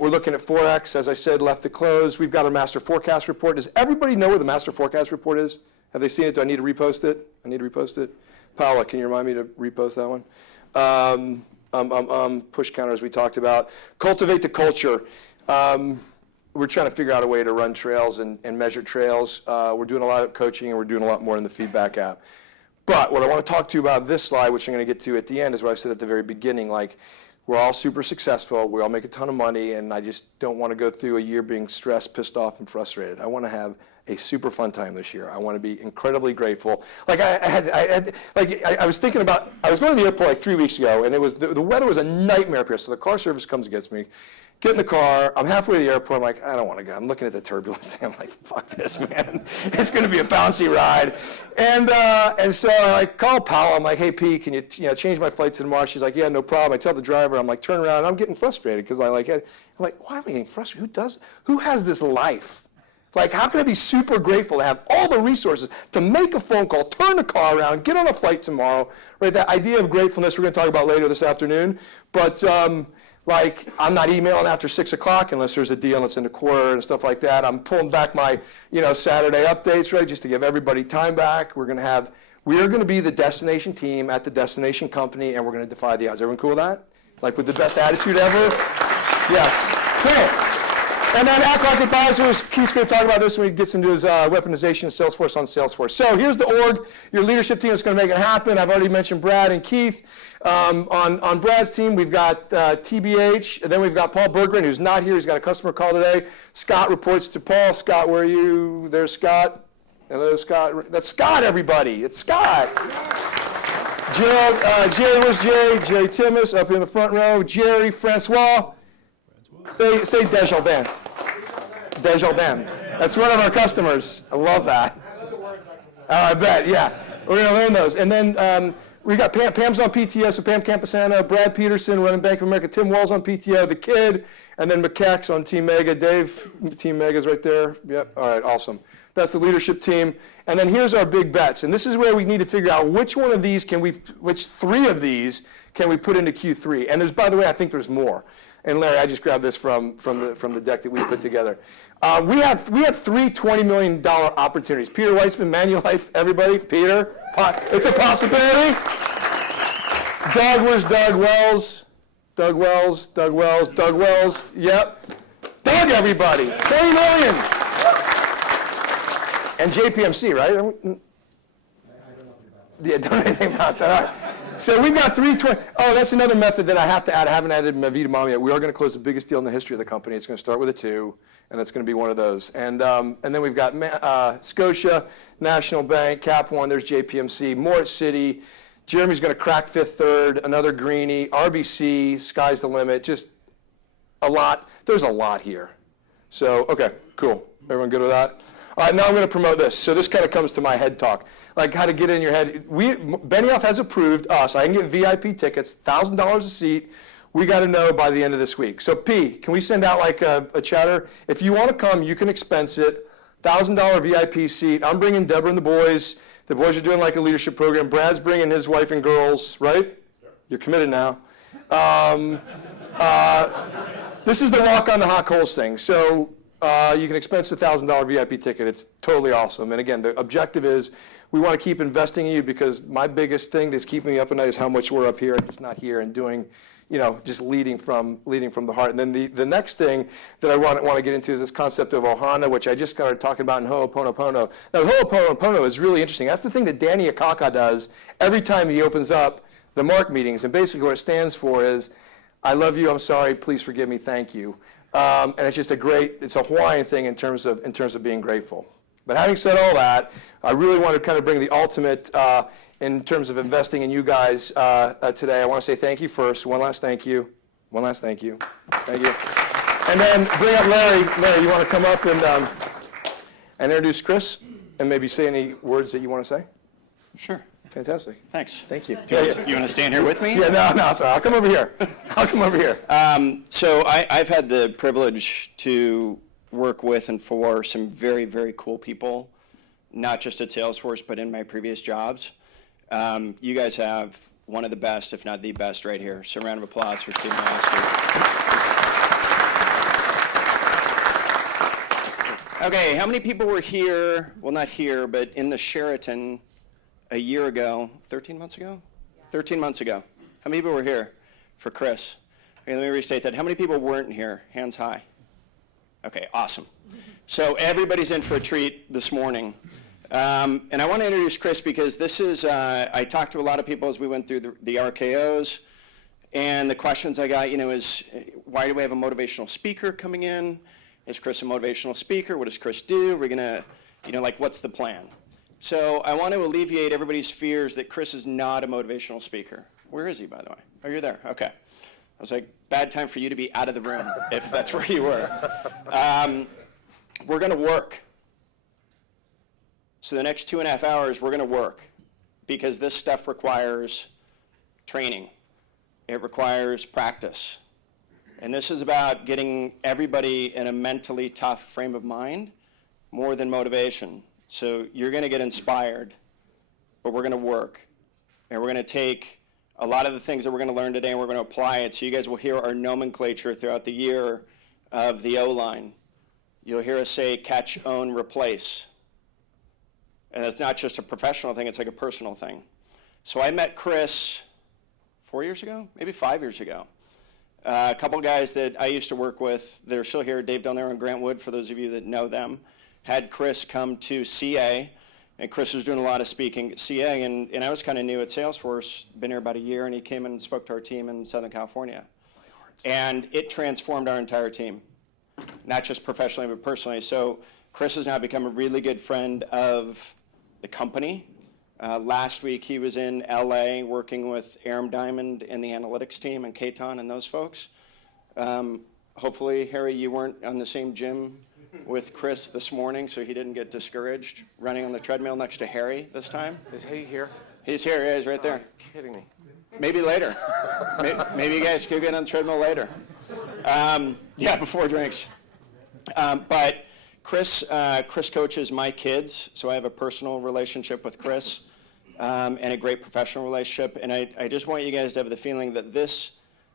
We're looking at Forex, as I said, left to close. We've got our master forecast report. Does everybody know where the master forecast report is? Have they seen it? Do I need to repost it? I need to repost it. Paula, can you remind me to repost that one? Push counter, as we talked about. Cultivate the culture. We're trying to figure out a way to run trails and measure trails. We're doing a lot of coaching, and we're doing a lot more in the feedback app. But what I want to talk to you about this slide, which I'm going to get to at the end, is what I said at the very beginning. Like, we're all super successful. We all make a ton of money, and I just don't want to go through a year being stressed, pissed off, and frustrated. I want to have a super fun time this year. I want to be incredibly grateful. Like I was thinking about, I was going to the airport like 3 weeks ago, and it was the weather was a nightmare up here. So the car service comes and gets me. Get in the car. I'm halfway to the airport. I'm like, I don't want to go. I'm looking at the turbulence. I'm like, fuck this, man. It's going to be a bouncy ride. And so I call Paula. I'm like, hey, P, can you change my flight to tomorrow? She's like, yeah, no problem. I tell the driver. I'm like, turn around. And I'm getting frustrated because I'm like, why am I getting frustrated? Who has this life? Like, how can I be super grateful to have all the resources to make a phone call, turn the car around, get on a flight tomorrow, right? That idea of gratefulness we're going to talk about later this afternoon. But like, I'm not emailing after 6 o'clock unless there's a deal and it's in the quarter and stuff like that. I'm pulling back my, Saturday updates, right, just to give everybody time back. We are going to be the destination team at the destination company, and we're going to defy the odds. Everyone cool with that? Like, with the best attitude ever? Yes. Cool. And then act like advisors. Keith's going to talk about this when he gets into his weaponization of Salesforce on Salesforce. So here's the org. Your leadership team is going to make it happen. I've already mentioned Brad and Keith. On Brad's team, we've got TBH, and then we've got Paul Berggren, who's not here. He's got a customer call today. Scott reports to Paul. Scott, where are you? There's Scott. Hello, Scott. That's Scott, everybody. It's Scott. Gerald, Jerry, where's Jerry? Jerry Timmis up in the front row. Jerry, Francois. Say Desjardins. Desjardins. That's one of our customers. I love that. I bet, yeah. We're going to learn those. And then we got Pam. Pam's on PTO, so Pam Camposano, Brad Peterson running Bank of America, Tim Walls on PTO, the kid, and then McCack's on Team Mega. Dave, Team Mega's right there. Yep, all right, awesome. That's the leadership team. And then here's our big bets. And this is where we need to figure out which three of these can we put into Q3. And there's, by the way, I think there's more. And Larry, I just grabbed this from the deck that we put together. We had three $20 million opportunities. Peter Weitzman, Manulife, everybody. Peter, it's a possibility. Doug, where's Doug Wells? Doug Wells. Yep. Doug, everybody. 20 million. And JPMC, right? I don't know anything about that. All right. So we've got 320. Oh, that's another method that I have to add. I haven't added Mavita Mom yet. We are going to close the biggest deal in the history of the company. It's going to start with a 2, and it's going to be one of those. And then we've got Scotia, National Bank, Cap One. There's JPMC, Moritz City. Jeremy's going to crack Fifth Third, another Greenie, RBC, sky's the limit. Just a lot. There's a lot here. So, okay, cool. Everyone good with that? All right, now I'm going to promote this. So this kind of comes to my head talk, like how to get in your head. Benioff has approved us. I can get VIP tickets, $1,000 a seat. We got to know by the end of this week. So P, can we send out like a chatter? If you want to come, you can expense it. $1,000 VIP seat. I'm bringing Deborah and the boys. The boys are doing like a leadership program. Brad's bringing his wife and girls, right? Sure. You're committed now. This is the walk on the hot coals thing. So you can expense the $1,000 VIP ticket. It's totally awesome. And again, the objective is we want to keep investing in you because my biggest thing that's keeping me up at night is how much we're up here and just not here and doing, just leading from the heart. And then the next thing that I want to get into is this concept of Ohana, which I just started talking about in Ho'oponopono. Now, Ho'oponopono is really interesting. That's the thing that Danny Akaka does every time he opens up the Mark meetings. And basically what it stands for is, I love you, I'm sorry, please forgive me, thank you. And it's just it's a Hawaiian thing in terms of being grateful. But having said all that, I really want to kind of bring the ultimate in terms of investing in you guys today. I want to say thank you first. One last thank you. Thank you. And then bring up Larry. Larry, you want to come up and introduce Chris and maybe say any words that you want to say? Sure. Fantastic. Thanks. Thank you. You want to stand here with me? Yeah, no, sorry. I'll come over here. So I've had the privilege to work with and for some very, very cool people, not just at Salesforce, but in my previous jobs. You guys have one of the best, if not the best, right here. So a round of applause for Steve Master. Okay, how many people were here, well, not here, but in the Sheraton a year ago, 13 months ago? 13 months ago. How many people were here for Chris? Okay, let me restate that. How many people weren't here? Hands high. Okay, awesome. So everybody's in for a treat this morning. And I want to introduce Chris because this is, I talked to a lot of people as we went through the RKOs, and the questions I got, is why do we have a motivational speaker coming in? Is Chris a motivational speaker? What does Chris do? We're going to, what's the plan? So I want to alleviate everybody's fears that Chris is not a motivational speaker. Where is he, by the way? Oh, you're there. Okay. I was like, bad time for you to be out of the room if that's where you were. We're going to work. So the next 2.5 hours, we're going to work because this stuff requires training. It requires practice. And this is about getting everybody in a mentally tough frame of mind more than motivation. So you're going to get inspired, but we're going to work. And we're going to take a lot of the things that we're going to learn today and we're going to apply it. So you guys will hear our nomenclature throughout the year of the O-line. You'll hear us say catch, own, replace. And it's not just a professional thing, it's like a personal thing. So I met Chris 4 years ago, maybe 5 years ago. A couple guys that I used to work with that are still here, Dave down there and Grant Wood, for those of you that know them, had Chris come to CA, and Chris was doing a lot of speaking at CA, and I was kind of new at Salesforce, been here about a year, and he came and spoke to our team in Southern California. And it transformed our entire team, not just professionally, but personally. So Chris has now become a really good friend of the company. Last week he was in LA working with Aram Diamond and the analytics team and Katon and those folks. Hopefully, Harry, you weren't on the same gym with Chris this morning, so he didn't get discouraged running on the treadmill next to Harry this time. Is he here? He's here, yeah, he's right there. Kidding me. Maybe later. Maybe you guys could get on the treadmill later. Yeah, before drinks. But Chris coaches my kids, so I have a personal relationship with Chris and a great professional relationship. And I just want you guys to have the feeling that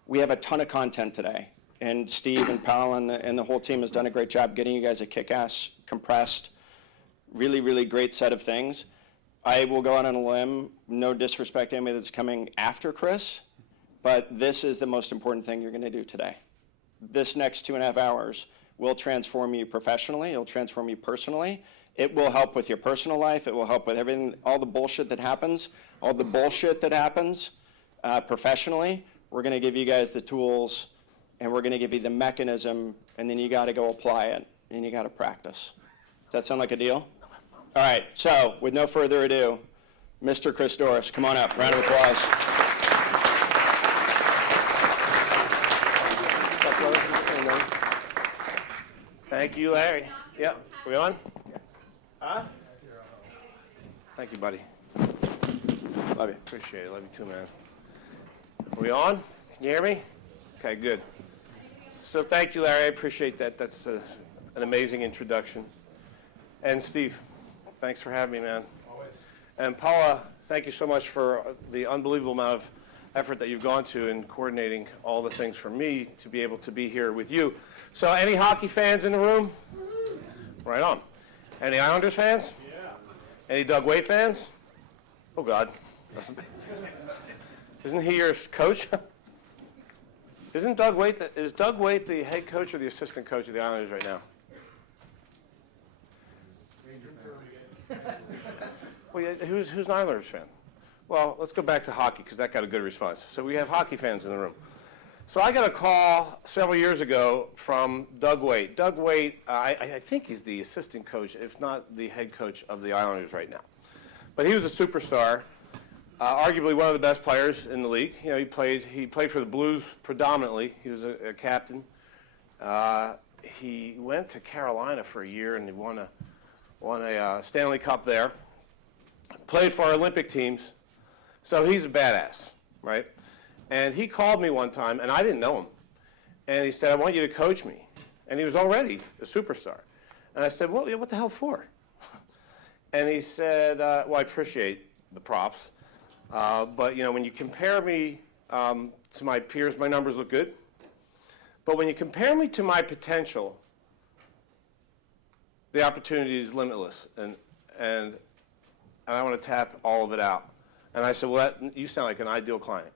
we have a ton of content today. And Steve and Powell and the whole team has done a great job getting you guys a kick-ass, compressed, really, really great set of things. I will go out on a limb, no disrespect to anybody that's coming after Chris, but this is the most important thing you're going to do today. This next 2.5 hours will transform you professionally. It'll transform you personally. It will help with your personal life. It will help with everything, all the bullshit that happens, professionally. We're going to give you guys the tools, and we're going to give you the mechanism, and then you got to go apply it, and you got to practice. Does that sound like a deal? All right, so with no further ado, Mr. Chris Doris, come on up. Round of applause. Thank you, Larry. Yep. Are we on? Huh? Thank you, buddy. Love you. Appreciate it. Love you too, man. Are we on? Can you hear me? Okay, good. So thank you, Larry. I appreciate that. That's an amazing introduction. And Steve, thanks for having me, man. Always. And Paula, thank you so much for the unbelievable amount of effort that you've gone to in coordinating all the things for me to be able to be here with you. So any hockey fans in the room? Right on. Any Islanders fans? Yeah. Any Doug Waite fans? Oh, God. Isn't he your coach? Is Doug Waite the head coach or the assistant coach of the Islanders right now? Well, yeah, who's an Islanders fan? Well, let's go back to hockey because that got a good response. So we have hockey fans in the room. So I got a call several years ago from Doug Waite. Doug Waite, I think he's the assistant coach, if not the head coach of the Islanders right now. But he was a superstar, arguably one of the best players in the league. You know, he played for the Blues predominantly. He was a captain. He went to Carolina for a year and he won a Stanley Cup there. Played for our Olympic teams. So he's a badass, right? And he called me one time, and I didn't know him. And he said, I want you to coach me. And he was already a superstar. And I said, well, what the hell for? And he said, well, I appreciate the props. But, you know, when you compare me to my peers, my numbers look good. But when you compare me to my potential, the opportunity is limitless, and I want to tap all of it out. And I said, well, you sound like an ideal client.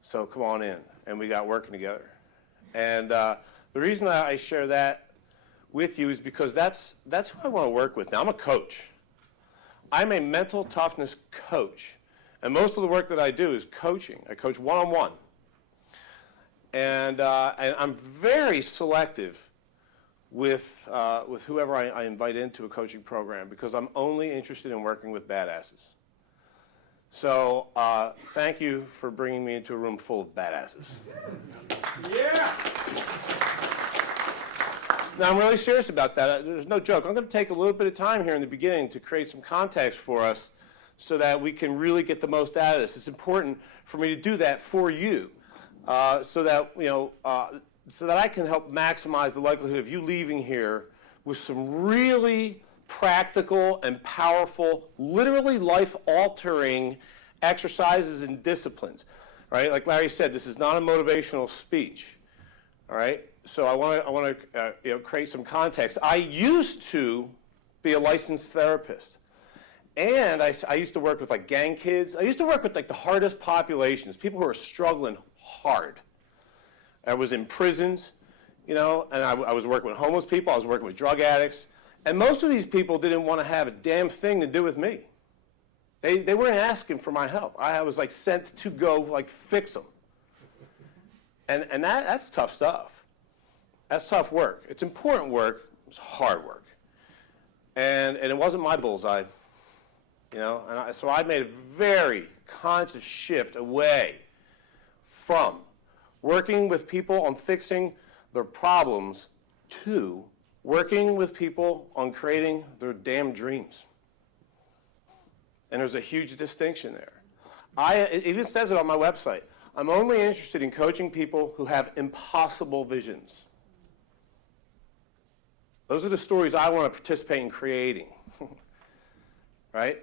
So come on in. And we got working together. And the reason that I share that with you is because that's who I want to work with. Now, I'm a coach. I'm a mental toughness coach. And most of the work that I do is coaching. I coach one-on-one. And I'm very selective with whoever I invite into a coaching program because I'm only interested in working with badasses. So thank you for bringing me into a room full of badasses. Yeah! Now, I'm really serious about that. There's no joke. I'm going to take a little bit of time here in the beginning to create some context for us so that we can really get the most out of this. It's important for me to do that for you so that, so that I can help maximize the likelihood of you leaving here with some really practical and powerful, literally life-altering exercises and disciplines, right? Like Larry said, this is not a motivational speech, all right? So I want to create some context. I used to be a licensed therapist, and I used to work with like gang kids. I used to work with like the hardest populations, people who are struggling hard. I was in prisons, and I was working with homeless people. I was working with drug addicts. And most of these people didn't want to have a damn thing to do with me. They weren't asking for my help. I was like sent to go like fix them. And that's tough stuff. That's tough work. It's important work. It's hard work. And it wasn't my bullseye, so I made a very conscious shift away from working with people on fixing their problems to working with people on creating their damn dreams. And there's a huge distinction there. It even says it on my website. I'm only interested in coaching people who have impossible visions. Those are the stories I want to participate in creating, right?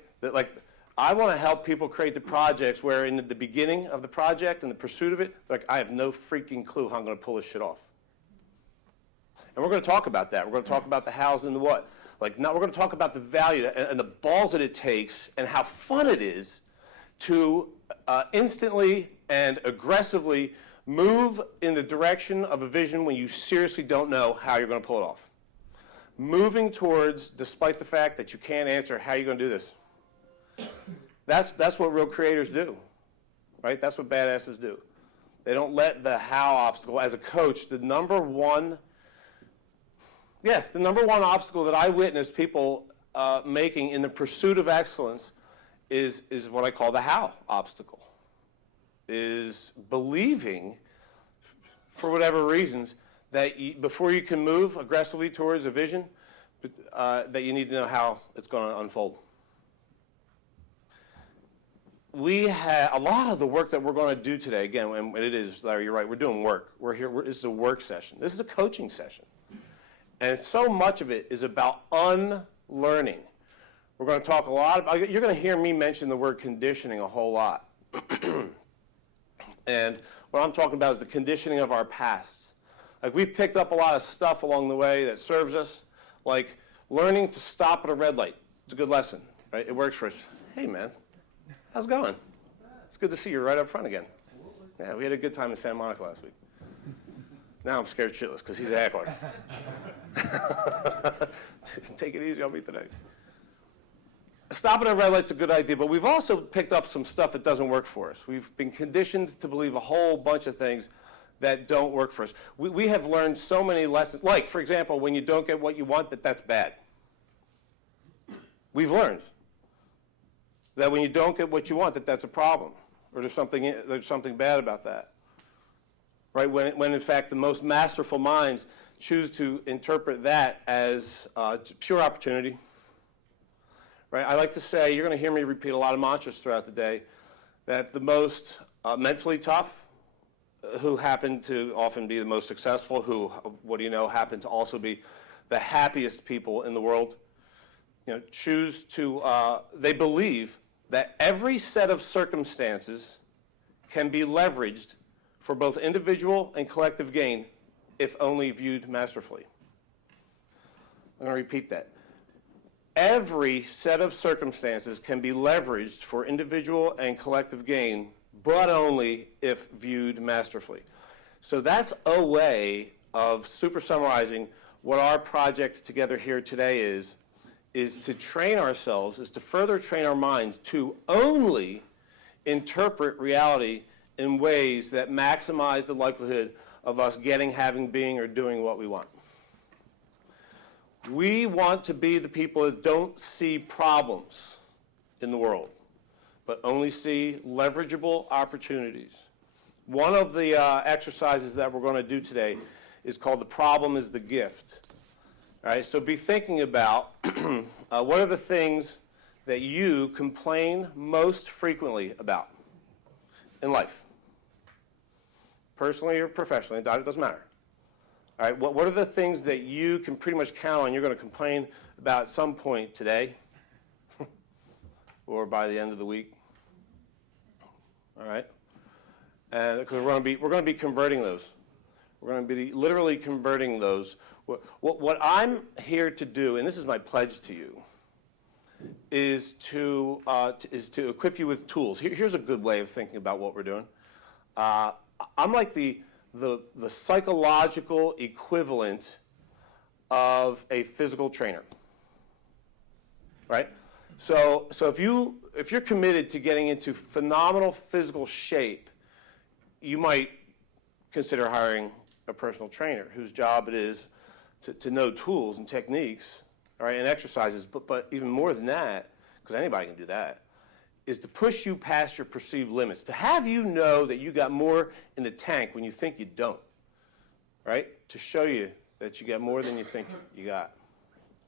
I want to help people create the projects where in the beginning of the project and the pursuit of it, I have no freaking clue how I'm going to pull this shit off. And we're going to talk about that. We're going to talk about the hows and the what. Now we're going to talk about the value and the balls that it takes and how fun it is to instantly and aggressively move in the direction of a vision when you seriously don't know how you're going to pull it off. Moving towards, despite the fact that you can't answer how you're going to do this. That's what real creators do, right? That's what badasses do. They don't let the how obstacle. As a coach, the number one obstacle that I witness people making in the pursuit of excellence is what I call the how obstacle. Is believing, for whatever reasons, that before you can move aggressively towards a vision, that you need to know how it's going to unfold. We have a lot of the work that we're going to do today, again, and it is, Larry, you're right, we're doing work. We're here, this is a work session. This is a coaching session. And so much of it is about unlearning. We're going to talk a lot about, you're going to hear me mention the word conditioning a whole lot. And what I'm talking about is the conditioning of our pasts. We've picked up a lot of stuff along the way that serves us, like learning to stop at a red light. It's a good lesson, right? It works for us. Hey, man, how's it going? It's good to see you right up front again. Yeah, we had a good time in Santa Monica last week. Now I'm scared shitless because he's a heckler. Take it easy on me today. Stopping at a red light's a good idea, but we've also picked up some stuff that doesn't work for us. We've been conditioned to believe a whole bunch of things that don't work for us. We have learned so many lessons. Like, for example, when you don't get what you want, that's bad. We've learned that when you don't get what you want, that's a problem, or there's something bad about that. Right? When in fact the most masterful minds choose to interpret that as pure opportunity. Right? I like to say, you're going to hear me repeat a lot of mantras throughout the day, that the most mentally tough, who happen to often be the most successful, who, what do you know, happen to also be the happiest people in the world, choose to, they believe that every set of circumstances can be leveraged for both individual and collective gain if only viewed masterfully. I'm going to repeat that. Every set of circumstances can be leveraged for individual and collective gain, but only if viewed masterfully. So that's a way of super summarizing what our project together here today is to train ourselves, is to further train our minds to only interpret reality in ways that maximize the likelihood of us getting, having, being, or doing what we want. We want to be the people that don't see problems in the world, but only see leverageable opportunities. One of the exercises that we're going to do today is called The Problem is the Gift. All right, so be thinking about what are the things that you complain most frequently about in life? Personally or professionally, it doesn't matter. All right, what are the things that you can pretty much count on you're going to complain about at some point today or by the end of the week? All right, and because we're going to be converting those. We're going to be literally converting those. What I'm here to do, and this is my pledge to you, is to equip you with tools. Here's a good way of thinking about what we're doing. I'm like the psychological equivalent of a physical trainer, right? So if you're committed to getting into phenomenal physical shape, you might consider hiring a personal trainer whose job it is to know tools and techniques, all right, and exercises, but even more than that, because anybody can do that, is to push you past your perceived limits, to have you know that you got more in the tank when you think you don't, right? To show you that you got more than you think you got,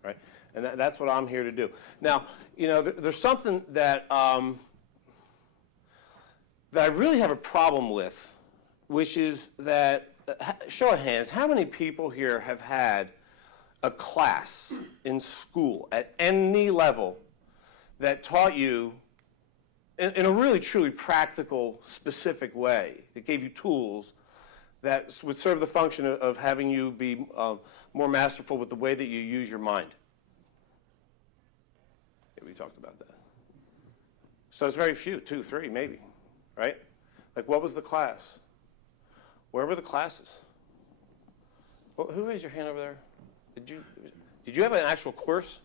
right? And that's what I'm here to do. Now, you know, there's something that I really have a problem with, which is that, show of hands, how many people here have had a class in school at any level that taught you in a really truly practical, specific way, that gave you tools that would serve the function of having you be more masterful with the way that you use your mind? Yeah, we talked about that. So it's very few, 2, 3, maybe, right? Like, what was the class? Where were the classes? Well, who raised your hand over there? Did you have an actual course?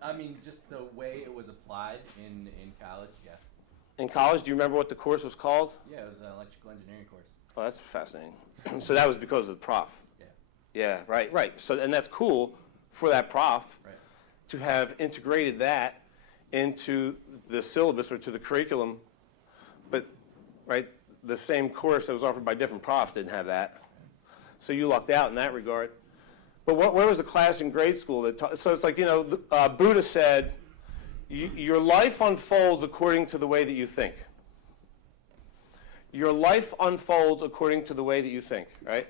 I mean, just the way it was applied in college, yeah. In college, do you remember what the course was called? Yeah, it was an electrical engineering course. Oh, that's fascinating. So that was because of the prof. Yeah. Yeah, right. So, and that's cool for that prof Right. to have integrated that into the syllabus or to the curriculum, but, right, the same course that was offered by different profs didn't have that. So you lucked out in that regard. But where was the class in grade school that taught? So it's like, you know, Buddha said, your life unfolds according to the way that you think. Your life unfolds according to the way that you think, right?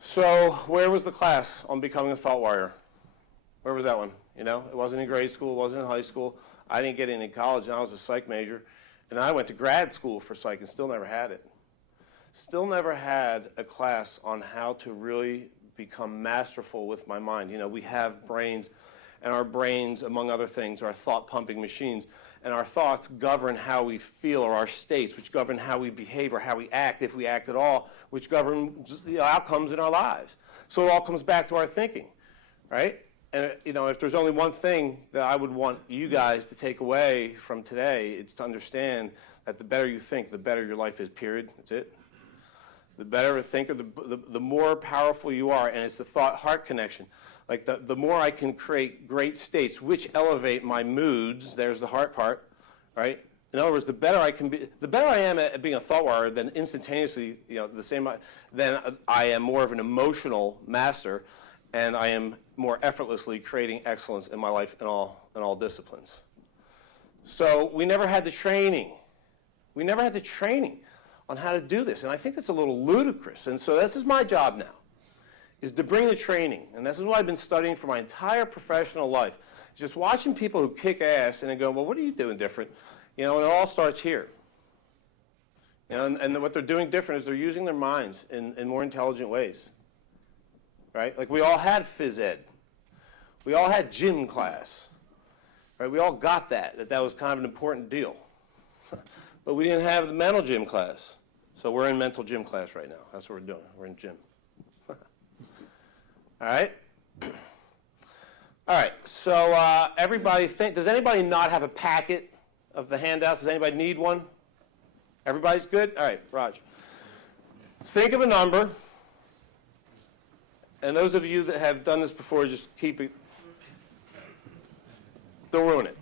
So where was the class on becoming a thought warrior? Where was that one? You know, it wasn't in grade school, it wasn't in high school. I didn't get in college, and I was a psych major. And I went to grad school for psych and still never had it. Still never had a class on how to really become masterful with my mind. You know, we have brains, and our brains, among other things, are thought-pumping machines. And our thoughts govern how we feel, or our states, which govern how we behave or how we act, if we act at all, which govern the outcomes in our lives. So it all comes back to our thinking, right? And, you know, if there's only one thing that I would want you guys to take away from today, it's to understand that the better you think, the better your life is, period. That's it. The better a thinker, the more powerful you are, and it's the thought-heart connection. Like the more I can create great states which elevate my moods, there's the heart part, right? In other words, the better I am at being a thought warrior, then instantaneously, you know, then I am more of an emotional master, and I am more effortlessly creating excellence in my life in all disciplines. So we never had the training. We never had the training on how to do this, and I think that's a little ludicrous. And so this is my job now, is to bring the training, and this is what I've been studying for my entire professional life. Just watching people who kick ass and then go, well, what are you doing different? You know, and it all starts here. You know, and what they're doing different is they're using their minds in more intelligent ways, right? Like we all had phys ed We all had gym class, right? We all got that was kind of an important deal. But we didn't have the mental gym class. So we're in mental gym class right now. That's what we're doing. We're in gym. All right? All right, so everybody does anybody not have a packet of the handouts? Does anybody need one? Everybody's good? All right, Raj. Think of a number, and those of you that have done this before, just keep it, don't ruin it.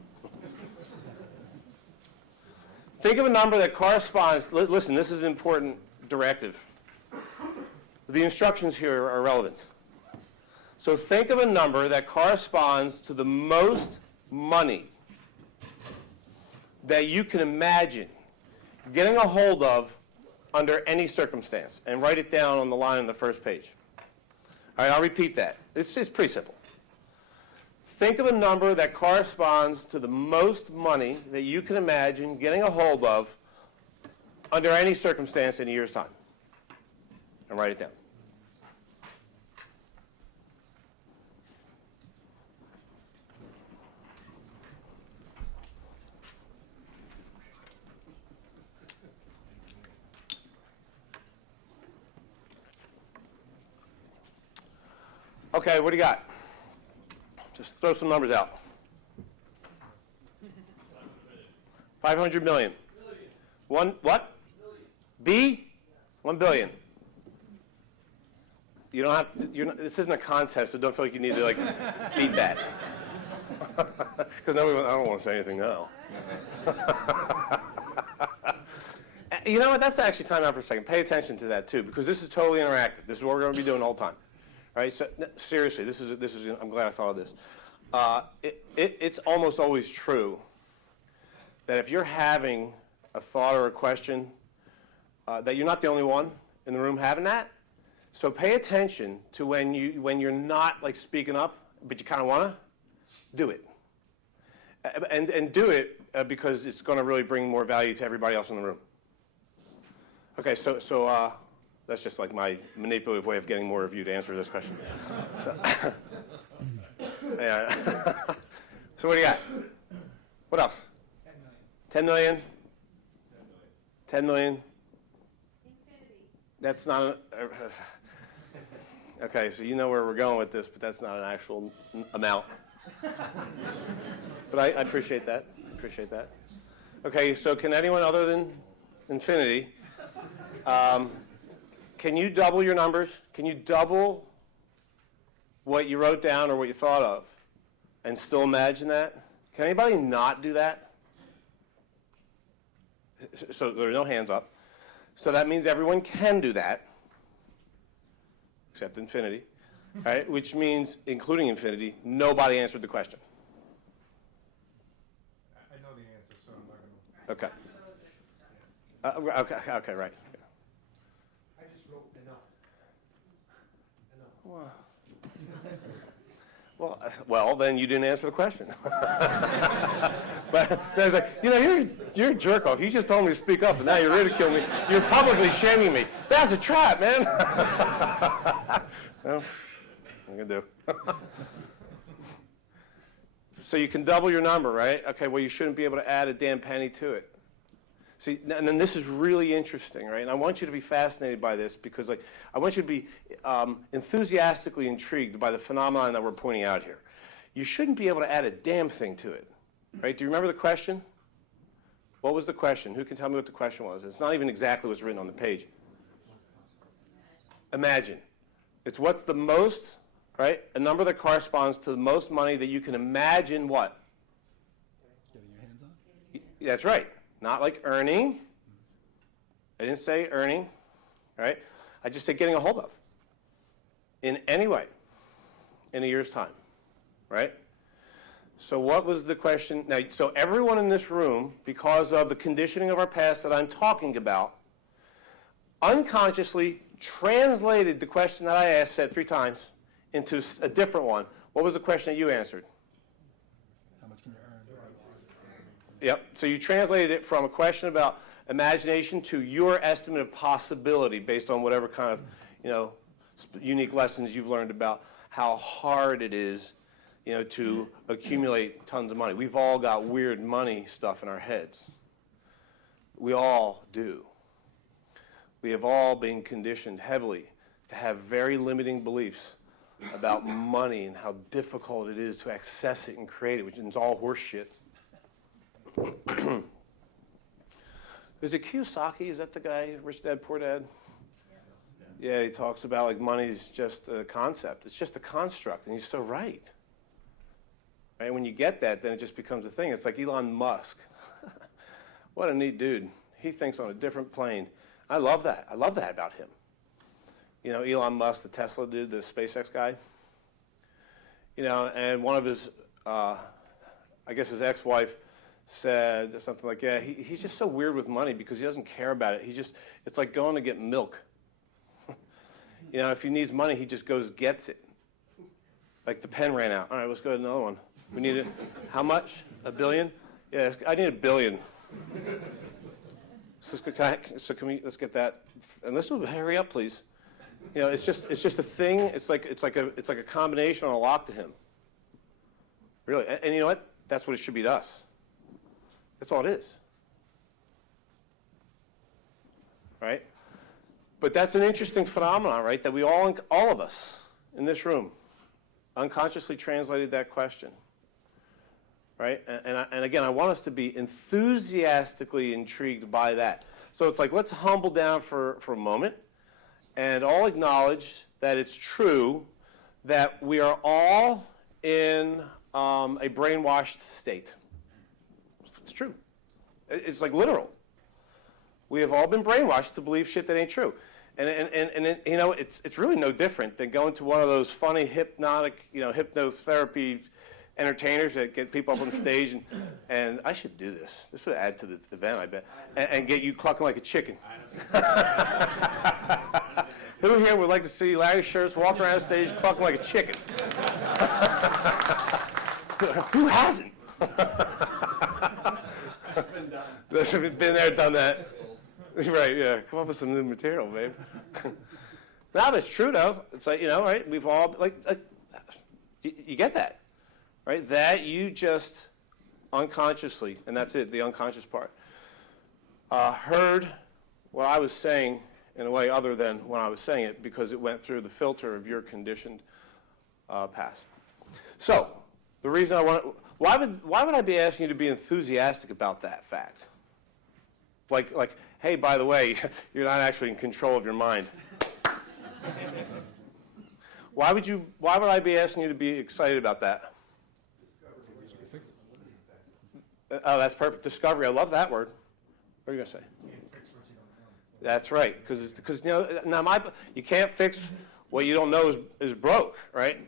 Think of a number that corresponds, listen, this is an important directive. The instructions here are relevant. So think of a number that corresponds to the most money that you can imagine getting a hold of under any circumstance, and write it down on the line on the first page. All right, I'll repeat that. It's pretty simple. Think of a number that corresponds to the most money that you can imagine getting a hold of under any circumstance in a year's time, and write it down. Okay, what do you got? Just throw some numbers out. 500 million. One, what? B? 1 billion. You don't have, this isn't a contest, so don't feel like you need to like beat that. Because I don't want to say anything now. You know what, that's actually time out for a second. Pay attention to that too, because this is totally interactive. This is what we're going to be doing the whole time. All right, so seriously, this is. I'm glad I thought of this. It's almost always true that if you're having a thought or a question, that you're not the only one in the room having that. So pay attention to when you're not like speaking up, but you kind of want to do it, and do it because it's going to really bring more value to everybody else in the room. Okay, so. That's just like my manipulative way of getting more of you to answer this question. So, yeah. So what do you got? What else? 10 million. 10 million. Infinity. That's not okay, so you know where we're going with this, but that's not an actual amount. But I appreciate that. Appreciate that. Okay, so can anyone other than infinity, can you double your numbers? Can you double what you wrote down or what you thought of and still imagine that? Can anybody not do that? So there are no hands up. So that means everyone can do that, except infinity, right? Which means, including infinity, nobody answered the question. I know the answer, so I'm not going to. Okay. Okay, right. I just wrote enough. Well, then you didn't answer the question. But I was like, you're a jerk off. You just told me to speak up, and now you're ridiculing me. You're publicly shaming me. That's a trap, man. Well, what am I gonna do? So you can double your number, right? Okay. Well, you shouldn't be able to add a damn penny to it. See, and then this is really interesting, right? And I want you to be fascinated by this because, like, I want you to be enthusiastically intrigued by the phenomenon that we're pointing out here. You shouldn't be able to add a damn thing to it, right? Do you remember the question? What was the question? Who can tell me what the question was? It's not even exactly what's written on the page. Imagine. It's what's the most, right? A number that corresponds to the most money that you can imagine what? Getting your hands on? That's right. Not like earning. I didn't say earning, right? I just said getting a hold of in any way in a year's time, right? So what was the question? Now, so everyone in this room, because of the conditioning of our past that I'm talking about, unconsciously translated the question that I asked, said 3 times, into a different one. What was the question that you answered? How much can you earn? Yep. So you translated it from a question about imagination to your estimate of possibility based on whatever kind of, unique lessons you've learned about how hard it is to accumulate tons of money. We've all got weird money stuff in our heads. We all do. We have all been conditioned heavily to have very limiting beliefs about money and how difficult it is to access it and create it, which is all horse shit. Is it Kiyosaki? Is that the guy, Rich Dad, Poor Dad? Yeah, he talks about like money is just a concept. It's just a construct, and he's so right. Right? When you get that, then it just becomes a thing. It's like Elon Musk. What a neat dude. He thinks on a different plane. I love that. I love that about him. Elon Musk, the Tesla dude, the SpaceX guy. And one of his, I guess his ex-wife said something like, yeah, he's just so weird with money because he doesn't care about it. It's like going to get milk. If he needs money, he just goes gets it. Like the pen ran out. All right, let's go to another one. We need it. How much? $1 billion? Yeah, I need $1 billion. Let's get that, and let's hurry up, please. It's just a thing. It's like a combination on a lock to him. Really, and you know what? That's what it should be to us. That's all it is. Right? But that's an interesting phenomenon, right? That we all of us in this room, unconsciously translated that question. Right? And again, I want us to be enthusiastically intrigued by that. So it's like, let's humble down for a moment and all acknowledge that it's true that we are all in a brainwashed state. It's true. It's like literal. We have all been brainwashed to believe shit that ain't true. And it's really no different than going to one of those funny hypnotic, hypnotherapy entertainers that get people up on stage, and I should do this. This would add to the event, I bet, and get you clucking like a chicken. Who here would like to see Larry Shirts walk around the stage clucking like a chicken? Who hasn't? That's been there, done that. Right, yeah. Come up with some new material, babe. No, but it's true, though. It's like, right? We've all, you get that. Right? That you just unconsciously, and that's it, the unconscious part, heard what I was saying in a way other than when I was saying it because it went through the filter of your conditioned past. So, the reason why would I be asking you to be enthusiastic about that fact? Like, hey, by the way, you're not actually in control of your mind. Why would I be asking you to be excited about that? Oh, that's perfect. Discovery. I love that word. What are you going to say? That's right. Because you can't fix what you don't know is broke, right?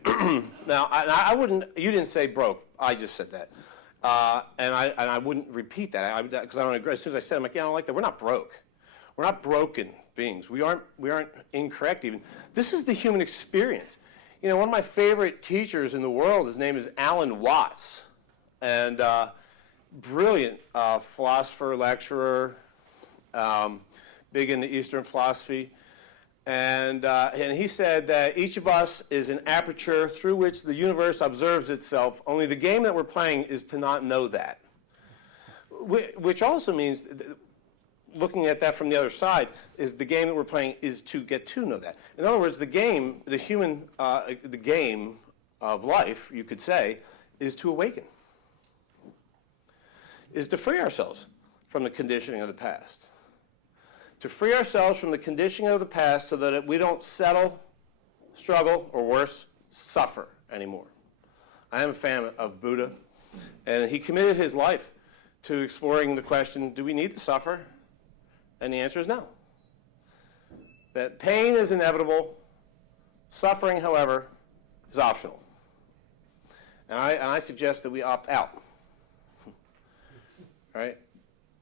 Now, I wouldn't. You didn't say broke. I just said that, and I wouldn't repeat that because I don't agree. As soon as I said, I'm like, yeah, I don't like that. We're not broke. We're not broken beings. We aren't incorrect even. This is the human experience. One of my favorite teachers in the world. His name is Alan Watts, and brilliant philosopher, lecturer, big into Eastern philosophy. And he said that each of us is an aperture through which the universe observes itself, only the game that we're playing is to not know that. Which also means, looking at that from the other side, is the game that we're playing is to get to know that. In other words, the game of life, you could say, is to awaken. Is to free ourselves from the conditioning of the past. To free ourselves from the conditioning of the past so that we don't settle, struggle, or worse, suffer anymore. I am a fan of Buddha, and he committed his life to exploring the question, do we need to suffer? And the answer is no. That pain is inevitable. Suffering, however, is optional. And I suggest that we opt out. Right?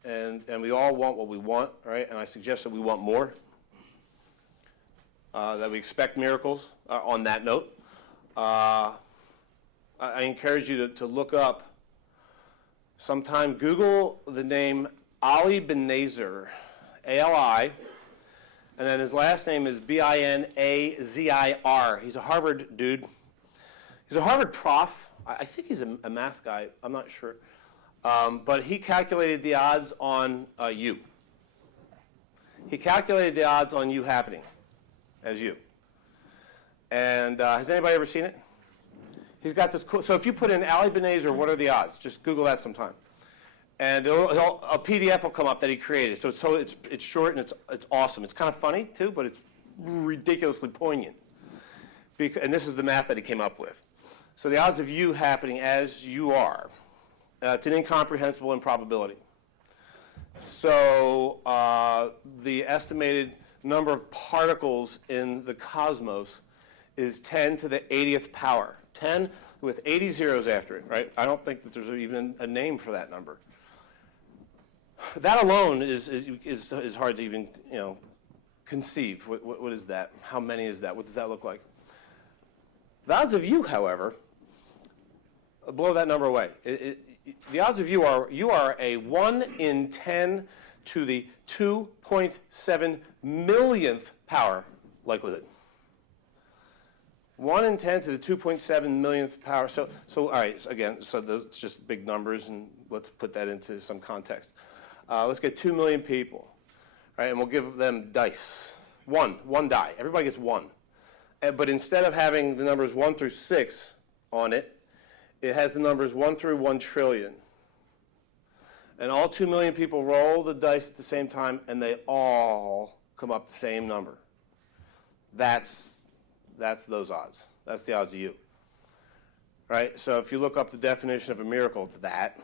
And we all want what we want, right? And I suggest that we want more, that we expect miracles on that note. I encourage you to look up, sometime Google the name Ali bin Nazir, A-L-I, and then his last name is B-I-N-A-Z-I-R. He's a Harvard dude. He's a Harvard prof. I think he's a math guy. I'm not sure. But he calculated the odds on you. He calculated the odds on you happening as you. And has anybody ever seen it? He's got this cool, so if you put in Ali Benazer, what are the odds? Just Google that sometime. And a PDF will come up that he created. So it's short and it's awesome. It's kind of funny too, but it's ridiculously poignant. And this is the math that he came up with. So the odds of you happening as you are, it's an incomprehensible improbability. So the estimated number of particles in the cosmos is 10 to the 80th power. 10 with 80 zeros after it, right? I don't think that there's even a name for that number. That alone is hard to even, conceive. What is that? How many is that? What does that look like? The odds of you, however, blow that number away. The odds of you are a 1 in 10 to the 2.7 millionth power likelihood. 1 in 10 to the 2.7 millionth power. So all right, so that's just big numbers, and let's put that into some context. Let's get 2 million people, right, and we'll give them dice. One die. Everybody gets one. But instead of having the numbers 1 through 6 on it, it has the numbers 1 through 1 trillion. And all 2 million people roll the dice at the same time, and they all come up the same number. That's those odds. That's the odds of you. Right? So if you look up the definition of a miracle, it's that.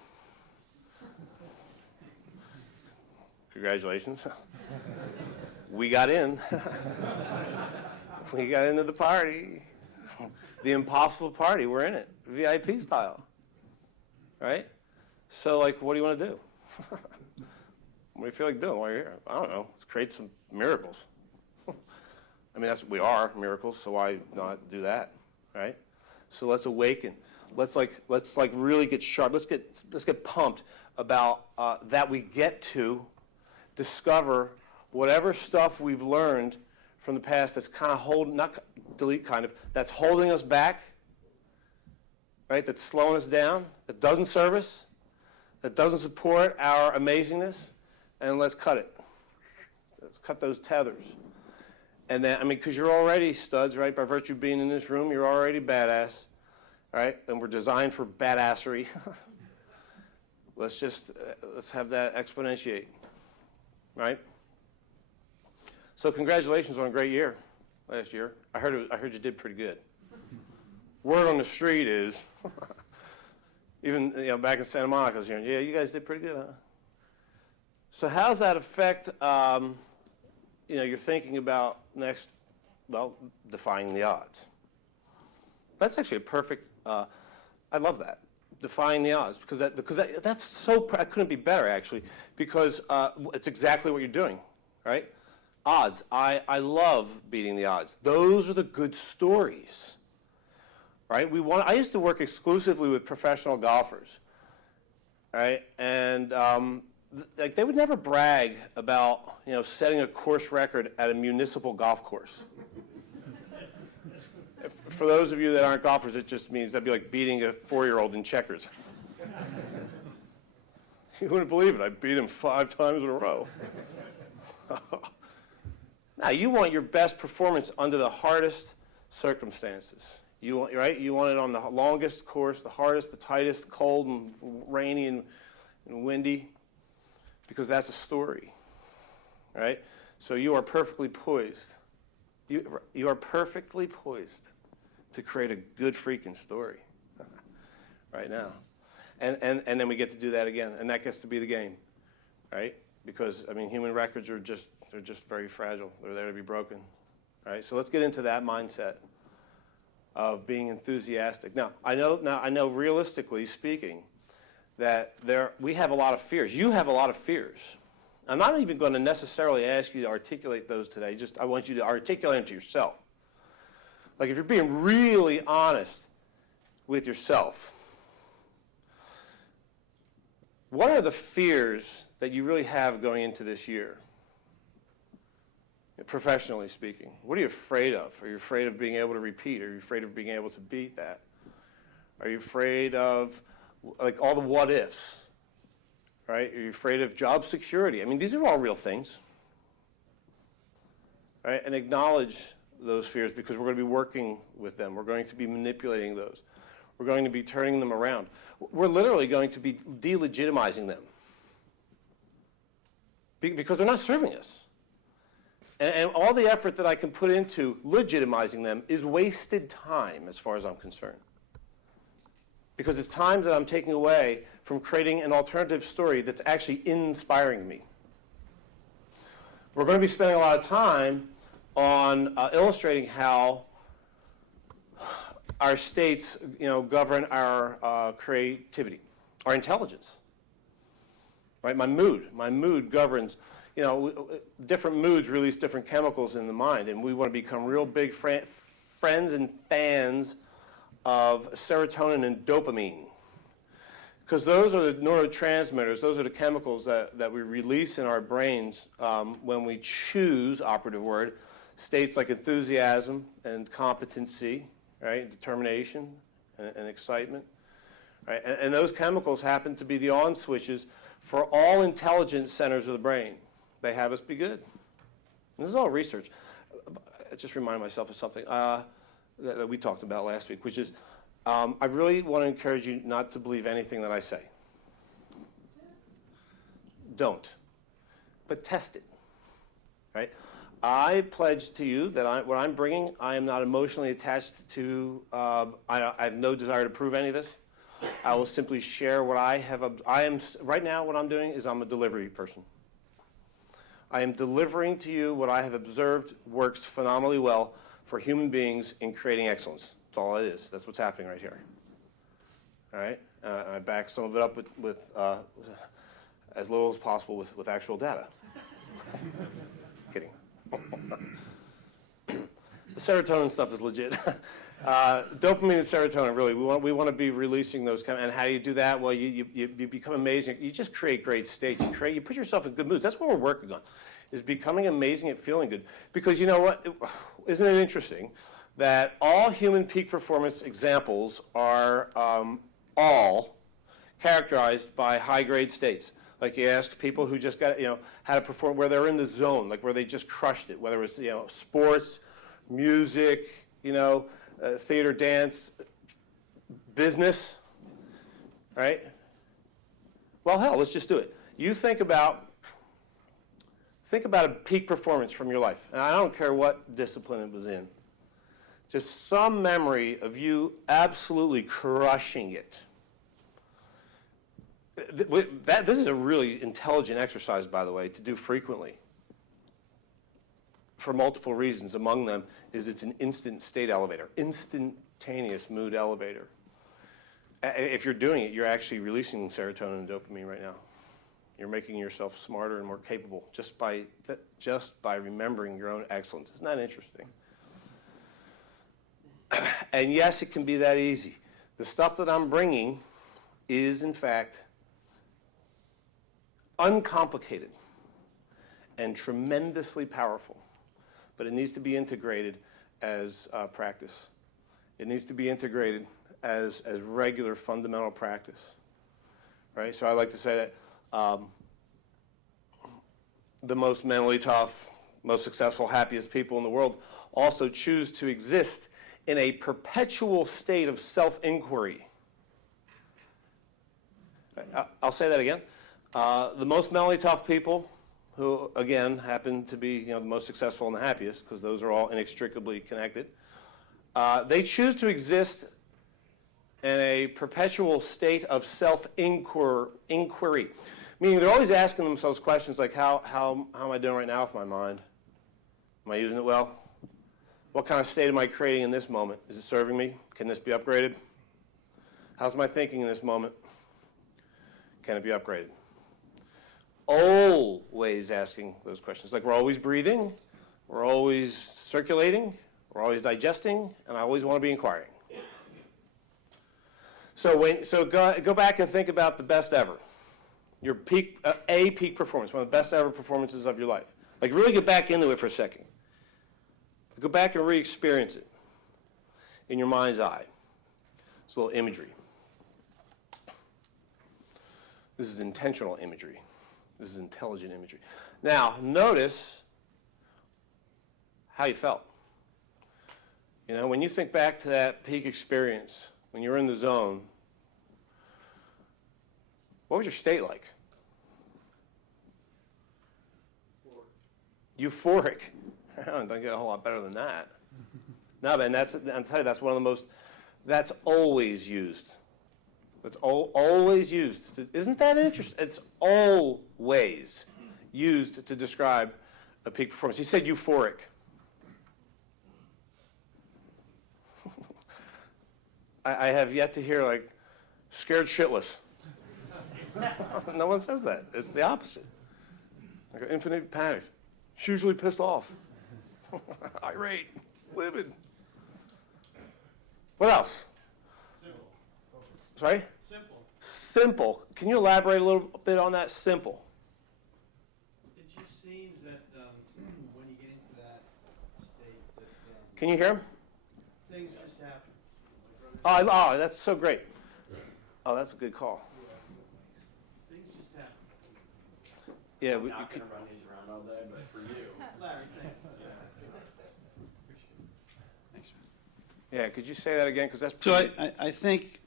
Congratulations. We got in. We got into the party. The impossible party. We're in it. VIP style. Right? So, what do you want to do? What do you feel like doing while you're here? I don't know. Let's create some miracles. I mean, that's what we are, miracles, so why not do that, right? So let's awaken. Let's really get sharp. Let's get pumped about that we get to discover whatever stuff we've learned from the past that's kind of that's holding us back, right? That's slowing us down, that doesn't serve us, that doesn't support our amazingness, and let's cut it. Let's cut those tethers. And then, because you're already studs, right? By virtue of being in this room, you're already badass, right? And we're designed for badassery. Let's have that exponentiate, right? So congratulations on a great year last year. I heard you did pretty good. Word on the street is, even back in Santa Monica, I was hearing, yeah, you guys did pretty good, huh? So how does that affect you're thinking about next, defying the odds. That's actually a perfect, I love that, defying the odds, because that's so, that couldn't be better, actually, because it's exactly what you're doing, right? Odds. I love beating the odds. Those are the good stories, right? I used to work exclusively with professional golfers, right? And they would never brag about setting a course record at a municipal golf course. For those of you that aren't golfers, it just means that'd be like beating a 4-year-old in checkers. You wouldn't believe it. I beat him 5 times in a row. Now, you want your best performance under the hardest circumstances. You want it on the longest course, the hardest, the tightest, cold and rainy and windy, because that's a story, right? So you are perfectly poised. You are perfectly poised to create a good freaking story right now. And then we get to do that again, and that gets to be the game, right? Because, human records are just very fragile. They're there to be broken, right? So let's get into that mindset of being enthusiastic. Now, I know realistically speaking that we have a lot of fears. You have a lot of fears. I'm not even going to necessarily ask you to articulate those today. I want you to articulate them to yourself. Like, if you're being really honest with yourself, what are the fears that you really have going into this year, professionally speaking? What are you afraid of? Are you afraid of being able to repeat? Are you afraid of being able to beat that? Are you afraid of, like, all the what ifs? Right? Are you afraid of job security? I mean, these are all real things. Right? And acknowledge those fears, because we're going to be working with them. We're going to be manipulating those. We're going to be turning them around. We're literally going to be delegitimizing them because they're not serving us. And all the effort that I can put into legitimizing them is wasted time as far as I'm concerned. Because it's time that I'm taking away from creating an alternative story that's actually inspiring me. We're going to be spending a lot of time on illustrating how our states, govern our creativity, our intelligence. Right? My mood governs. Different moods release different chemicals in the mind, and we want to become real big friends and fans of serotonin and dopamine, because those are the neurotransmitters. Those are the chemicals that we release in our brains when we choose, operative word, states like enthusiasm and competency, right, determination and excitement, right? And those chemicals happen to be the on switches for all intelligence centers of the brain. They have us be good. And this is all research. I just reminded myself of something that we talked about last week, which is I really want to encourage you not to believe anything that I say. Don't. But test it. Right? I pledge to you that what I'm bringing, I am not emotionally attached to. I have no desire to prove any of this. I will simply share what I have. Right now, what I'm doing is I'm a delivery person. I am delivering to you what I have observed works phenomenally well for human beings in creating excellence. That's all it is. That's what's happening right here. All right? I back some of it up with as little as possible with actual data. Kidding. The serotonin stuff is legit. Dopamine and serotonin, really, we want to be releasing those and how do you do that? Well, you become amazing. You just create great states. You put yourself in good moods. That's what we're working on, is becoming amazing at feeling good. Because you know what? Isn't it interesting that all human peak performance examples are all characterized by high-grade states? Like you ask people who just got, how to perform, where they're in the zone, like where they just crushed it, whether it's, sports, music, theater, dance, business, right? Well, hell, let's just do it. You think about a peak performance from your life, and I don't care what discipline it was in. Just some memory of you absolutely crushing it. This is a really intelligent exercise, by the way, to do frequently for multiple reasons. Among them is it's an instant state elevator, instantaneous mood elevator. If you're doing it, you're actually releasing serotonin and dopamine right now. You're making yourself smarter and more capable just by remembering your own excellence. Isn't that interesting? And yes, it can be that easy. The stuff that I'm bringing is, in fact, uncomplicated and tremendously powerful, but it needs to be integrated as practice. It needs to be integrated as regular fundamental practice, right? So I like to say that the most mentally tough, most successful, happiest people in the world also choose to exist in a perpetual state of self-inquiry. I'll say that again. The most mentally tough people, who again happen to be the most successful and the happiest, because those are all inextricably connected, they choose to exist in a perpetual state of self-inquiry, meaning they're always asking themselves questions like, how am I doing right now with my mind? Am I using it well? What kind of state am I creating in this moment? Is it serving me? Can this be upgraded? How's my thinking in this moment? Can it be upgraded? Always asking those questions. Like we're always breathing, we're always circulating, we're always digesting, and I always want to be inquiring. So go back and think about the best ever. Your peak performance, one of the best ever performances of your life. Like really get back into it for a second. Go back and re-experience it in your mind's eye. It's a little imagery. This is intentional imagery. This is intelligent imagery. Now, notice how you felt. You know, when you think back to that peak experience, when you're in the zone, what was your state like? Euphoric. I don't get a whole lot better than that. No, man, I'll tell you, that's one of the most, that's always used. It's always used. Isn't that interesting? It's always used to describe a peak performance. He said euphoric. I have yet to hear, like, scared shitless. No one says that. It's the opposite. Like an infinite panic. Hugely pissed off. Irate. Livid. What else? Simple. Sorry? Simple. Simple. Can you elaborate a little bit on that? Simple. It just seems that when you get into that state, that Can you hear him? things just happen. Oh, that's so great. Oh, that's a good call. Things just happen. Yeah, I'm not going to run these around all day, but for you. Larry, thanks. yeah. Could you say that again? Because that's So pretty, I think,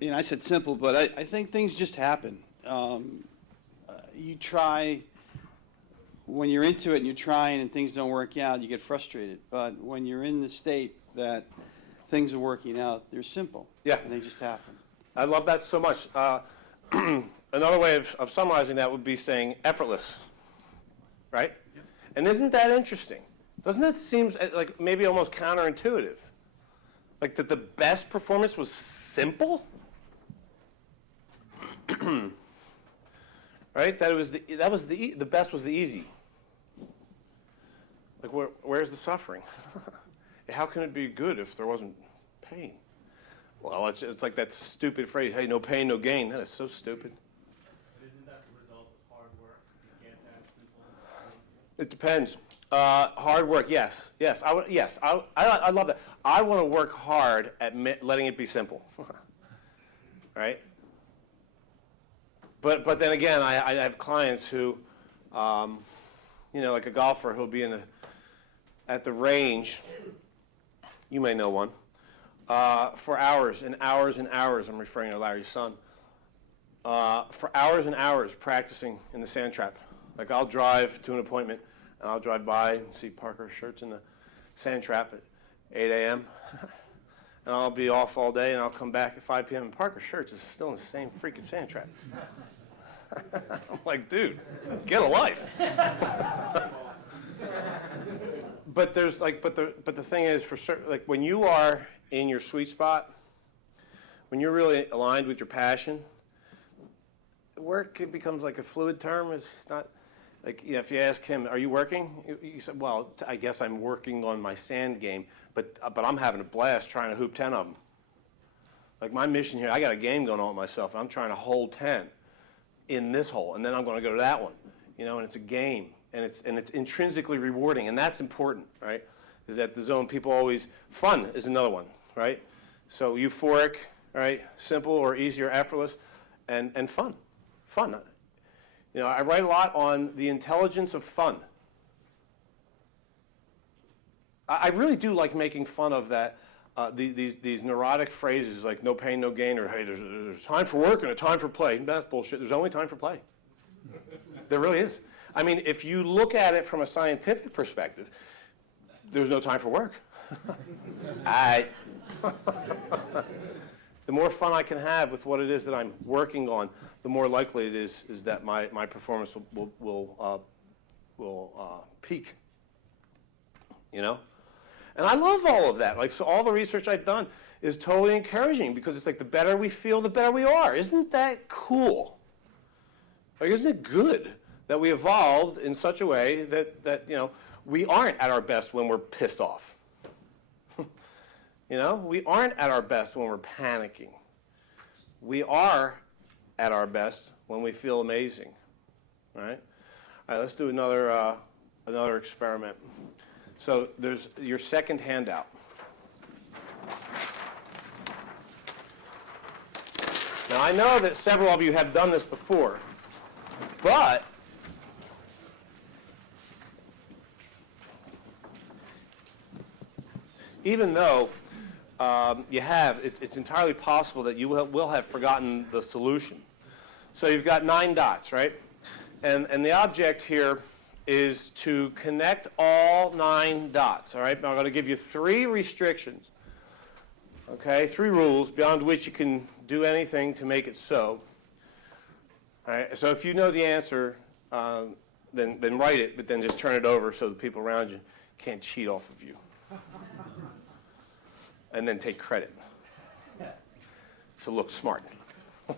you know, I said simple, but I think things just happen. You try, when you're into it and you're trying and things don't work out, you get frustrated. But when you're in the state that things are working out, they're simple. Yeah. And they just happen. I love that so much. Another way of summarizing that would be saying effortless, right? Yep. And isn't that interesting? Doesn't that seem like maybe almost counterintuitive? Like that the best performance was simple? Right? That it was the best was the easy. Like where's the suffering? How can it be good if there wasn't pain? Well, it's like that stupid phrase, hey, no pain, no gain. That is so stupid. Isn't that the result of hard work to get that simple? It depends. Hard work, yes. Yes, I love that. I want to work hard at letting it be simple. Right? But then again, I have clients who, you know, like a golfer who'll be at the range, you may know one, for hours and hours and hours, I'm referring to Larry's son, for hours and hours practicing in the sand trap. Like I'll drive to an appointment, and I'll drive by and see Parker Shirts in the sand trap at 8 a.m., and I'll be off all day, and I'll come back at 5 p.m., and Parker Shirts is still in the same freaking sand trap. I'm like, dude, get a life. But there's like, but the thing is, for certain, like when you are in your sweet spot, when you're really aligned with your passion, work becomes like a fluid term. It's not like, you know, if you ask him, "Are you working?" You said, "Well, I guess I'm working on my sand game, but I'm having a blast trying to hoop 10 of them. Like my mission here, I got a game going on with myself, and I'm trying to hold 10 in this hole, and then I'm going to go to that one, you know, and it's a game." And it's intrinsically rewarding, and that's important, right? Is that the zone people always, fun is another one, right? So euphoric, right? Simple or easy or effortless, and fun. You know, I write a lot on the intelligence of fun. I really do like making fun of that, these neurotic phrases like no pain, no gain, or hey, there's time for work and a time for play. That's bullshit. There's only time for play. There really is. I mean, if you look at it from a scientific perspective, there's no time for work. The more fun I can have with what it is that I'm working on, the more likely it is that my performance will peak. You know? And I love all of that. Like, so all the research I've done is totally encouraging because it's like the better we feel, the better we are. Isn't that cool? Like, isn't it good that we evolved in such a way that you know, we aren't at our best when we're pissed off? You know, we aren't at our best when we're panicking. We are at our best when we feel amazing, right? All right, let's do another experiment. So there's your second handout. Now, I know that several of you have done this before, but even though you have, it's entirely possible that you will have forgotten the solution. So you've got 9 dots, right? And the object here is to connect all 9 dots, all right? Now I'm going to give you 3 restrictions, okay? 3 rules beyond which you can do anything to make it so. All right, so if you know the answer, then write it, but then just turn it over so the people around you can't cheat off of you. And then take credit to look smart. All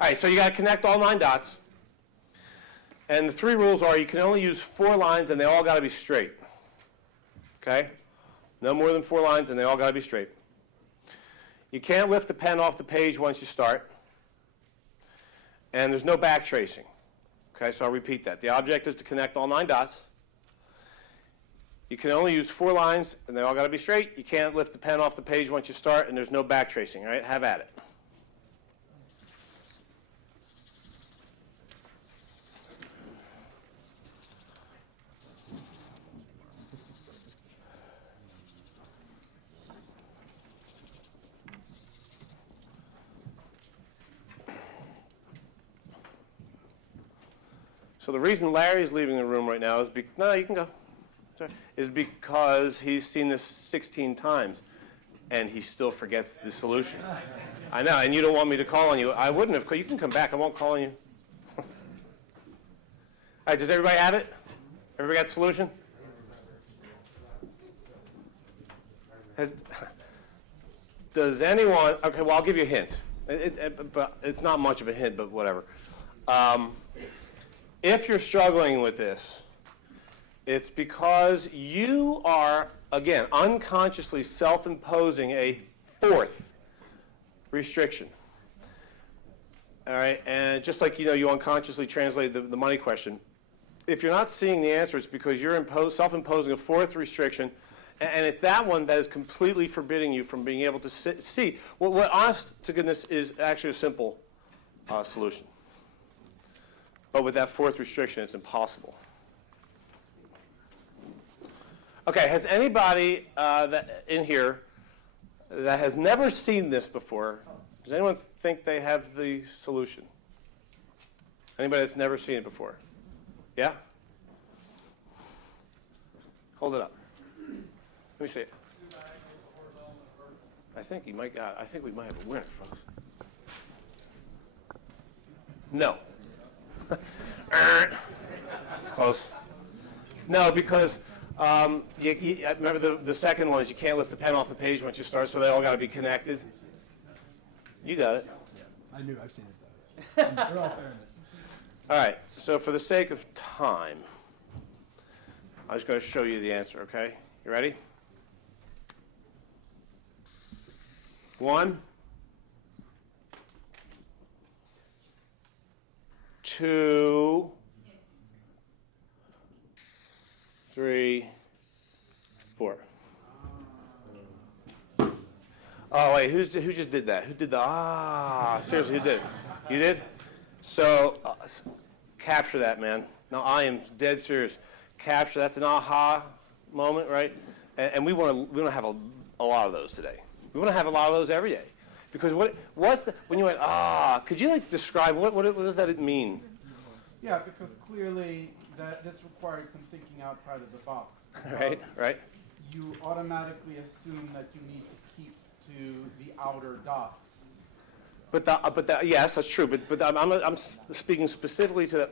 right, so you got to connect all 9 dots. And the 3 rules are you can only use 4 lines and they all got to be straight. Okay? No more than 4 lines and they all got to be straight. You can't lift the pen off the page once you start. And there's no back tracing. Okay, so I'll repeat that. The object is to connect all 9 dots. You can only use 4 lines and they all got to be straight. You can't lift the pen off the page once you start and there's no back tracing. All right, have at it. So the reason Larry's leaving the room right now is no, you can go. Sorry. Is because he's seen this 16 times and he still forgets the solution. I know, and you don't want me to call on you. I wouldn't have. You can come back. I won't call on you. All right, does everybody have it? Everybody got the solution? Does anyone? Okay, well, I'll give you a hint. But it's not much of a hint, but whatever. If you're struggling with this, it's because you are, again, unconsciously self-imposing a 4th restriction. All right, and just like you unconsciously translated the money question, if you're not seeing the answer, it's because you're self-imposing a 4th restriction, and it's that one that is completely forbidding you from being able to see what honest to goodness, is actually a simple solution. But with that 4th restriction, it's impossible. Okay, has anybody in here that has never seen this before, does anyone think they have the solution? Anybody that's never seen it before? Yeah? Hold it up. Let me see it. I think we might have a winner, folks. No. It's close. No, because remember the second one is you can't lift the pen off the page once you start, so they all got to be connected. You got it. I knew, I've seen it though. In all fairness. All right, so for the sake of time, I'm just going to show you the answer, okay? You ready? 1, 2, 3, 4. Oh, wait, who just did that? Who did the, seriously, who did it? You did? So, capture that, man. No, I am dead serious. Capture, that's an aha moment, right? And we want to have a lot of those today. We want to have a lot of those every day. Because when you went, could you describe, what does that mean? Yeah, because clearly this required some thinking outside of the box. Right. You automatically assume that you need to keep to the outer dots. Yes, that's true. But I'm speaking specifically to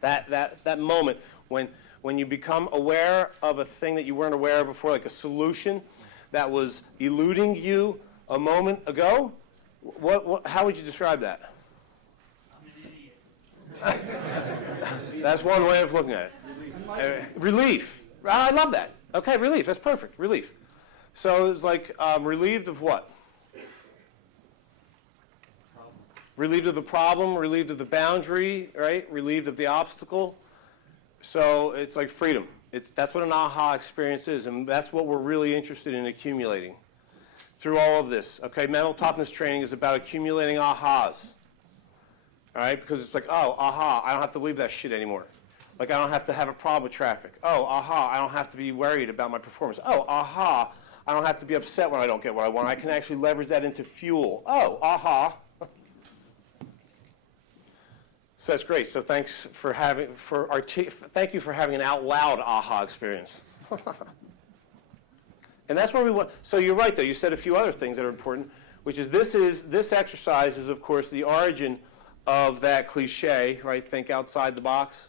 that moment when you become aware of a thing that you weren't aware of before, like a solution that was eluding you a moment ago. How would you describe that? I'm an idiot. That's one way of looking at it. Relief. I love that. Okay, relief. That's perfect. Relief. So it's like relieved of what? Relieved of the problem, relieved of the boundary, right? Relieved of the obstacle. So it's like freedom. That's what an aha experience is, and that's what we're really interested in accumulating. through all of this. Okay, mental toughness training is about accumulating ahas. All right, because it's like, oh, aha, I don't have to believe that shit anymore. Like, I don't have to have a problem with traffic. Oh, aha, I don't have to be worried about my performance. Oh, aha, I don't have to be upset when I don't get what I want. I can actually leverage that into fuel. Oh, aha. So that's great. So thanks for having, thank you for having an out loud aha experience. And that's where we want. So you're right, though. You said a few other things that are important, which is this exercise is, of course, the origin of that cliche, right? Think outside the box,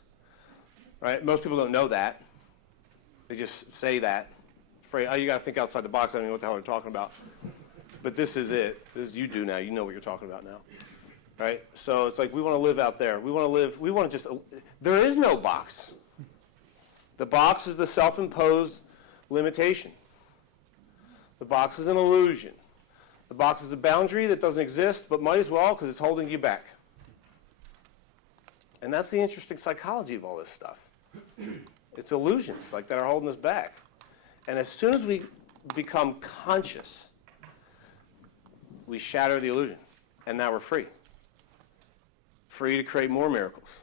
right? Most people don't know that. They just say that. Afraid, oh, you got to think outside the box. I don't know what the hell they're talking about. But this is it. You do now. You know what you're talking about now, right? So it's like we want to live out there. We want to live. We want to just. There is no box. The box is the self-imposed limitation. The box is an illusion. The box is a boundary that doesn't exist, but might as well because it's holding you back. And that's the interesting psychology of all this stuff. It's illusions like that are holding us back. And as soon as we become conscious, we shatter the illusion. And now we're free. Free to create more miracles.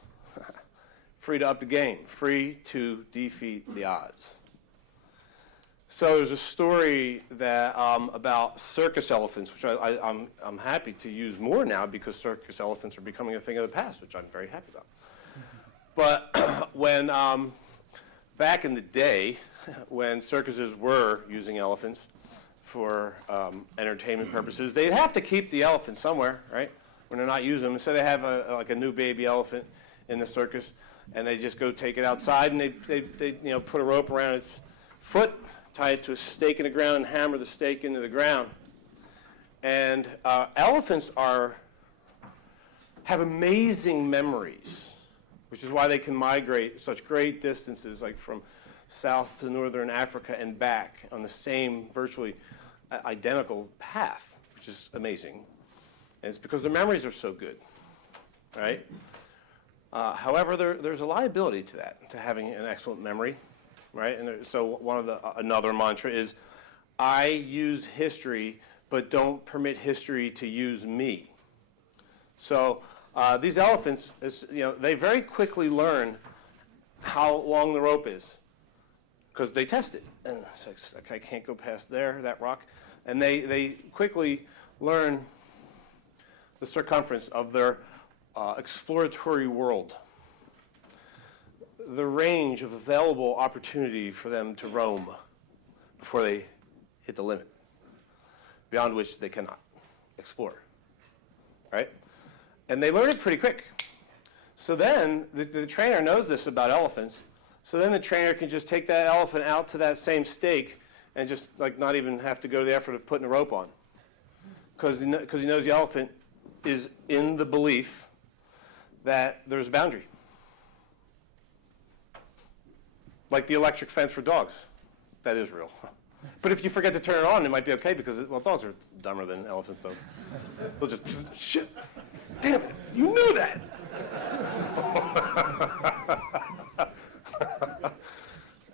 Free to up the game. Free to defeat the odds. So there's a story that about circus elephants, which I'm happy to use more now because circus elephants are becoming a thing of the past, which I'm very happy about. But when back in the day, when circuses were using elephants for entertainment purposes, they'd have to keep the elephant somewhere, right? When they're not using them, so they have like a new baby elephant in the circus, and they just go take it outside, and they put a rope around its foot, tie it to a stake in the ground, and hammer the stake into the ground. And elephants have amazing memories, which is why they can migrate such great distances, like from South to Northern Africa and back on the same virtually identical path, which is amazing. And it's because their memories are so good, right? However, there's a liability to that, to having an excellent memory. Right, and so another mantra is, I use history, but don't permit history to use me. So these elephants, they very quickly learn how long the rope is, because they test it, and it's like I can't go past that rock, and they quickly learn the circumference of their exploratory world. The range of available opportunity for them to roam before they hit the limit, beyond which they cannot explore, right? And they learn it pretty quick. So then the trainer knows this about elephants, so then the trainer can just take that elephant out to that same stake and just like not even have to go to the effort of putting a rope on, because he knows the elephant is in the belief that there's a boundary. Like the electric fence for dogs. That is real. But if you forget to turn it on, it might be okay because, dogs are dumber than elephants, though. They'll just, shit, damn it, you knew that.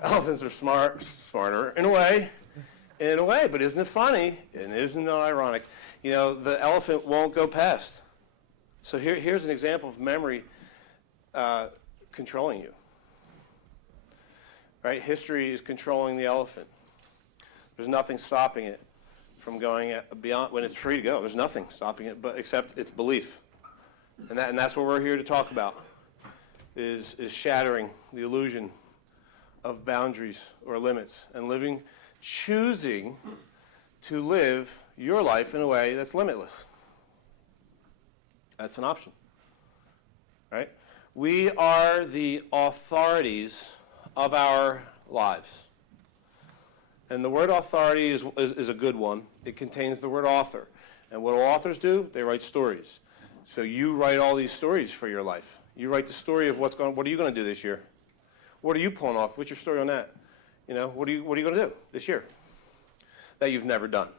Elephants are smarter in a way, but isn't it funny? And isn't it ironic? The elephant won't go past. So here's an example of memory controlling you. Right? History is controlling the elephant. There's nothing stopping it from going beyond when it's free to go. There's nothing stopping it, except its belief, and that's what we're here to talk about. Is shattering the illusion of boundaries or limits and choosing to live your life in a way that's limitless. That's an option, right? We are the authorities of our lives. And the word authority is a good one. It contains the word author. And what authors do, they write stories. So you write all these stories for your life. You write the story of what are you going to do this year? What are you pulling off? What's your story on that? What are you going to do this year that you've never done?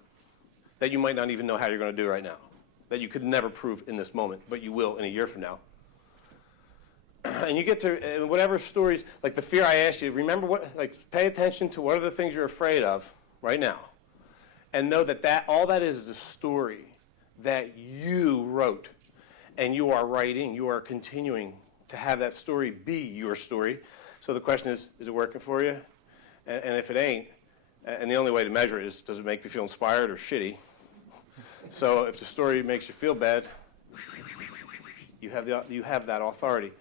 That you might not even know how you're going to do right now? That you could never prove in this moment, but you will in a year from now. And you get to whatever stories, like the fear I asked you, remember pay attention to what are the things you're afraid of right now. and know that all that is a story that you wrote, and you are writing, you are continuing to have that story be your story. So the question is it working for you? And if it ain't, and the only way to measure it is, does it make you feel inspired or shitty? So if the story makes you feel bad, you have that authority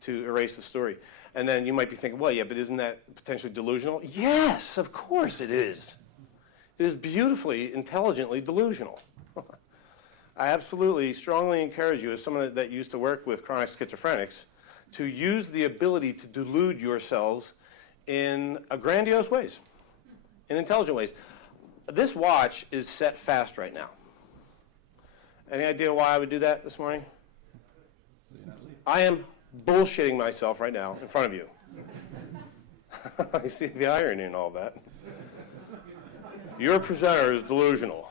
to erase the story. And then you might be thinking, well, yeah, but isn't that potentially delusional? Yes, of course it is. It is beautifully, intelligently delusional. I absolutely strongly encourage you, as someone that used to work with chronic schizophrenics, to use the ability to delude yourselves in grandiose ways, in intelligent ways. This watch is set fast right now. Any idea why I would do that this morning? I am bullshitting myself right now in front of you. I see the irony in all that. Your presenter is delusional.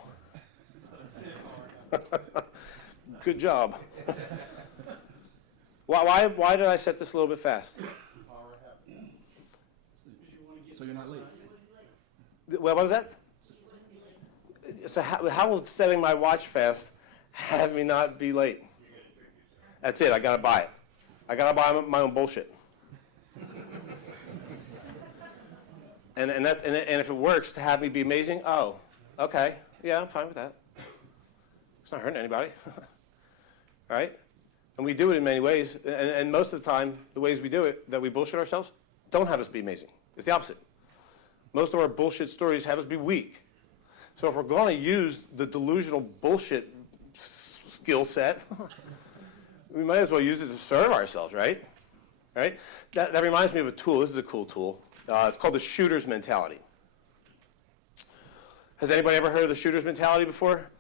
Good job. Why did I set this a little bit fast? So you're not late. What was that? So how will setting my watch fast have me not be late? That's it. I got to buy it. I got to buy my own bullshit. and if it works to have me be amazing, oh, okay. Yeah, I'm fine with that. It's not hurting anybody. All right? And we do it in many ways. And most of the time, the ways we do it, that we bullshit ourselves, don't have us be amazing. It's the opposite. Most of our bullshit stories have us be weak. So if we're going to use the delusional bullshit skill set, we might as well use it to serve ourselves, right? Right? That reminds me of a tool. This is a cool tool. It's called the shooter's mentality. Has anybody ever heard of the shooter's mentality before?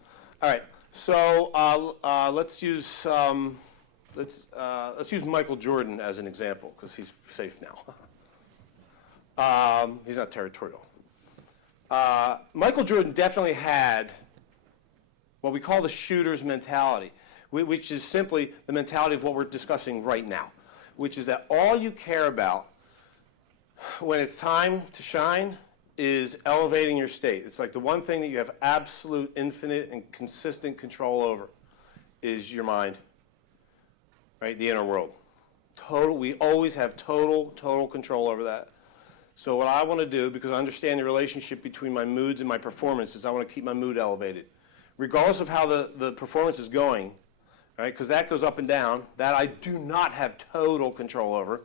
All right. So let's use Michael Jordan as an example because he's safe now. He's not territorial. Michael Jordan definitely had what we call the shooter's mentality, which is simply the mentality of what we're discussing right now, which is that all you care about when it's time to shine is elevating your state. It's like the one thing that you have absolute, infinite, and consistent control over is your mind, right? The inner world. We always have total control over that. So what I want to do, because I understand the relationship between my moods and my performance, is I want to keep my mood elevated. Regardless of how the performance is going, right? Because that goes up and down. That I do not have total control over.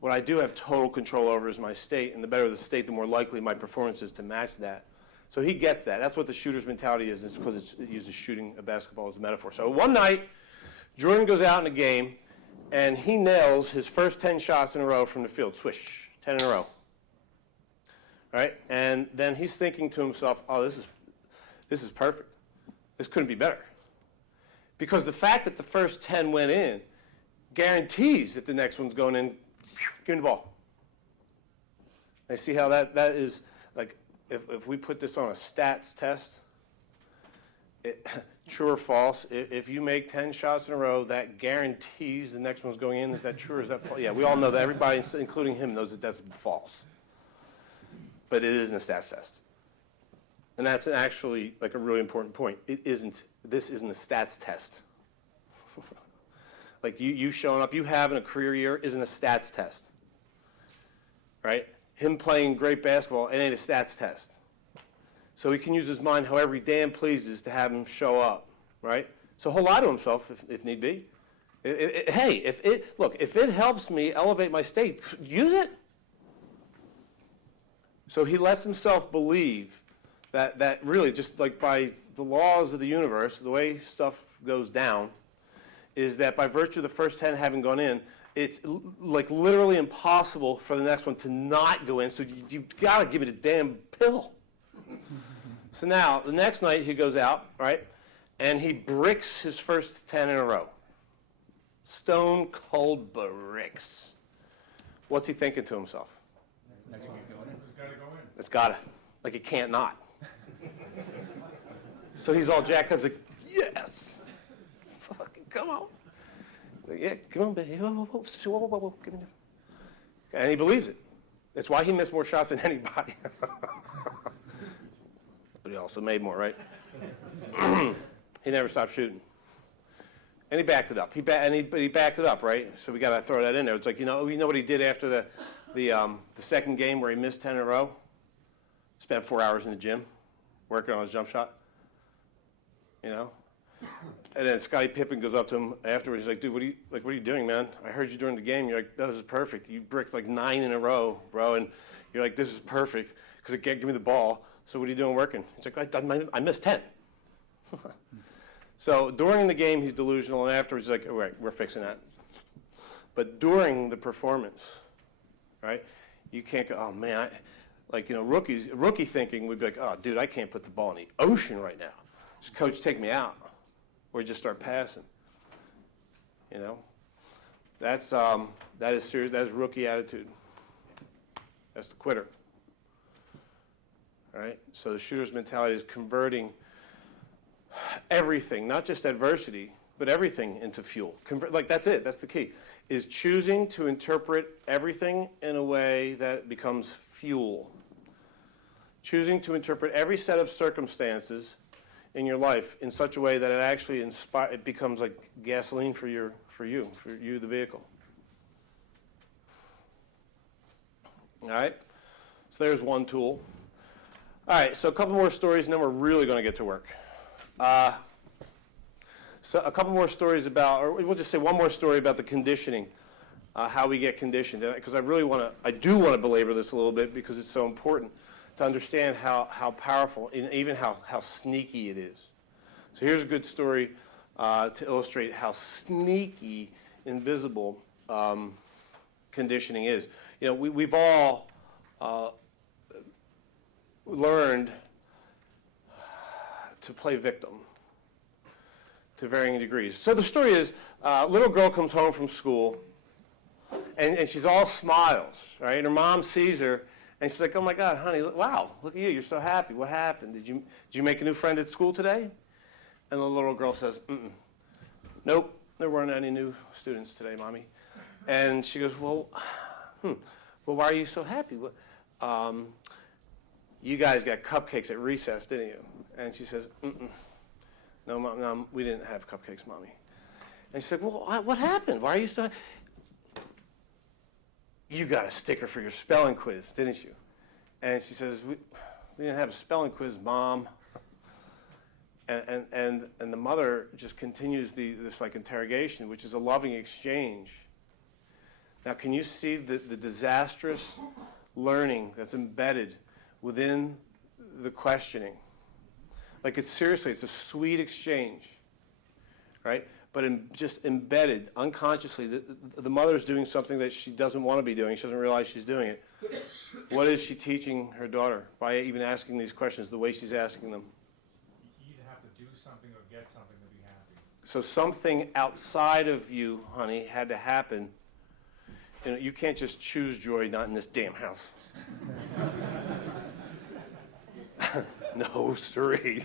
What I do have total control over is my state, and the better the state, the more likely my performance is to match that. So he gets that. That's what the shooter's mentality is. It's because it uses shooting a basketball as a metaphor. So one night, Jordan goes out in a game, and he nails his first 10 shots in a row from the field. Swish, 10 in a row. Right? And then he's thinking to himself, oh, this is perfect. This couldn't be better. Because the fact that the first 10 went in guarantees that the next one's going in. Give me the ball. And see how that is, like, if we put this on a stats test, true or false, if you make 10 shots in a row, that guarantees the next one's going in. Is that true or is that false? Yeah, we all know that. Everybody, including him, knows that that's false. But it isn't a stats test. And that's actually like a really important point. This isn't a stats test. Like you showing up, you having a career year isn't a stats test. Right? Him playing great basketball, it ain't a stats test. So he can use his mind however he damn pleases to have him show up. Right? So he'll lie to himself if need be. Hey, if it helps me elevate my state, use it. So he lets himself believe that really, just like by the laws of the universe, the way stuff goes down, is that by virtue of the first 10 having gone in, it's like literally impossible for the next one to not go in, so you got to give it a damn pill. So now, the next night he goes out, right, and he bricks his first 10 in a row. Stone cold bricks. What's he thinking to himself? It's gotta. Like, it can't not. So he's all jacked up. He's like, yes! Fucking come on. Like, yeah, come on, baby. Whoa. Give me that. And he believes it. That's why he missed more shots than anybody. but he also made more, right? He never stopped shooting. And he backed it up. He backed it up, right? So we got to throw that in there. It's like, you know what he did after the second game where he missed 10 in a row? Spent 4 hours in the gym working on his jump shot. You know? And then Scottie Pippen goes up to him afterwards. He's like, dude, what are you doing, man? I heard you during the game. You're like, this is perfect. You bricked like 9 in a row, bro. And you're like, this is perfect because it can't give me the ball. So what are you doing working? He's like, I missed 10. So during the game, he's delusional. And afterwards, he's like, all right, we're fixing that. But during the performance, right, you can't go, oh, man. Rookie thinking would be like, oh, dude, I can't put the ball in the ocean right now. Just coach, take me out. Or just start passing. You know, that is serious. That is rookie attitude. That's the quitter. All right. So the shooter's mentality is converting everything, not just adversity, but everything into fuel. That's it. That's the key. Is choosing to interpret everything in a way that becomes fuel. Choosing to interpret every set of circumstances in your life in such a way that it actually it becomes like gasoline for you, the vehicle. All right? So there's one tool. All right, so a couple more stories, and then we're really going to get to work. So a couple more stories about, or we'll just say one more story about the conditioning, how we get conditioned. Because I do want to belabor this a little bit because it's so important to understand how powerful and even how sneaky it is. So here's a good story to illustrate how sneaky, invisible conditioning is. You know, we've all learned to play victim to varying degrees. So the story is, a little girl comes home from school, and she's all smiles, right? And her mom sees her, and she's like, oh my God, honey, wow, look at you, you're so happy. What happened? Did you make a new friend at school today? And the little girl says, nope, there weren't any new students today, Mommy. And she goes, well, why are you so happy? You guys got cupcakes at recess, didn't you? And she says, no, Mom, no, we didn't have cupcakes, Mommy. And she said, well, what happened? Why are you so... You got a sticker for your spelling quiz, didn't you? And she says, we didn't have a spelling quiz, Mom. And the mother just continues this like interrogation, which is a loving exchange. Now, can you see the disastrous learning that's embedded within the questioning? Like it's a sweet exchange, right? But just embedded unconsciously, the mother's doing something that she doesn't want to be doing. She doesn't realize she's doing it. What is she teaching her daughter by even asking these questions the way she's asking them? You either have to do something or get something to be happy. So something outside of you, honey, had to happen. You know, you can't just choose joy, not in this damn house. No, siree.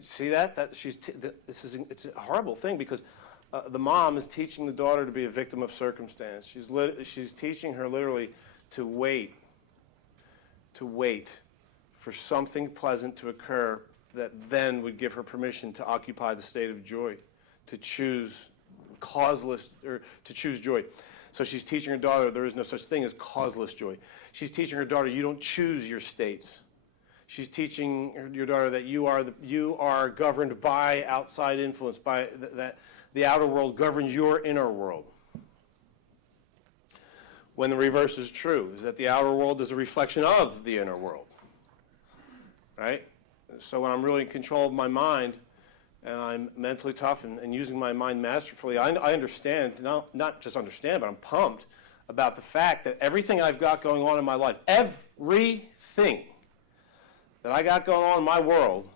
See that? It's a horrible thing because the mom is teaching the daughter to be a victim of circumstance. She's teaching her literally to wait for something pleasant to occur that then would give her permission to occupy the state of joy, to choose causeless, or to choose joy. So she's teaching her daughter there is no such thing as causeless joy. She's teaching her daughter you don't choose your states. She's teaching your daughter that you are governed by outside influence, by that the outer world governs your inner world. When the reverse is true, is that the outer world is a reflection of the inner world. Right? So when I'm really in control of my mind, and I'm mentally tough and using my mind masterfully, I understand, not just understand, but I'm pumped about the fact that everything I've got going on in my life, everything that I got going on in my world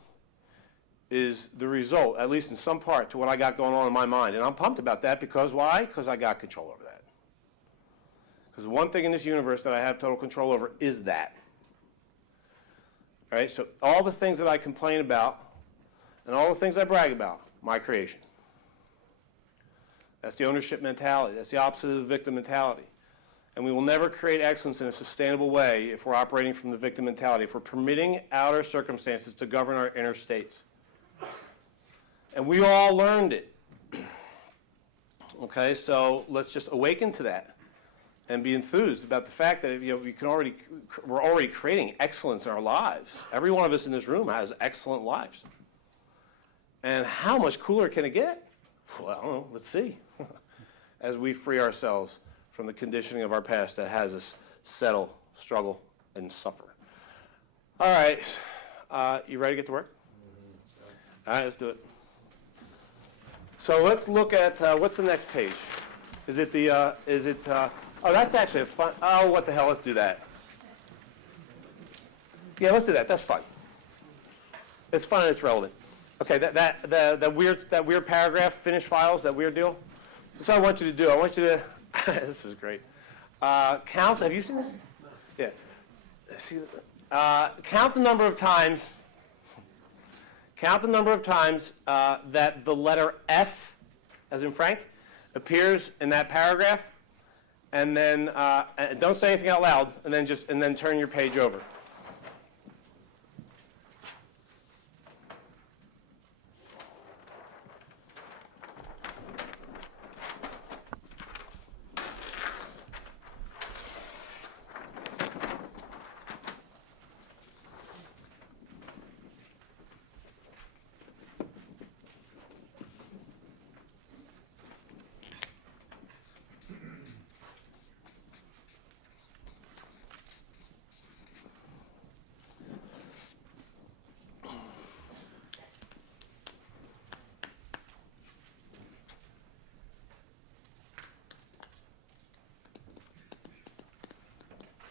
is the result, at least in some part, to what I got going on in my mind. And I'm pumped about that because why? Because I got control over that. Because the one thing in this universe that I have total control over is that. All right, so all the things that I complain about and all the things I brag about, my creation. That's the ownership mentality. That's the opposite of the victim mentality. And we will never create excellence in a sustainable way if we're operating from the victim mentality, if we're permitting outer circumstances to govern our inner states. And we all learned it. Okay, so let's just awaken to that and be enthused about the fact that we're already creating excellence in our lives. Every one of us in this room has excellent lives. And how much cooler can it get? Well, I don't know. Let's see. As we free ourselves from the conditioning of our past that has us settle, struggle, and suffer. All right. You ready to get to work? All right, let's do it. So let's look at, what's the next page? Is it oh, that's actually a fun, oh, what the hell, let's do that. Yeah, let's do that, that's fun. It's fun and it's relevant. Okay, that weird paragraph, finish files, that weird deal. That's what I want you to do. I want you to, this is great. Count, have you seen this? Yeah. See, count the number of times that the letter F, as in Frank, appears in that paragraph, and then don't say anything out loud, and then turn your page over.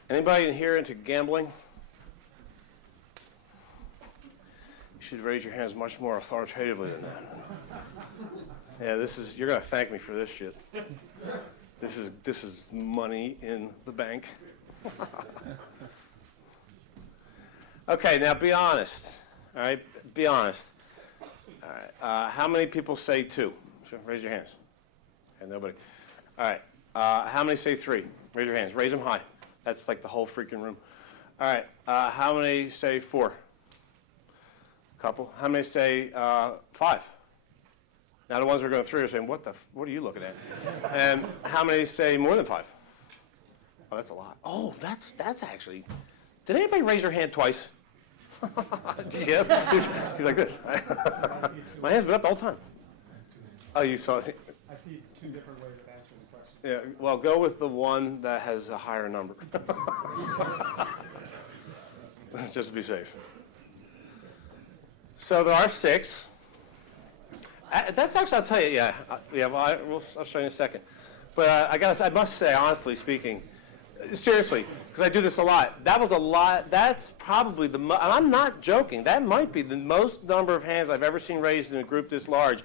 Anybody in here into gambling? You should raise your hands much more authoritatively than that. Yeah, you're gonna thank me for this shit. This is money in the bank. Okay, now be honest. All right, be honest. All right, how many people say 2? Sure, raise your hands. Okay, nobody. All right, how many say 3? Raise your hands. Raise them high. That's like the whole freaking room. All right, how many say 4? A couple. How many say 5? Now the ones who are going 3 are saying, what are you looking at? And how many say more than 5? Oh, that's a lot. Oh, that's actually, did anybody raise their hand twice? Yes. He's like this. My hand's been up the whole time. Oh, you saw it. I see 2 different ways of answering the question. Yeah, well, go with the one that has a higher number. Just to be safe. So there are 6. That's actually, I'll tell you, I'll show you in a second. But I must say, honestly speaking, seriously, because I do this a lot, that was a lot, that's probably and I'm not joking, that might be the most number of hands I've ever seen raised in a group this large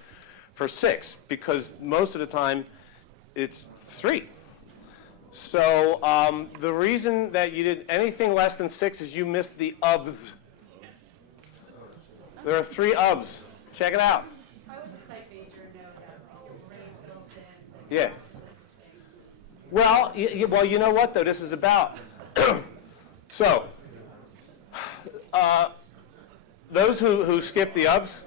for 6, because most of the time, it's 3. So the reason that you did anything less than 6 is you missed the ofs. There are 3 ofs. Check it out. I was a psych major and know that your brain fills in. Yeah. Well, you know what, though, this is about. So, those who skip the ofs,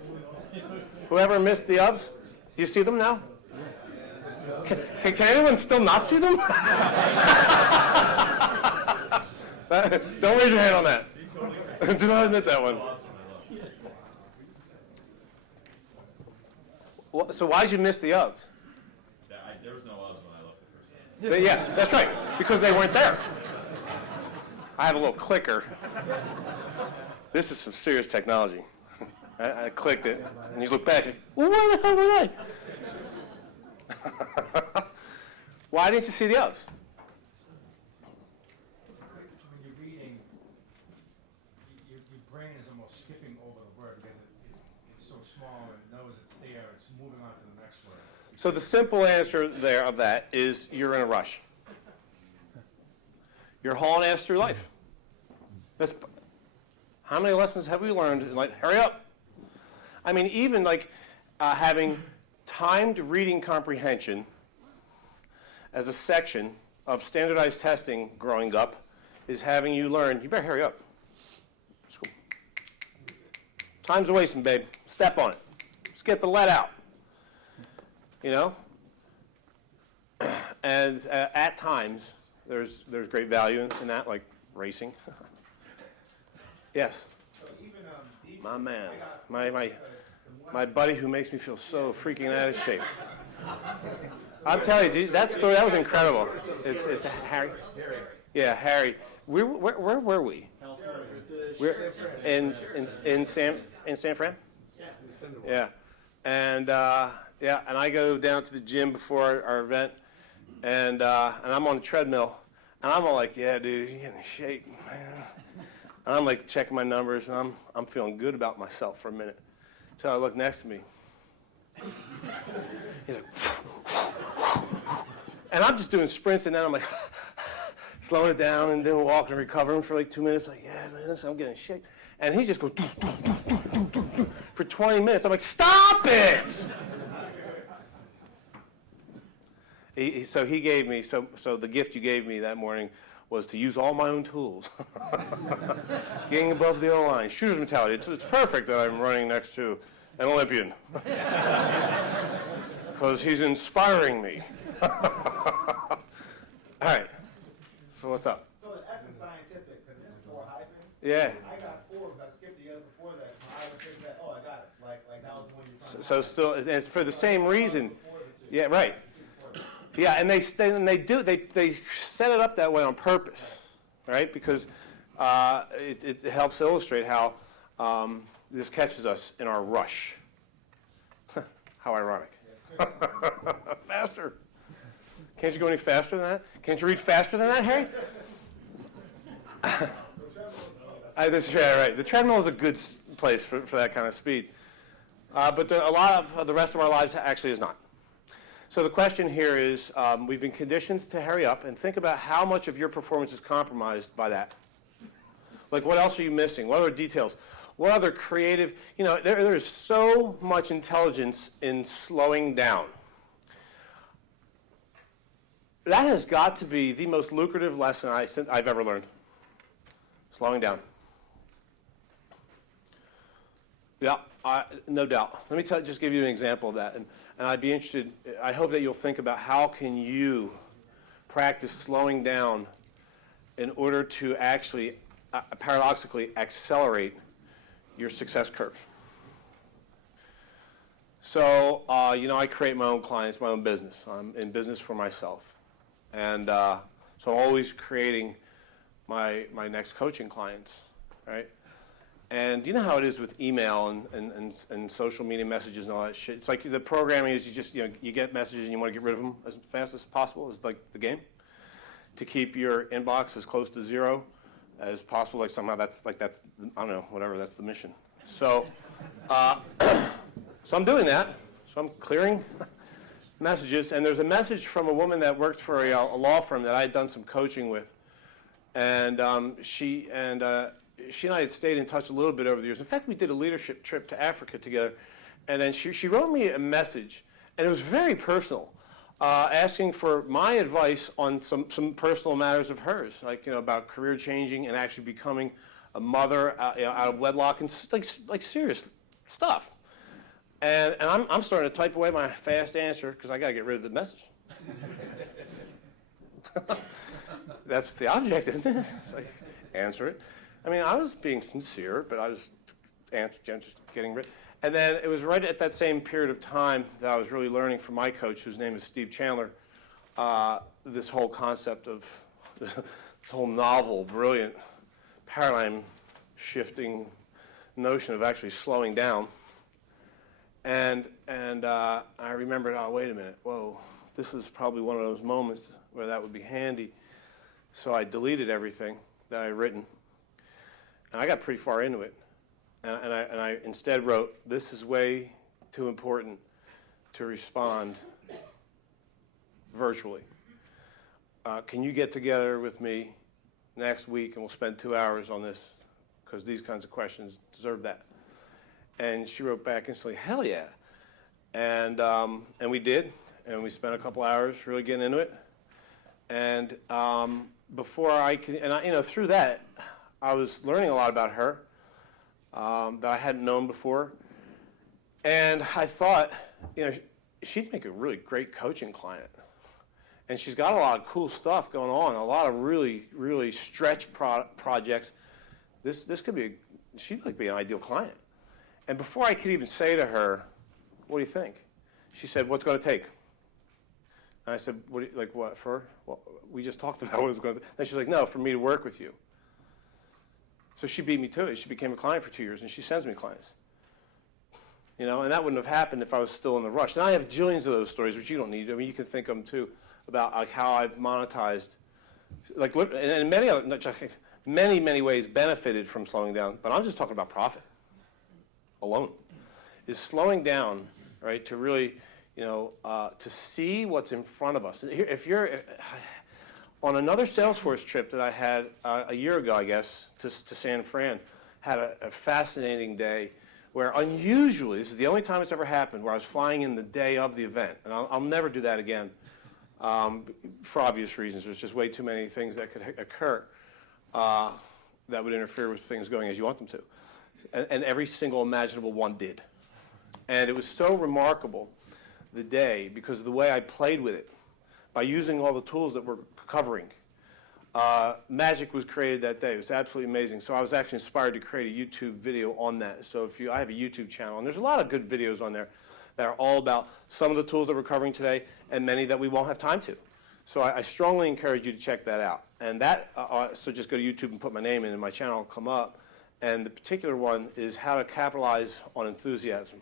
whoever missed the ofs, do you see them now? Can anyone still not see them? Don't raise your hand on that. Do not admit that one. So why did you miss the ofs? There was no ofs when I left the first time. Yeah, that's right, because they weren't there. I have a little clicker. This is some serious technology. I clicked it, and you look back, and, well, where the hell were they? Why didn't you see the ofs? When you're reading, your brain is almost skipping over the word because it's so small and it knows it's there. It's moving on to the next word. So the simple answer there of that is you're in a rush. You're hauling ass through life. How many lessons have we learned? Like, hurry up. I mean, even like having timed reading comprehension as a section of standardized testing growing up is having you learn, you better hurry up. School. Time's a wasting, babe. Step on it. Just get the lead out. You know? And at times, there's great value in that, like racing. Yes. My man. My buddy who makes me feel so freaking out of shape. I'll tell you, dude, that story, that was incredible. It's Harry. Yeah, Harry. Where were we? We're in San Fran? Yeah. And and I go down to the gym before our event, and I'm on the treadmill, and I'm all like, yeah, dude, you're getting in shape, man. And I'm like checking my numbers, and I'm feeling good about myself for a minute. So I look next to me. He's like, and I'm just doing sprints, and then I'm like, slowing it down and then walking and recovering for like 2 minutes. Like, yeah, man, I'm getting in shape. And he just goes for 20 minutes. I'm like, stop it! So he gave me, so the gift you gave me that morning was to use all my own tools. Getting above the O-line, shooter's mentality. It's perfect that I'm running next to an Olympian. Because he's inspiring me. All right, so what's up? So the F in scientific, because it's 4 hyphen. Yeah. I got 4 because I skipped the other before that. I would think that, oh, I got it. Like that was the one you're trying to. So still, and it's for the same reason. Yeah, right. Yeah, and they set it up that way on purpose, right? Because it helps illustrate how this catches us in our rush. How ironic. Faster. Can't you go any faster than that? Can't you read faster than that, Harry? That's right. The treadmill is a good place for that kind of speed. But a lot of the rest of our lives actually is not. So the question here is, we've been conditioned to hurry up and think about how much of your performance is compromised by that. Like, what else are you missing? What other details? What other creative, there is so much intelligence in slowing down. That has got to be the most lucrative lesson I've ever learned. Slowing down. Yeah, no doubt. Let me just give you an example of that. And I'd be interested, I hope that you'll think about how can you practice slowing down in order to actually, paradoxically, accelerate your success curve. So, I create my own clients, my own business. I'm in business for myself. And so I'm always creating my next coaching clients, right? And you know how it is with email and social media messages and all that shit. It's like the programming is you get messages and you want to get rid of them as fast as possible. It's like the game. To keep your inbox as close to zero as possible. Like somehow that's I don't know, whatever, that's the mission. So, so I'm doing that. So I'm clearing messages. And there's a message from a woman that worked for a law firm that I had done some coaching with. And she and I had stayed in touch a little bit over the years. In fact, we did a leadership trip to Africa together. And then she wrote me a message, and it was very personal, asking for my advice on some personal matters of hers, like about career changing and actually becoming a mother out of wedlock and like serious stuff. And I'm starting to type away my fast answer because I got to get rid of the message. That's the object, isn't it? It's like, answer it. I mean, I was being sincere, but I was just getting rid. And then it was right at that same period of time that I was really learning from my coach, whose name is Steve Chandler, this whole concept of this whole novel, brilliant, paradigm-shifting notion of actually slowing down. And I remembered, oh, wait a minute, whoa, this is probably one of those moments where that would be handy. So I deleted everything that I'd written. And I got pretty far into it. And I instead wrote, this is way too important to respond virtually. Can you get together with me next week and we'll spend 2 hours on this? Because these kinds of questions deserve that. And she wrote back instantly, hell yeah. And we did. And we spent a couple hours really getting into it. And before I could, and I, through that, I was learning a lot about her that I hadn't known before. And I thought, she'd make a really great coaching client. And she's got a lot of cool stuff going on, a lot of really, really stretch projects. This could be, she'd like be an ideal client. And before I could even say to her, what do you think? She said, what's going to take? And I said, what for? Well, we just talked about what it was going to take. And she's like, no, for me to work with you. So she beat me to it. She became a client for 2 years, and she sends me clients. And that wouldn't have happened if I was still in the rush. And I have jillions of those stories, which you don't need. I mean, you can think of them too, about like how I've monetized, and many other, many ways benefited from slowing down. But I'm just talking about profit alone. Is slowing down, right, to really, to see what's in front of us. If you're on another Salesforce trip that I had a year ago, I guess, to San Fran, had a fascinating day where unusually, this is the only time it's ever happened, where I was flying in the day of the event. And I'll never do that again for obvious reasons. There's just way too many things that could occur that would interfere with things going as you want them to. And every single imaginable one did. And it was so remarkable, the day, because of the way I played with it, by using all the tools that we're covering. Magic was created that day. It was absolutely amazing. So I was actually inspired to create a YouTube video on that. So I have a YouTube channel, and there's a lot of good videos on there that are all about some of the tools that we're covering today and many that we won't have time to. So I strongly encourage you to check that out. And so just go to YouTube and put my name in, and my channel will come up. And the particular one is how to capitalize on enthusiasm.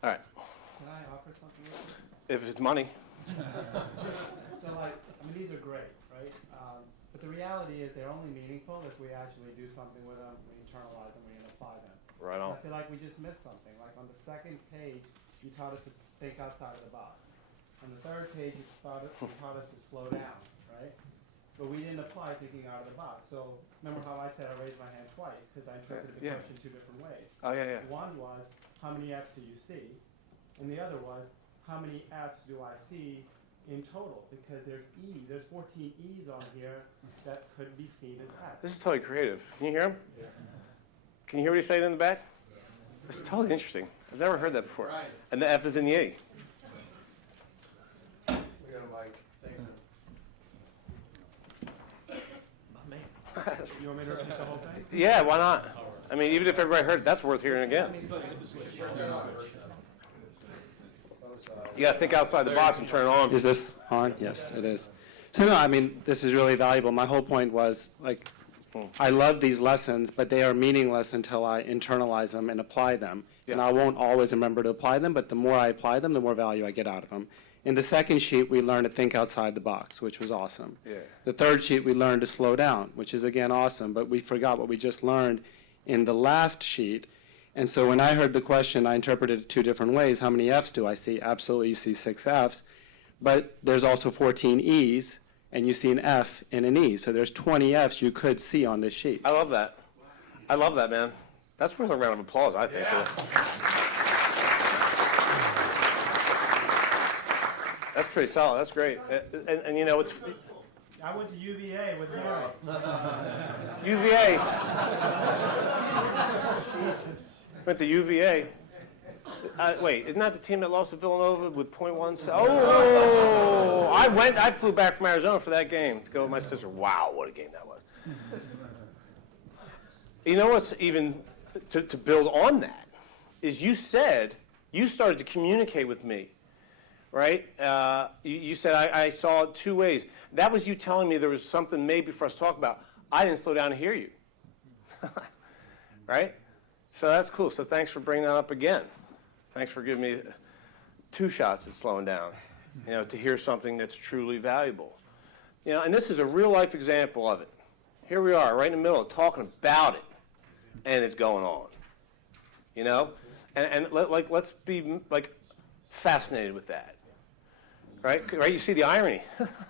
All right. Can I offer something else? If it's money. So these are great, right? But the reality is they're only meaningful if we actually do something with them, we internalize them, we apply them. Right on. I feel like we just missed something. Like on the second page, you taught us to think outside of the box. On the third page, you taught us to slow down, right? But we didn't apply thinking out of the box. So remember how I said I raised my hand twice because I interpreted the question two different ways. Oh, yeah. One was, how many F's do you see? And the other was, how many F's do I see in total? Because there's 14 E's on here that could be seen as F's. This is totally creative. Can you hear him? Yeah. Can you hear what he's saying in the back? This is totally interesting. I've never heard that before. Right. And the F is in the E. We got a mic. Thanks. You want me to repeat the whole thing? Yeah, why not? I mean, even if everybody heard it, that's worth hearing again. You got to think outside the box and turn it on. Is this on? Yes, it is. So no, I mean, this is really valuable. My whole point was, I love these lessons, but they are meaningless until I internalize them and apply them. Yeah. And I won't always remember to apply them, but the more I apply them, the more value I get out of them. In the second sheet, we learned to think outside the box, which was awesome. Yeah. The third sheet, we learned to slow down, which is, again, awesome, but we forgot what we just learned in the last sheet. And so when I heard the question, I interpreted it 2 different ways. How many F's do I see? Absolutely, you see 6 F's. But there's also 14 E's, and you see an F and an E. So there's 20 F's you could see on this sheet. I love that. I love that, man. That's worth a round of applause, I think. Yeah. That's pretty solid. That's great. And you know, it's... I went to UVA with Harry. UVA. Went to UVA. Wait, isn't that the team that lost to Villanova with .1? Oh, I flew back from Arizona for that game to go with my sister. Wow, what a game that was. You know what's even, to build on that, is you said, you started to communicate with me, right? You said I saw it 2 ways. That was you telling me there was something maybe for us to talk about. I didn't slow down to hear you, right? So that's cool. So thanks for bringing that up again. Thanks for giving me 2 shots at slowing down, to hear something that's truly valuable. And this is a real life example of it. Here we are, right in the middle of talking about it, and it's going on. Let's be fascinated with that. Right? You see the irony.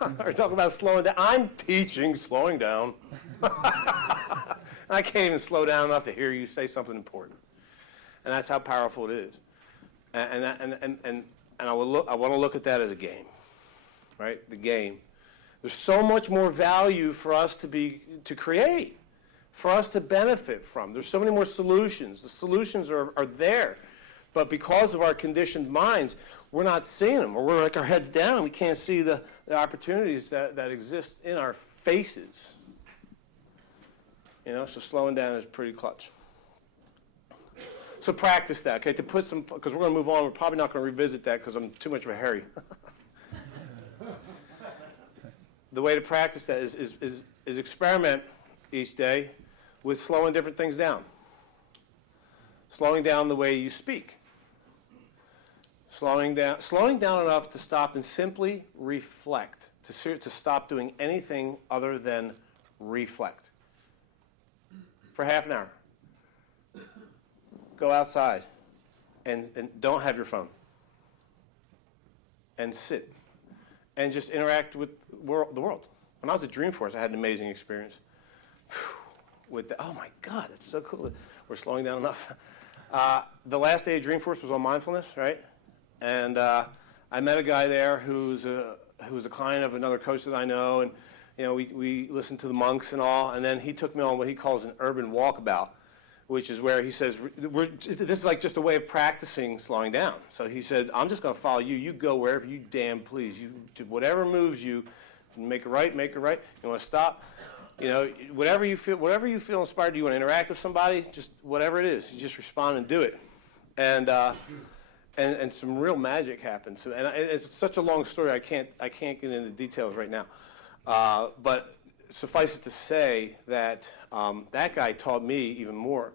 We're talking about slowing down. I'm teaching slowing down. I can't even slow down enough to hear you say something important. And that's how powerful it is. And I want to look at that as a game, right? The game. There's so much more value for us to create, for us to benefit from. There's so many more solutions. The solutions are there. But because of our conditioned minds, we're not seeing them, or we're like our heads down. We can't see the opportunities that exist in our faces. You know, so slowing down is pretty clutch. So practice that, okay? To put some, because we're going to move on. We're probably not going to revisit that because I'm too much of a Harry. The way to practice that is experiment each day with slowing different things down. Slowing down the way you speak. Slowing down enough to stop and simply reflect, to stop doing anything other than reflect. For half an hour. Go outside and don't have your phone. And sit. And just interact with the world. When I was at Dreamforce, I had an amazing experience. Oh my God, that's so cool. We're slowing down enough. The last day of Dreamforce was on mindfulness, right? And I met a guy there who's a client of another coach that I know, and you know, we listened to the monks and all, and then he took me on what he calls an urban walkabout, which is where he says, this is like just a way of practicing slowing down. So he said, I'm just going to follow you. You go wherever you damn please. You do whatever moves you. Make a right, make a right. You want to stop? You know, whatever you feel inspired. Do you want to interact with somebody? Just whatever it is, you just respond and do it. And some real magic happens. And it's such a long story. I can't get into details right now. But suffice it to say that that guy taught me even more.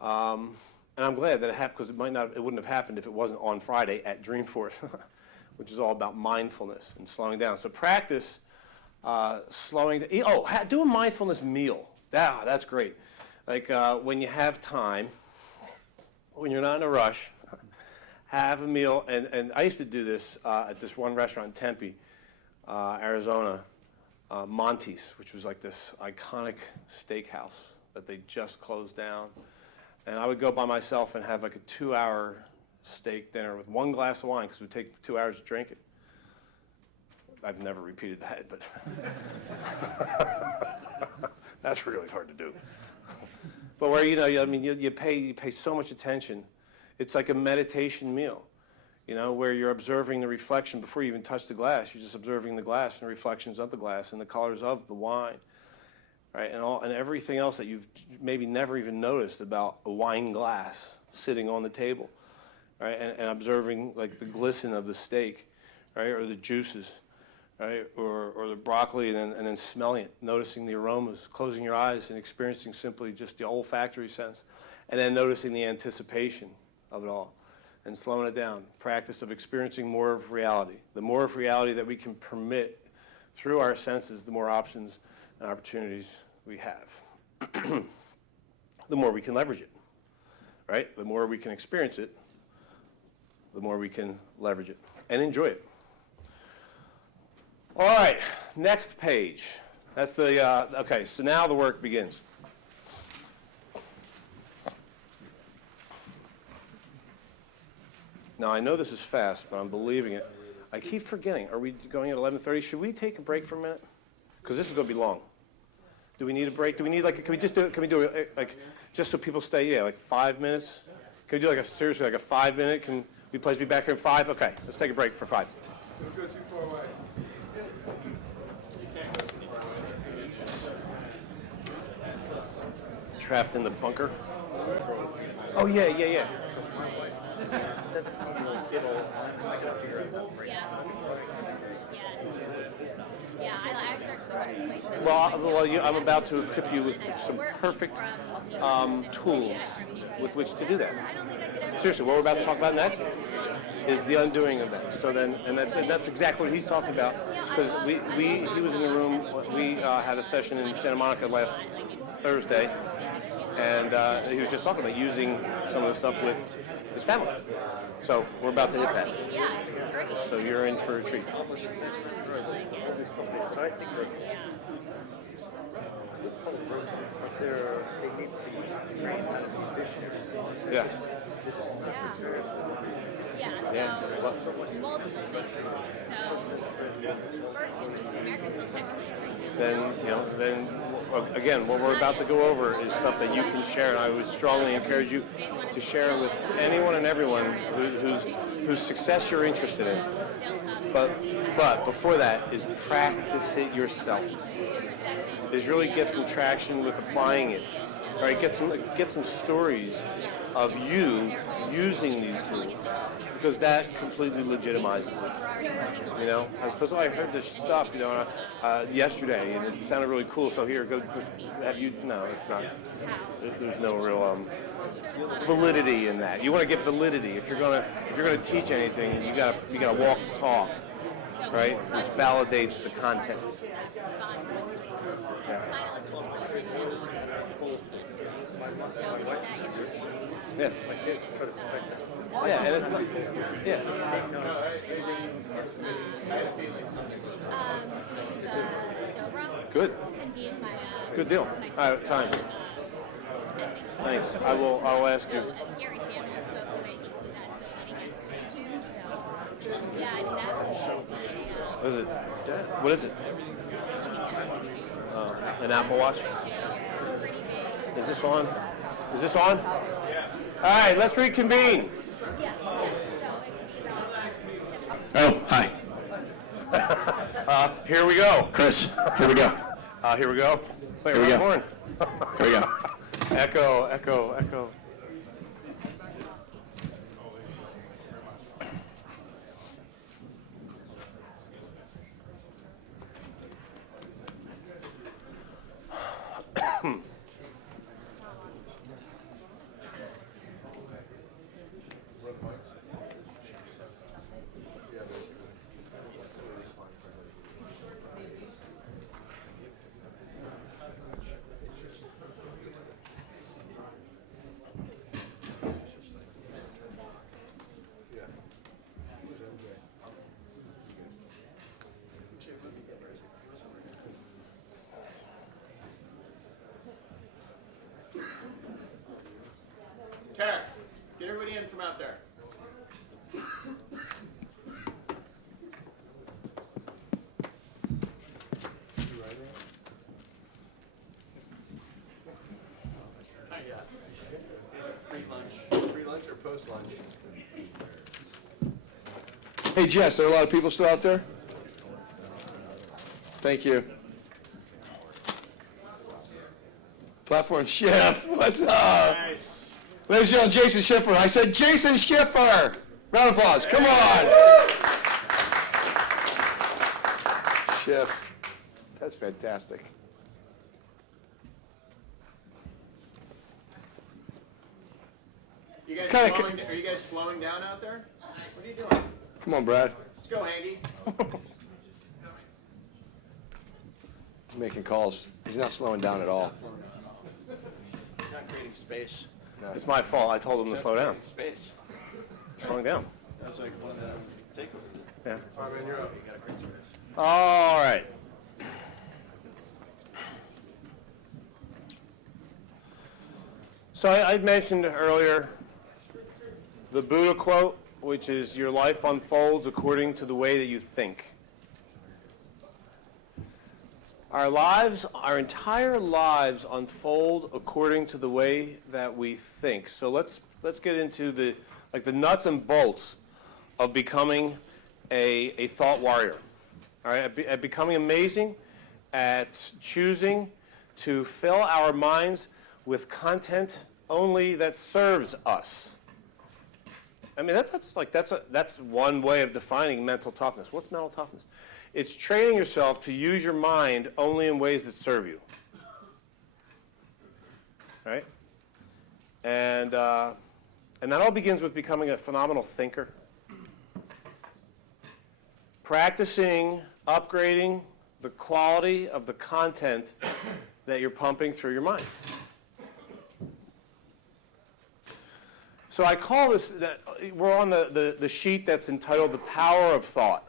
And I'm glad that it happened, because it wouldn't have happened if it wasn't on Friday at Dreamforce, which is all about mindfulness and slowing down. So practice slowing down. Do a mindfulness meal. That's great. Like when you have time, when you're not in a rush, have a meal. And I used to do this at this one restaurant in Tempe, Arizona, Monty's, which was like this iconic steakhouse that they just closed down. And I would go by myself and have like a 2-hour steak dinner with one glass of wine, because it would take 2 hours to drink it. I've never repeated that, but that's really hard to do. But where, you pay so much attention. It's like a meditation meal, where you're observing the reflection before you even touch the glass. You're just observing the glass and the reflections of the glass and the colors of the wine, right? And everything else that you've maybe never even noticed about a wine glass sitting on the table, right? And observing like the glisten of the steak, right? Or the juices, right? Or the broccoli, and then smelling it, noticing the aromas, closing your eyes and experiencing simply just the olfactory sense, and then noticing the anticipation of it all, and slowing it down. Practice of experiencing more of reality. The more of reality that we can permit through our senses, the more options and opportunities we have. The more we can leverage it, right? The more we can experience it, the more we can leverage it and enjoy it. All right, next page. That's the, okay, so now the work begins. Now, I know this is fast, but I'm believing it. I keep forgetting. Are we going at 11:30? Should we take a break for a minute? Because this is going to be long. Do we need a break? Do we need, can we just do it? Can we do it, just so people stay, like 5 minutes? Can we do, seriously, like a 5-minute? Can we please be back here in 5? Okay, let's take a break for 5. Don't go too far away. Trapped in the bunker? Oh, yeah. 17-year-old kid all the time. I gotta figure out that. Yeah, I actually want to explain something. Well, I'm about to equip you with some perfect tools with which to do that. Seriously, what we're about to talk about next is the undoing of that. So then, and that's exactly what he's talking about. Because he was in the room. We had a session in Santa Monica last Thursday, and he was just talking about using some of the stuff with his family. So we're about to hit that. So you're in for a treat. They need to be trained how to be visionaries. Yeah. Yeah, so multiple things. So first is America's still technically Then again, what we're about to go over is stuff that you can share, and I would strongly encourage you to share with anyone and everyone whose success you're interested in. But before that is practice it yourself. Is really get some traction with applying it. All right, get some stories of you using these tools, because that completely legitimizes it. You know, as opposed to, I heard this stuff, yesterday, and it sounded really cool. So here, let's have you. No, it's not. There's no real validity in that. You want to get validity. If you're gonna teach anything, you gotta walk the talk, right? Which validates the content. Yeah. Yeah. Like this, try to perfect that. Yeah, and it's yeah. Good. Good deal. All right, time. Thanks. I will ask you. Gary Samuels spoke to it. Yeah, I mean, that What is it? What is it? An Apple Watch? Is this on? Is this on? All right, let's reconvene. Oh, hi. Here we go. Chris, here we go. Here we go. Wait, Here we go. horn. Here we go. Echo, echo, echo. Tara, get everybody in from out there. Free lunch or post lunch? Hey Jess, are a lot of people still out there? Thank you. Platform Chef, what's up? Nice. Ladies and gentlemen, Jason Schiffer. I said Jason Schiffer. Round of applause. Come on. Schiff. That's fantastic. You guys Kinda are you guys slowing down out there? What are you doing? Come on, Brad. Let's go, Hanky. He's making calls. He's not slowing down at all. Not creating space. It's my fault. I told him to slow down. Space. Slowing down. That was like one takeover. Yeah. All right, man, you're up. All right. So I mentioned earlier the Buddha quote, which is, your life unfolds according to the way that you think. Our lives, our entire lives unfold according to the way that we think. So let's get into the nuts and bolts of becoming a thought warrior. All right, at becoming amazing, at choosing to fill our minds with content only that serves us. I mean, that's one way of defining mental toughness. What's mental toughness? It's training yourself to use your mind only in ways that serve you. Right? And that all begins with becoming a phenomenal thinker. Practicing, upgrading the quality of the content that you're pumping through your mind. So I call this, we're on the sheet that's entitled The Power of Thought.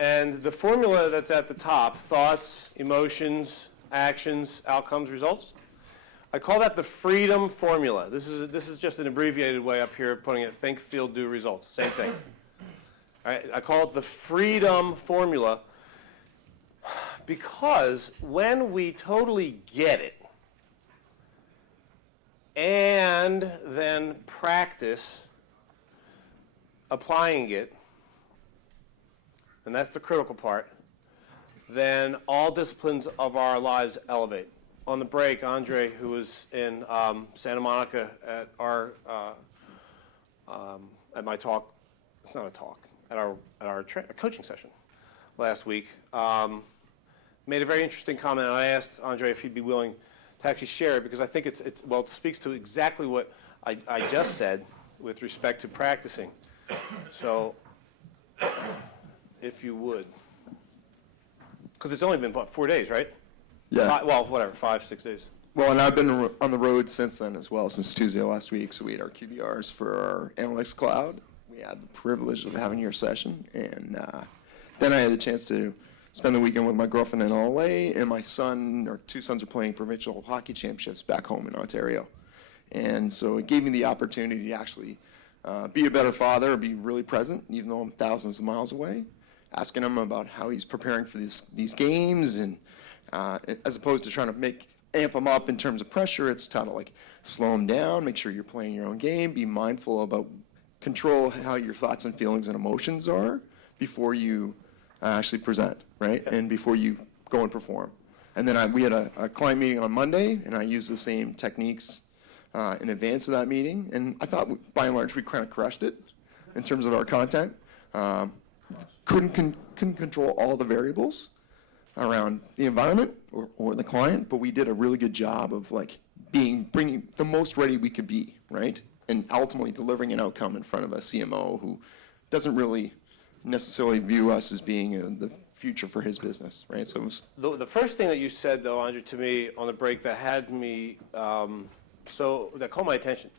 And the formula that's at the top, thoughts, emotions, actions, outcomes, results. I call that the freedom formula. This is just an abbreviated way up here of putting it: think, feel, do, results. Same thing. All right, I call it the freedom formula because when we totally get it and then practice applying it, and that's the critical part, then all disciplines of our lives elevate. On the break, Andre, who was in Santa Monica at our at my talk, it's not a talk, at our coaching session last week, made a very interesting comment. And I asked Andre if he'd be willing to actually share it because I think it speaks to exactly what I just said with respect to practicing. So, if you would, because it's only been 4 days, right? Yeah. Well, whatever, 5, 6 days. Well, and I've been on the road since then as well, since Tuesday last week. So we had our QBRs for our analytics cloud. We had the privilege of having your session, and then I had a chance to spend the weekend with my girlfriend in LA, and my son, or 2 sons, are playing provincial hockey championships back home in Ontario. And so it gave me the opportunity to actually be a better father, be really present, even though I'm thousands of miles away, asking him about how he's preparing for these games, and as opposed to trying to amp him up in terms of pressure, it's trying to like slow him down, make sure you're playing your own game, be mindful about control how your thoughts and feelings and emotions are before you actually present, right? And before you go and perform. And then we had a client meeting on Monday, and I used the same techniques in advance of that meeting, and I thought by and large we kind of crushed it in terms of our content. Couldn't control all the variables around the environment or the client, but we did a really good job of like bringing the most ready we could be, right? And ultimately delivering an outcome in front of a CMO who doesn't really necessarily view us as being the future for his business, right? So it was The first thing that you said, though, Andre, to me on the break that had me, that caught my attention,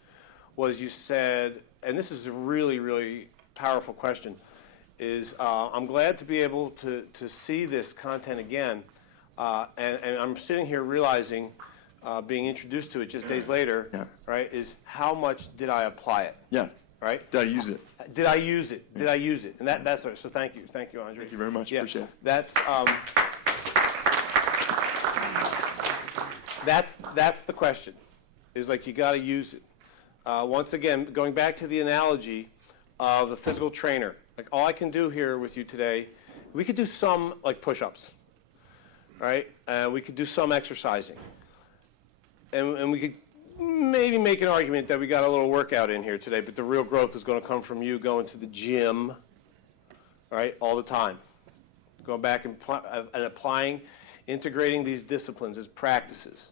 was you said, and this is a really, really powerful question, is I'm glad to be able to see this content again, and I'm sitting here realizing, being introduced to it just days later, right, is how much did I apply it? Yeah. Right? Did I use it? Did I use it? Did I use it? And that's so thank you, Andre. Thank you very much. Yeah, Appreciate it. That's the question. Is like you got to use it. Once again, going back to the analogy of the physical trainer. Like all I can do here with you today, we could do some like push-ups, right? We could do some exercising, and we could maybe make an argument that we got a little workout in here today. But the real growth is going to come from you going to the gym, right, all the time, going back and applying, integrating these disciplines as practices.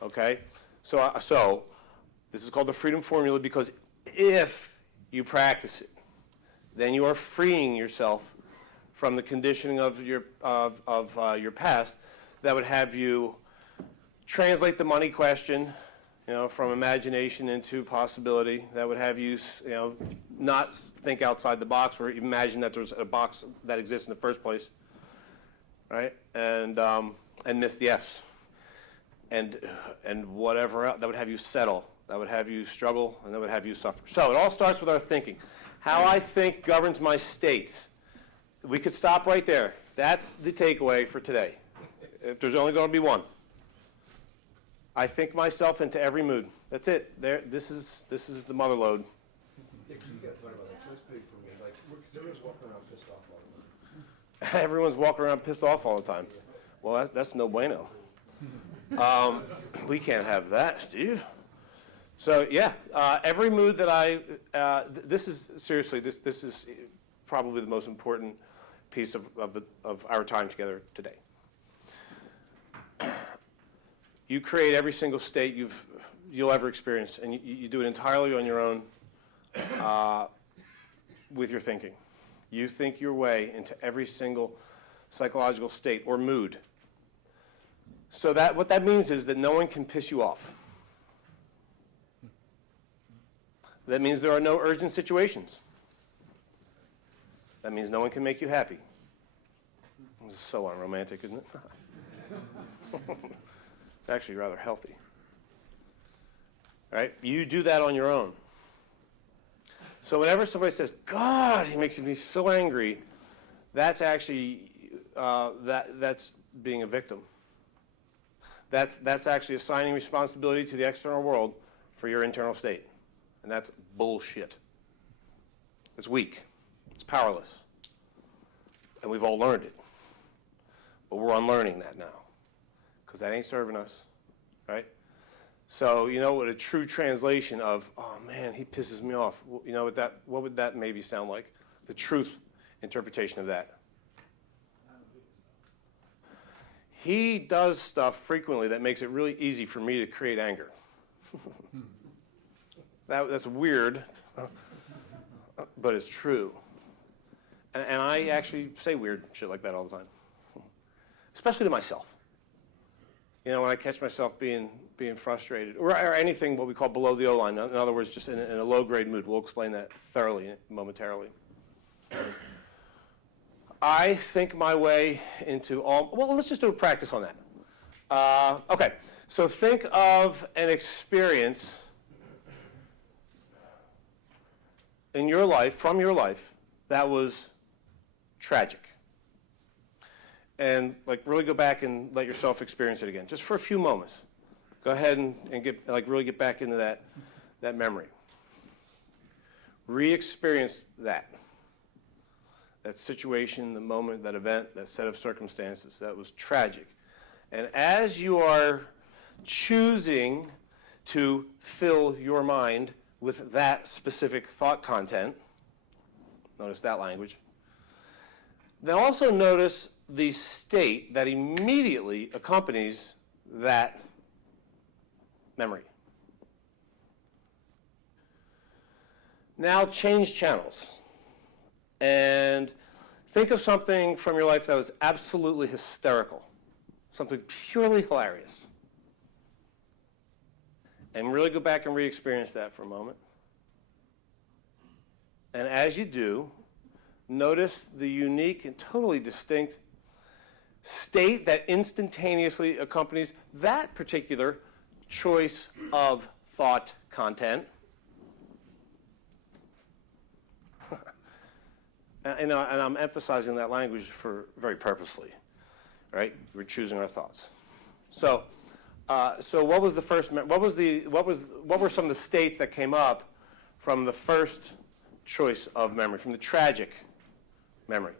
Okay, so this is called the freedom formula because if you practice it, then you are freeing yourself from the conditioning of your past that would have you translate the money question, from imagination into possibility. That would have you, not think outside the box or imagine that there's a box that exists in the first place, right? And miss the F's, and whatever else that would have you settle, that would have you struggle, and that would have you suffer. So it all starts with our thinking. How I think governs my state. We could stop right there. That's the takeaway for today. If there's only going to be one. I think myself into every mood. That's it. There. This is the mother load. Yeah, you got to talk about that. That's big for me. Like, because everyone's walking around pissed off all the time. Everyone's walking around pissed off all the time. Well, that's no bueno. We can't have that, Steve. So yeah, every mood that this is seriously, this is probably the most important piece of our time together today. You create every single state you'll ever experience, and you do it entirely on your own with your thinking. You think your way into every single psychological state or mood. So what that means is that no one can piss you off. That means there are no urgent situations. That means no one can make you happy. This is so unromantic, isn't it? It's actually rather healthy. Right? You do that on your own. So whenever somebody says, God, he makes me so angry, that's actually, that's being a victim. That's actually assigning responsibility to the external world for your internal state. And that's bullshit. It's weak. It's powerless. And we've all learned it. But we're unlearning that now. Because that ain't serving us, right? So, you know what a true translation of, oh man, he pisses me off. You know what would that maybe sound like? The truth interpretation of that. He does stuff frequently that makes it really easy for me to create anger. That's weird, but it's true. And I actually say weird shit like that all the time, especially to myself. You know, when I catch myself being frustrated, or anything what we call below the O-line, in other words, just in a low-grade mood. We'll explain that thoroughly momentarily. I think my way into all, well, let's just do a practice on that. Okay, so think of an experience in your life, from your life, that was tragic. And like really go back and let yourself experience it again, just for a few moments. Go ahead and really get back into that memory. Re-experience that situation, the moment, that event, that set of circumstances that was tragic. And as you are choosing to fill your mind with that specific thought content, notice that language, then also notice the state that immediately accompanies that memory. Now change channels and think of something from your life that was absolutely hysterical, something purely hilarious. And really go back and re-experience that for a moment. And as you do, notice the unique and totally distinct state that instantaneously accompanies that particular choice of thought content. And I'm emphasizing that language very purposefully, right? We're choosing our thoughts. So what was the first? What were some of the states that came up from the first choice of memory, from the tragic memory?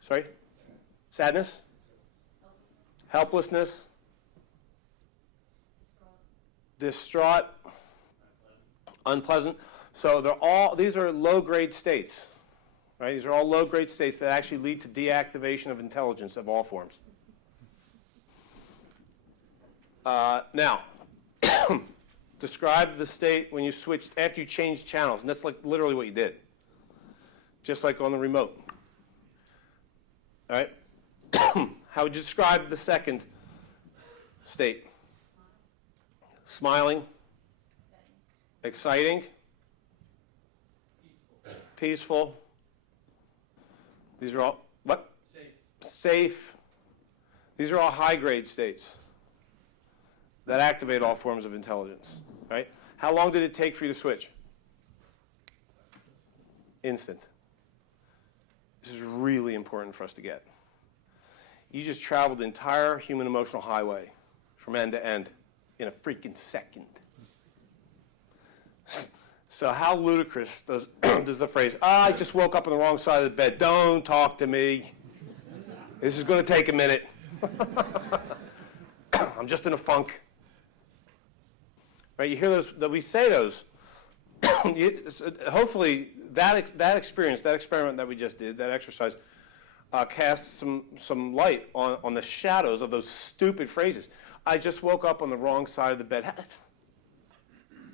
Sorry, sadness, helplessness, distraught, unpleasant. So these are low-grade states. Right? These are all low-grade states that actually lead to deactivation of intelligence of all forms. Now, describe the state when you switched, after you changed channels, and that's like literally what you did. Just like on the remote. All right? How would you describe the second state? Smiling? Exciting? Peaceful? These are all, what? Safe. These are all high-grade states that activate all forms of intelligence, right? How long did it take for you to switch? Instant. This is really important for us to get. You just traveled the entire human emotional highway from end to end in a freaking second. So how ludicrous does the phrase, I just woke up on the wrong side of the bed, don't talk to me. This is going to take a minute. I'm just in a funk. Right, you hear those, that we say those. Hopefully that experience, that experiment that we just did, that exercise, casts some light on the shadows of those stupid phrases. I just woke up on the wrong side of the bed.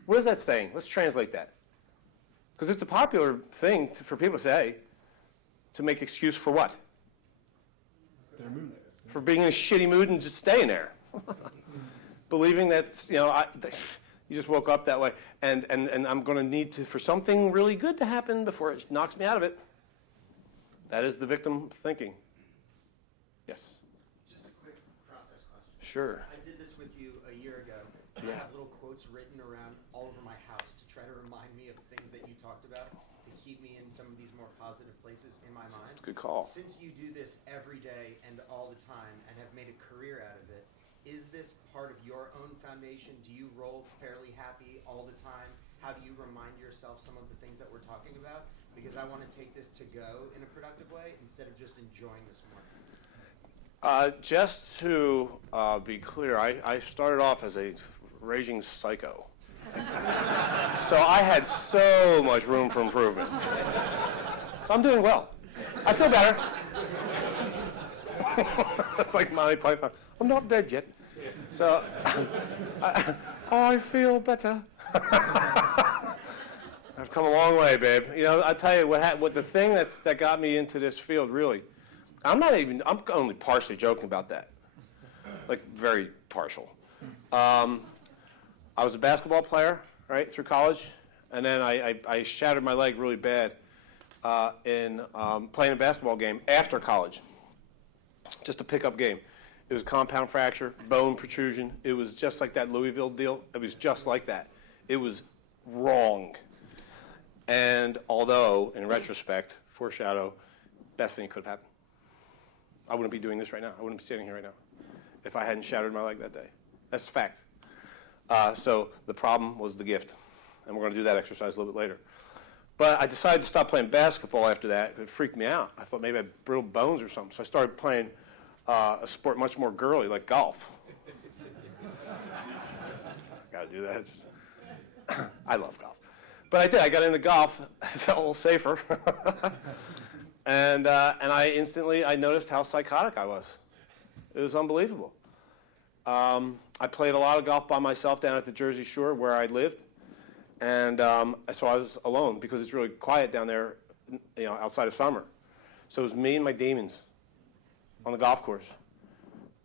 What is that saying? Let's translate that. Because it's a popular thing for people to say, to make excuse for what? Their mood. For being in a shitty mood and just staying there. Believing that, you just woke up that way, and I'm going to need for something really good to happen before it knocks me out of it. That is the victim thinking. Yes? Just a quick process question. Sure. I did this with you a year ago. I have little quotes written around all over my house to try to remind me of things that you talked about to keep me in some of these more positive places in my mind. Good call. Since you do this every day and all the time and have made a career out of it, is this part of your own foundation? Do you roll fairly happy all the time? How do you remind yourself some of the things that we're talking about? Because I want to take this to go in a productive way instead of just enjoying this more. Just to be clear, I started off as a raging psycho. So I had so much room for improvement. So I'm doing well. I feel better. It's like Monty Python. I'm not dead yet. So I feel better. I've come a long way, babe. You know, I tell you what the thing that got me into this field really. I'm only partially joking about that. Like very partial. I was a basketball player, right, through college, and then I shattered my leg really bad in playing a basketball game after college. Just a pickup game. It was compound fracture, bone protrusion. It was just like that Louisville deal. It was just like that. It was wrong. And although, in retrospect, foreshadow, best thing that could have happened. I wouldn't be doing this right now. I wouldn't be standing here right now if I hadn't shattered my leg that day. That's a fact. So the problem was the gift. And we're going to do that exercise a little bit later. But I decided to stop playing basketball after that. It freaked me out. I thought maybe I had brittle bones or something. So I started playing a sport much more girly, like golf. Got to do that. I love golf. But I did. I got into golf. I felt a little safer. And I instantly noticed how psychotic I was. It was unbelievable. I played a lot of golf by myself down at the Jersey Shore where I lived. And so I was alone because it's really quiet down there, you know, outside of summer. So it was me and my demons on the golf course.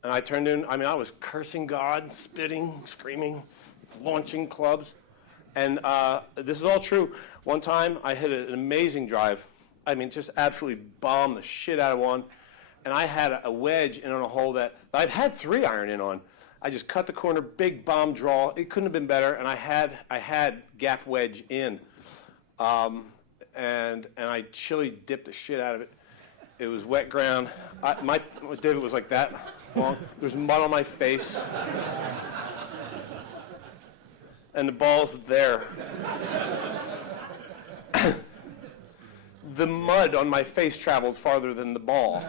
And I turned in, I was cursing God, spitting, screaming, launching clubs. And this is all true. One time I hit an amazing drive. Just absolutely bombed the shit out of one. And I had a wedge in on a hole that I've had 3 iron in on. I just cut the corner, big bomb draw. It couldn't have been better. And I had gap wedge in. And I chili dipped the shit out of it. It was wet ground. My divot was like that long. There was mud on my face. And the ball's there. The mud on my face traveled farther than the ball.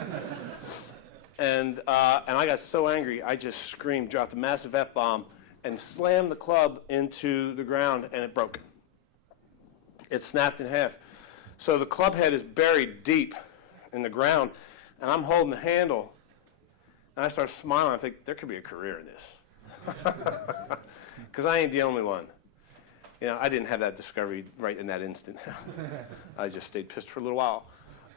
And I got so angry, I just screamed, dropped a massive F-bomb, and slammed the club into the ground, and it broke. It snapped in half. So the club head is buried deep in the ground, and I'm holding the handle. And I start smiling. I think, there could be a career in this. Because I ain't the only one. You know, I didn't have that discovery right in that instant. I just stayed pissed for a little while.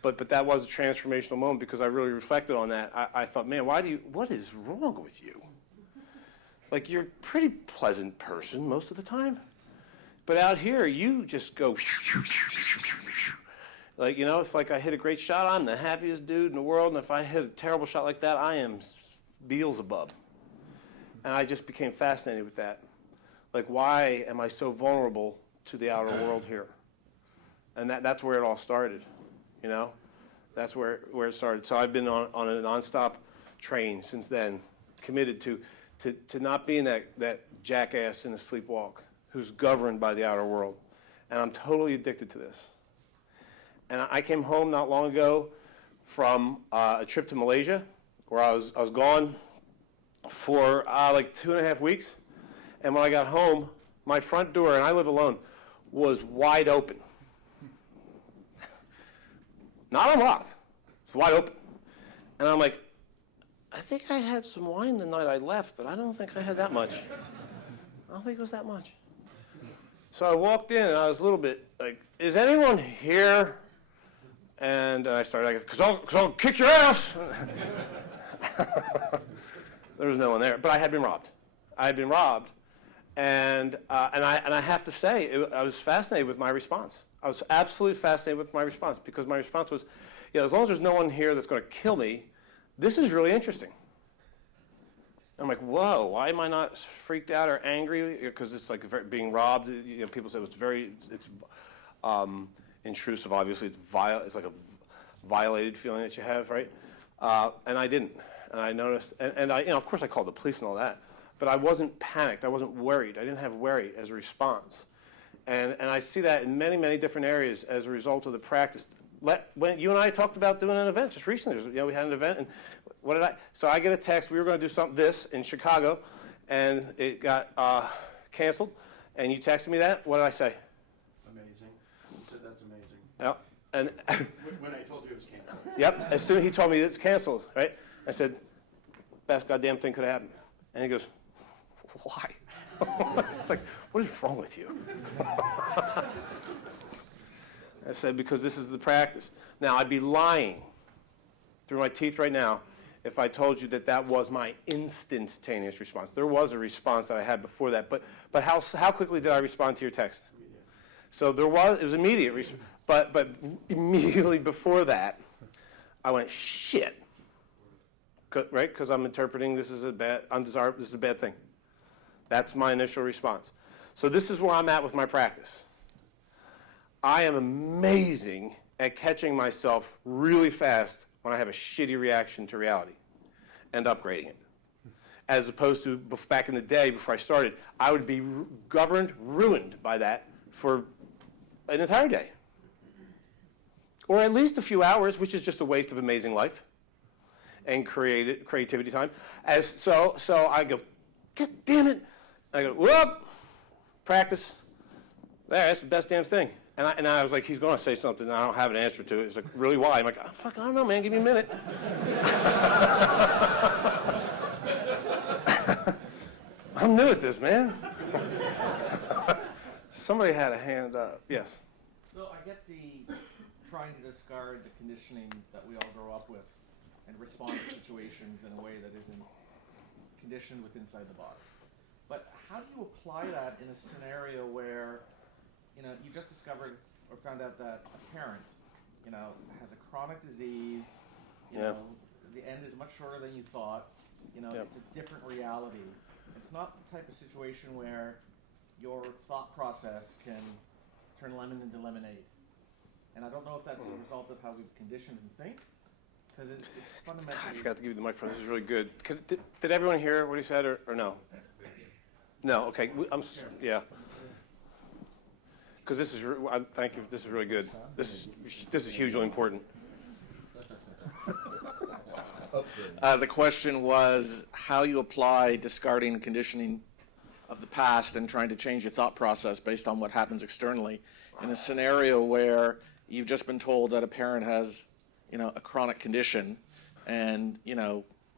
But that was a transformational moment because I really reflected on that. I thought, man, what is wrong with you? Like, you're a pretty pleasant person most of the time. But out here, you just go, like, you know, if like I hit a great shot, I'm the happiest dude in the world. And if I hit a terrible shot like that, I am Beelzebub. And I just became fascinated with that. Like, why am I so vulnerable to the outer world here? And that's where it all started, you know? That's where it started. So I've been on a nonstop train since then, committed to not being that jackass in a sleepwalk who's governed by the outer world. And I'm totally addicted to this. And I came home not long ago from a trip to Malaysia where I was gone for like 2.5 weeks. And when I got home, my front door, and I live alone, was wide open. Not unlocked. It's wide open. And I'm like, I think I had some wine the night I left, but I don't think I had that much. I don't think it was that much. So I walked in, and I was a little bit like, is anyone here? And I started, like, because I'll kick your ass. There was no one there, but I had been robbed. And I have to say, I was fascinated with my response. I was absolutely fascinated with my response because my response was, as long as there's no one here that's going to kill me, this is really interesting. I'm like, whoa, why am I not freaked out or angry? Because it's like being robbed. You know, people say it's intrusive, obviously. It's like a violated feeling that you have, right? And I didn't. And I noticed, and I, of course I called the police and all that, but I wasn't panicked. I wasn't worried. I didn't have worry as a response. And I see that in many, many different areas as a result of the practice. When you and I talked about doing an event just recently, we had an event, and so I get a text, we were going to do this in Chicago, and it got canceled, and you texted me that. What did I say? Amazing. You said that's amazing. Yep. And When I told you it was canceled. yep, as soon as he told me it's canceled, right? I said, best goddamn thing could have happened. And he goes, why? It's like, what is wrong with you? I said, because this is the practice. Now, I'd be lying through my teeth right now if I told you that that was my instantaneous response. There was a response that I had before that, but how quickly did I respond to your text? So it was immediate, but immediately before that, I went, shit, right? Because I'm interpreting this is a bad, undesirable, this is a bad thing. That's my initial response. So this is where I'm at with my practice. I am amazing at catching myself really fast when I have a shitty reaction to reality and upgrading it. As opposed to back in the day before I started, I would be ruined by that for an entire day. Or at least a few hours, which is just a waste of amazing life and creativity time. So I go, God damn it. I go, whoop, practice. There, that's the best damn thing. And I was like, he's going to say something, and I don't have an answer to it. It's like, really, why? I'm like, I don't know, man. Give me a minute. I'm new at this, man. Somebody had a hand up. Yes. So I get the trying to discard the conditioning that we all grow up with and respond to situations in a way that isn't conditioned with inside the box. But how do you apply that in a scenario where you just discovered or found out that a parent, has a chronic disease, the end is much shorter than you thought, it's a different reality. It's not the type of situation where your thought process can turn lemon into lemonade. And I don't know if that's a result of how we've conditioned and think, because it's fundamentally... I forgot to give you the microphone. This is really good. Did everyone hear what he said or no? No, okay. Yeah. Because this is, thank you, this is really good. This is hugely important. The question was how you apply discarding and conditioning of the past and trying to change your thought process based on what happens externally in a scenario where you've just been told that a parent has, a chronic condition and,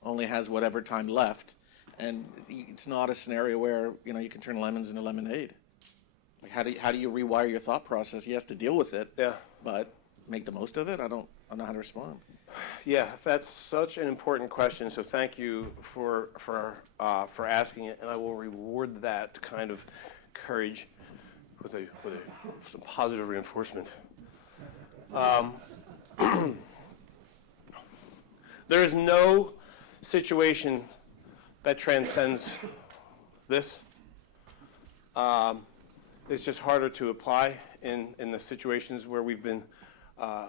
only has whatever time left. And it's not a scenario where, you can turn lemons into lemonade. Like how do you rewire your thought process? He has to deal with it, but make the most of it? I don't know how to respond. Yeah, that's such an important question. So thank you for asking it, and I will reward that kind of courage with some positive reinforcement. There is no situation that transcends this. It's just harder to apply in the situations where we've been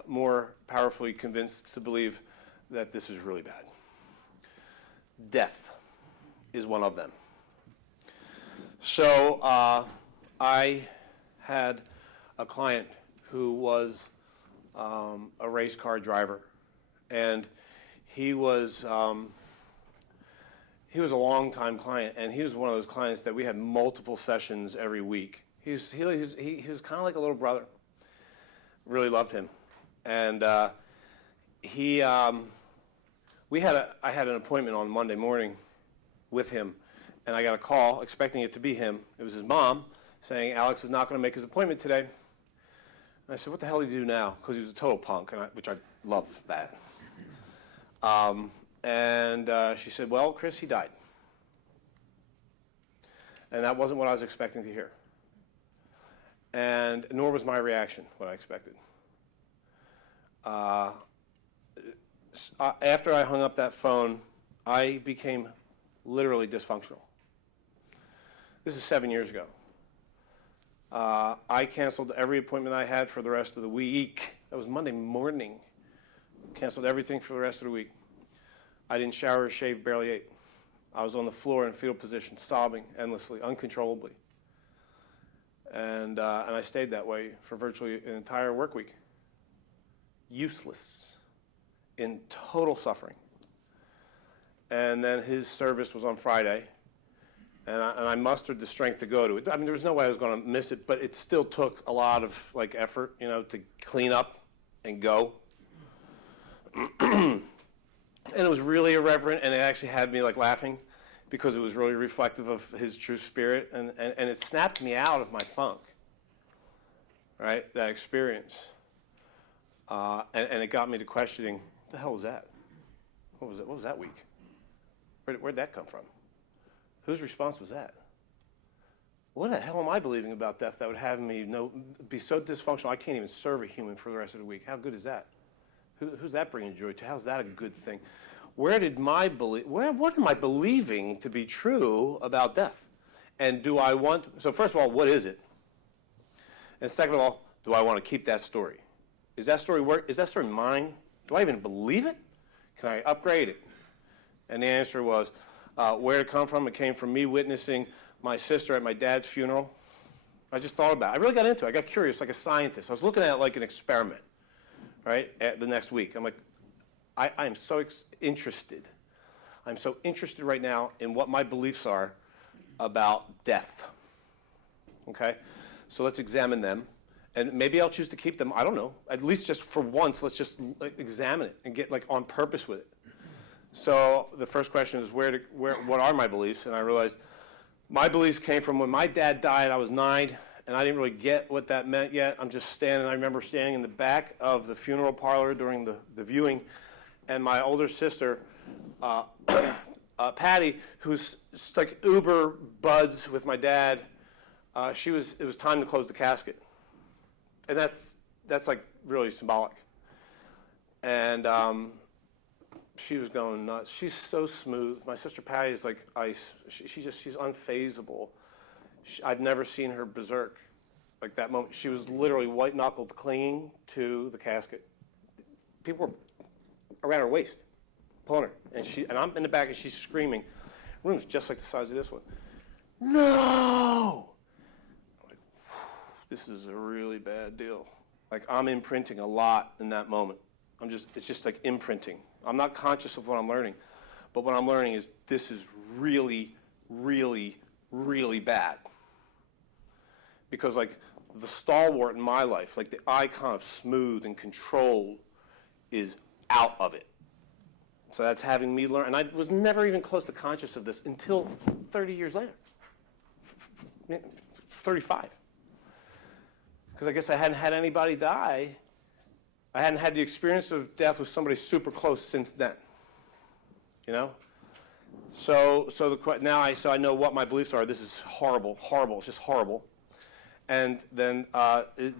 more powerfully convinced to believe that this is really bad. Death is one of them. So I had a client who was a race car driver, and he was a long-time client, and he was one of those clients that we had multiple sessions every week. He was kind of like a little brother. Really loved him, and I had an appointment on Monday morning with him, and I got a call expecting it to be him. It was his mom saying Alex is not going to make his appointment today. And I said, what the hell did he do now? Because he was a total punk, which I love that. And she said, well, Chris, he died. And that wasn't what I was expecting to hear. And nor was my reaction what I expected. After I hung up that phone, I became literally dysfunctional. This is 7 years ago. I canceled every appointment I had for the rest of the week. That was Monday morning. Canceled everything for the rest of the week. I didn't shower or shave, barely ate. I was on the floor in fetal position, sobbing endlessly, uncontrollably. And I stayed that way for virtually an entire work week. Useless, in total suffering. And then his service was on Friday, and I mustered the strength to go to it. I mean, there was no way I was going to miss it, but it still took a lot of effort, to clean up and go. And it was really irreverent, and it actually had me laughing because it was really reflective of his true spirit, and it snapped me out of my funk, right, that experience. And it got me to questioning, what the hell was that? What was it? What was that week? Where'd that come from? Whose response was that? What the hell am I believing about death that would have me be so dysfunctional I can't even serve a human for the rest of the week? How good is that? Who's that bringing joy to? How's that a good thing? What am I believing to be true about death? And so first of all, what is it? And second of all, do I want to keep that story? Is that story mine? Do I even believe it? Can I upgrade it? And the answer was, where did it come from? It came from me witnessing my sister at my dad's funeral. I just thought about it. I really got into it. I got curious like a scientist. I was looking at it like an experiment, right, the next week. I'm like, I am so interested. I'm so interested right now in what my beliefs are about death. Okay? So let's examine them. And maybe I'll choose to keep them. I don't know. At least just for once, let's just examine it and get on purpose with it. So the first question is, what are my beliefs? And I realized my beliefs came from when my dad died. I was 9, and I didn't really get what that meant yet. I'm just standing. I remember standing in the back of the funeral parlor during the viewing, and my older sister, Patty, who's uber buds with my dad, it was time to close the casket. And that's really symbolic. And she was going nuts. She's so smooth. My sister Patty is like ice. She's unfazable. I've never seen her berserk like that moment. She was literally white-knuckled clinging to the casket. People were around her waist, pulling her. And I'm in the back and she's screaming. The room's just like the size of this one. No! This is a really bad deal. I'm imprinting a lot in that moment. It's just like imprinting. I'm not conscious of what I'm learning, but what I'm learning is this is really, really, really bad. Because the stalwart in my life, the icon of smooth and control is out of it. So that's having me learn, and I was never even close to conscious of this until 30 years later, 35. Because I guess I hadn't had anybody die. I hadn't had the experience of death with somebody super close since then. So now I know what my beliefs are. This is horrible. It's just horrible. And then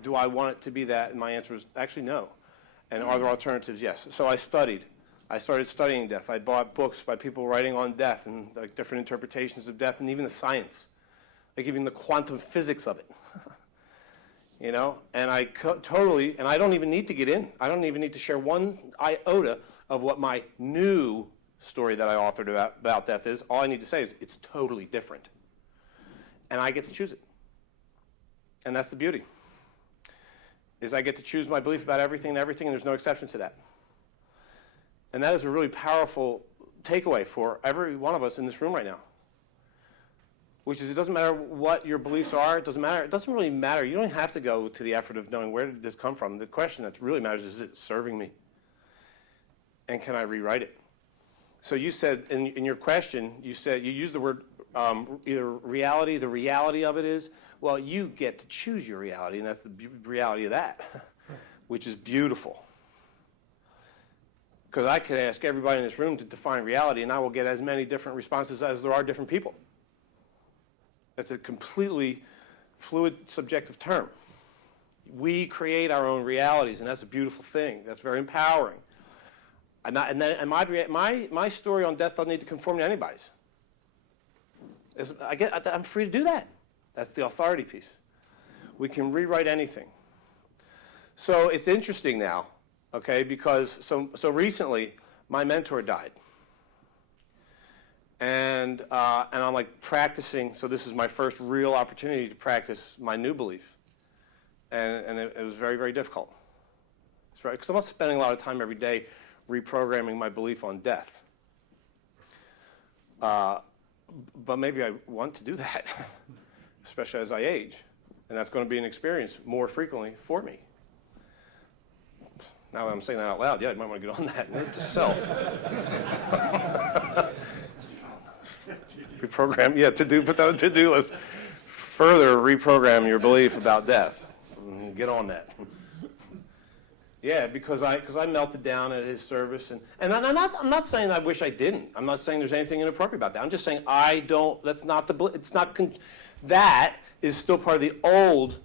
do I want it to be that? And my answer is actually no. And are there alternatives? Yes. So I studied. I started studying death. I bought books by people writing on death and different interpretations of death and even the science, even the quantum physics of it. And I totally, and I don't even need to get in. I don't even need to share one iota of what my new story that I authored about death is. All I need to say is it's totally different. And I get to choose it. And that's the beauty, is I get to choose my belief about everything, and there's no exception to that. And that is a really powerful takeaway for every one of us in this room right now. Which is, it doesn't matter what your beliefs are. It doesn't matter. It doesn't really matter. You don't have to go to the effort of knowing where did this come from. The question that really matters is it serving me? And can I rewrite it? So you said, in your question, you used the word either reality. The reality of it is, well, you get to choose your reality, and that's the reality of that, which is beautiful. Because I could ask everybody in this room to define reality, and I will get as many different responses as there are different people. That's a completely fluid, subjective term. We create our own realities, and that's a beautiful thing. That's very empowering. And my story on death doesn't need to conform to anybody's. I'm free to do that. That's the authority piece. We can rewrite anything. So it's interesting now, okay, because so recently my mentor died. And I'm like practicing, so this is my first real opportunity to practice my new belief. And it was very, very difficult. That's right, because I'm not spending a lot of time every day reprogramming my belief on death. But maybe I want to do that, especially as I age. And that's going to be an experience more frequently for me. Now that I'm saying that out loud, yeah, you might want to get on that. Note to self. Reprogram, yeah, put that on the to-do list. Further reprogram your belief about death. Get on that. Yeah, because I melted down at his service, and I'm not saying I wish I didn't. I'm not saying there's anything inappropriate about that. I'm just saying I don't. That's not that is still part of the old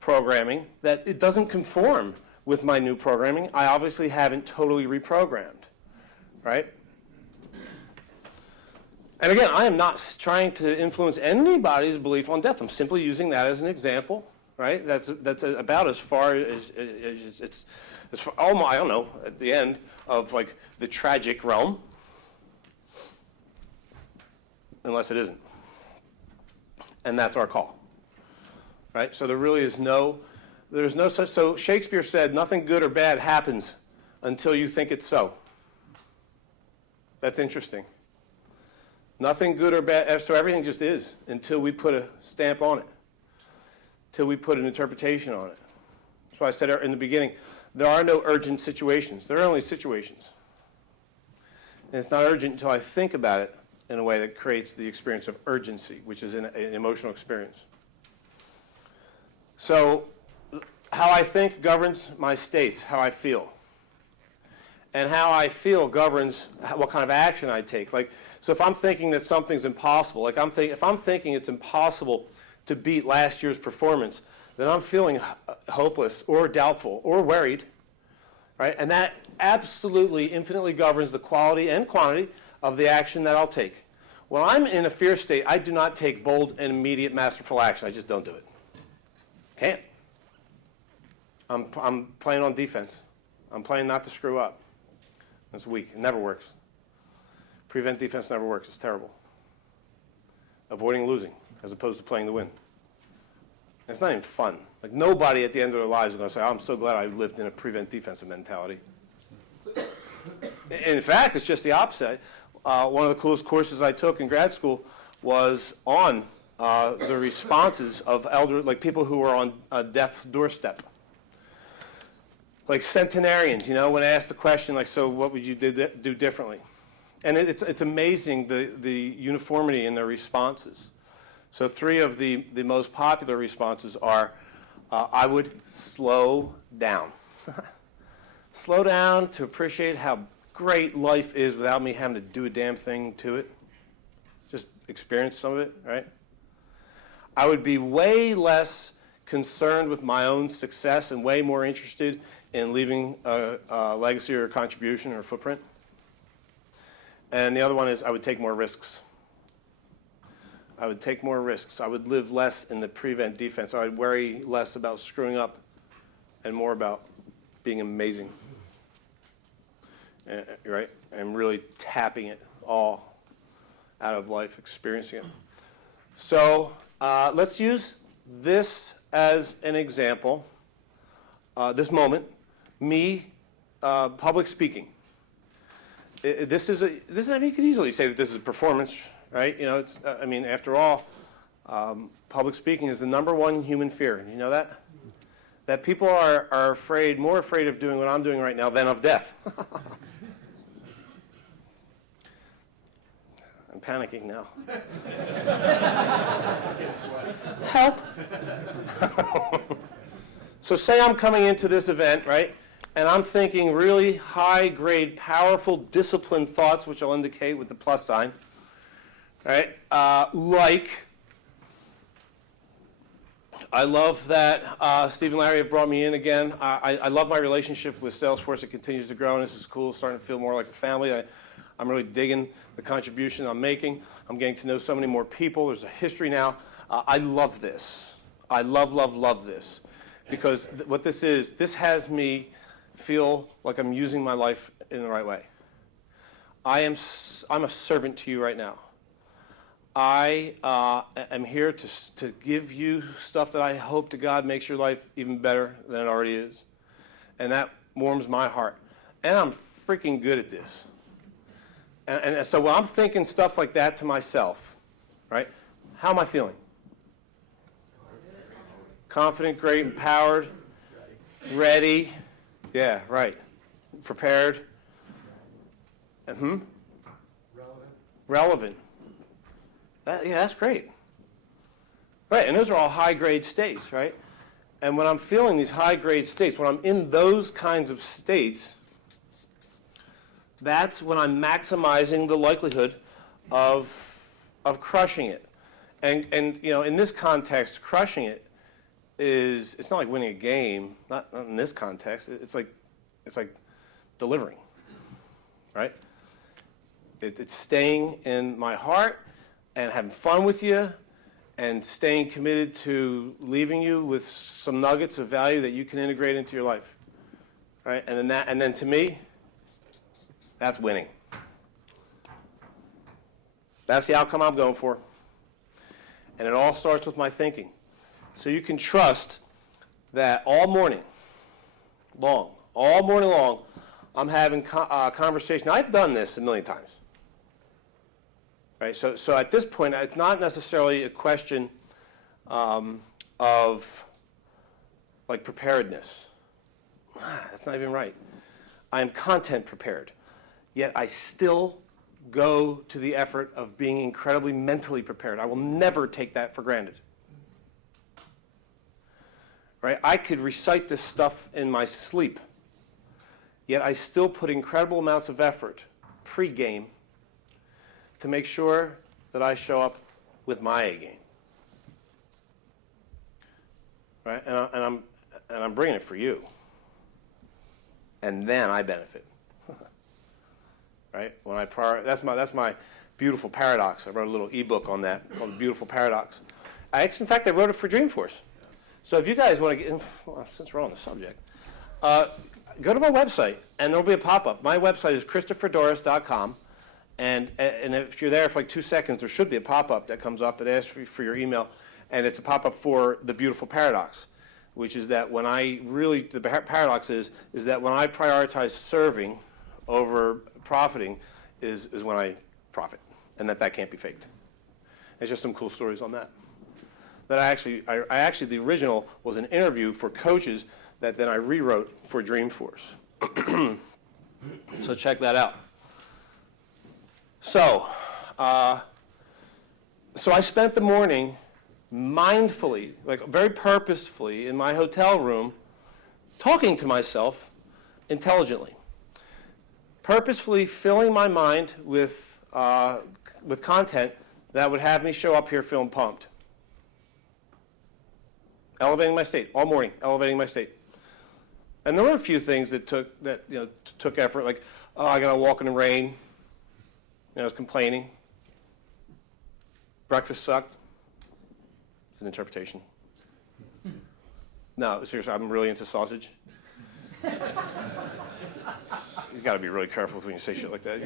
programming that it doesn't conform with my new programming. I obviously haven't totally reprogrammed, right? And again, I am not trying to influence anybody's belief on death. I'm simply using that as an example, right? That's about as far as it's far, I don't know, at the end of like the tragic realm, unless it isn't. And that's our call, right? So there really is there's no such, so Shakespeare said, nothing good or bad happens until you think it's so. That's interesting. Nothing good or bad, so everything just is until we put a stamp on it, till we put an interpretation on it. That's why I said in the beginning, there are no urgent situations. There are only situations. And it's not urgent until I think about it in a way that creates the experience of urgency, which is an emotional experience. So how I think governs my states, how I feel. And how I feel governs what kind of action I take. Like, so if I'm thinking that something's impossible, like if I'm thinking it's impossible to beat last year's performance, then I'm feeling hopeless or doubtful or worried, right? And that absolutely infinitely governs the quality and quantity of the action that I'll take. When I'm in a fear state, I do not take bold and immediate masterful action. I just don't do it. Can't. I'm playing on defense. I'm playing not to screw up. It's weak. It never works. Prevent defense never works. It's terrible. Avoiding losing as opposed to playing to win. And it's not even fun. Like nobody at the end of their lives is going to say, oh, I'm so glad I lived in a prevent defensive mentality. In fact, it's just the opposite. One of the coolest courses I took in grad school was on the responses of like people who were on death's doorstep. Like centenarians, when asked the question, like, so what would you do differently? And it's amazing the uniformity in their responses. So 3 of the most popular responses are, I would slow down. Slow down to appreciate how great life is without me having to do a damn thing to it. Just experience some of it, right? I would be way less concerned with my own success and way more interested in leaving a legacy or a contribution or a footprint. And the other one is I would take more risks. I would take more risks. I would live less in the prevent defense. I would worry less about screwing up and more about being amazing. Right? And really tapping it all out of life, experiencing it. So let's use this as an example, this moment, me public speaking. I mean, you could easily say that this is a performance, right? It's, after all, public speaking is the #1 human fear. You know that? That people are more afraid of doing what I'm doing right now than of death. I'm panicking now. Help. So say I'm coming into this event, right? And I'm thinking really high-grade, powerful, disciplined thoughts, which I'll indicate with the plus sign, right? Like, I love that Steve and Larry have brought me in again. I love my relationship with Salesforce. It continues to grow, and this is cool. It's starting to feel more like a family. I'm really digging the contribution I'm making. I'm getting to know so many more people. There's a history now. I love this. I love, love, love this. Because what this is, this has me feel like I'm using my life in the right way. I'm a servant to you right now. I am here to give you stuff that I hope to God makes your life even better than it already is. And that warms my heart. And I'm freaking good at this. And so when I'm thinking stuff like that to myself, right, how am I feeling? Confident, great, empowered, ready. Yeah, right. Prepared. Relevant. Yeah, that's great. Right, and those are all high-grade states, right? And when I'm feeling these high-grade states, when I'm in those kinds of states, that's when I'm maximizing the likelihood of crushing it. And you know, in this context, crushing it is, it's not like winning a game, not in this context. It's like delivering, right? It's staying in my heart and having fun with you and staying committed to leaving you with some nuggets of value that you can integrate into your life, right? And then to me, that's winning. That's the outcome I'm going for. And it all starts with my thinking. So you can trust that all morning long, I'm having conversation. I've done this a million times. Right? So at this point, it's not necessarily a question of like preparedness. That's not even right. I am content prepared, yet I still go to the effort of being incredibly mentally prepared. I will never take that for granted. Right? I could recite this stuff in my sleep, yet I still put incredible amounts of effort pre-game to make sure that I show up with my A game. Right? And I'm bringing it for you. And then I benefit. Right? When that's my beautiful paradox. I wrote a little ebook on that called The Beautiful Paradox. In fact, I wrote it for Dreamforce. So if you guys want to get, well, since we're on the subject, go to my website and there'll be a pop-up. My website is christopherdoris.com. And if you're there for like 2 seconds, there should be a pop-up that comes up. It asks for your email, and it's a pop-up for the beautiful paradox, which is that when the paradox is that when I prioritize serving over profiting is when I profit, and that can't be faked. There's just some cool stories on that. That I actually the original was an interview for coaches that then I rewrote for Dreamforce. So check that out. So I spent the morning mindfully, like very purposefully, in my hotel room, talking to myself intelligently, purposefully filling my mind with content that would have me show up here feeling pumped, elevating my state all morning, elevating my state. And there were a few things that took effort, like I got to walk in the rain. I was complaining. Breakfast sucked. It's an interpretation. No, seriously, I'm really into sausage. You got to be really careful when you say shit like that.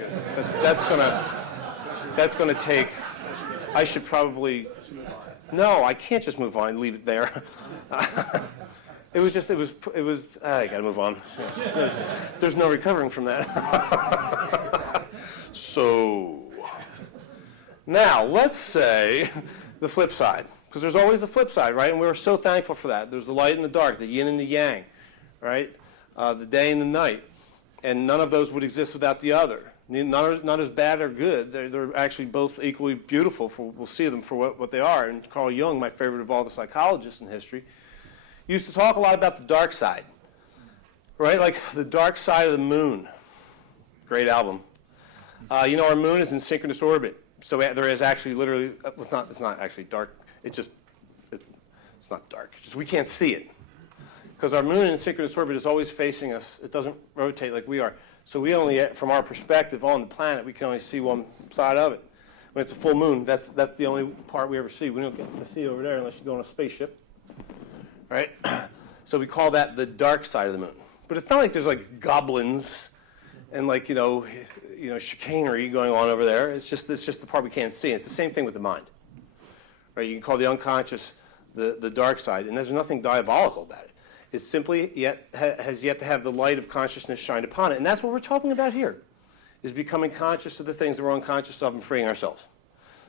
That's gonna take. I should probably. No, I can't just move on and leave it there. It was. I got to move on. There's no recovering from that. So, now let's say the flip side, because there's always the flip side, right? And we were so thankful for that. There's the light and the dark, the yin and the yang, right? The day and the night. And none of those would exist without the other. Not as bad or good. They're actually both equally beautiful. We'll see them for what they are. And Carl Jung, my favorite of all the psychologists in history, used to talk a lot about the dark side, right? Like the dark side of the moon. Great album. Our moon is in synchronous orbit, so there is actually literally. It's not actually dark. It's not dark. It's just we can't see it because our moon in synchronous orbit is always facing us. It doesn't rotate like we are. So we only, from our perspective on the planet, we can only see one side of it. When it's a full moon, that's the only part we ever see. We don't get to see over there unless you go on a spaceship, right? So we call that the dark side of the moon. But it's not like there's like goblins and like, chicanery going on over there. It's just the part we can't see. It's the same thing with the mind, right? You can call the unconscious the dark side, and there's nothing diabolical about it. It simply has yet to have the light of consciousness shined upon it. And that's what we're talking about here, is becoming conscious of the things that we're unconscious of and freeing ourselves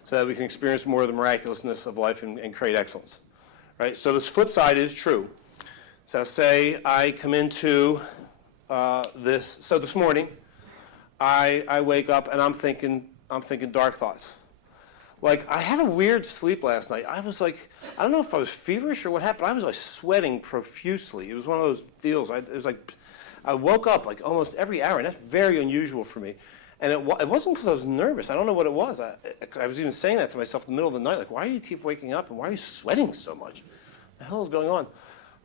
so that we can experience more of the miraculousness of life and create excellence, right? So this flip side is true. So say I come into this. So this morning, I wake up and I'm thinking dark thoughts. Like, I had a weird sleep last night. I was like, I don't know if I was feverish or what happened. I was like sweating profusely. It was one of those deals. It was like, I woke up like almost every hour, and that's very unusual for me. And it wasn't because I was nervous. I don't know what it was. I was even saying that to myself in the middle of the night, like, why do you keep waking up, and why are you sweating so much? What the hell is going on?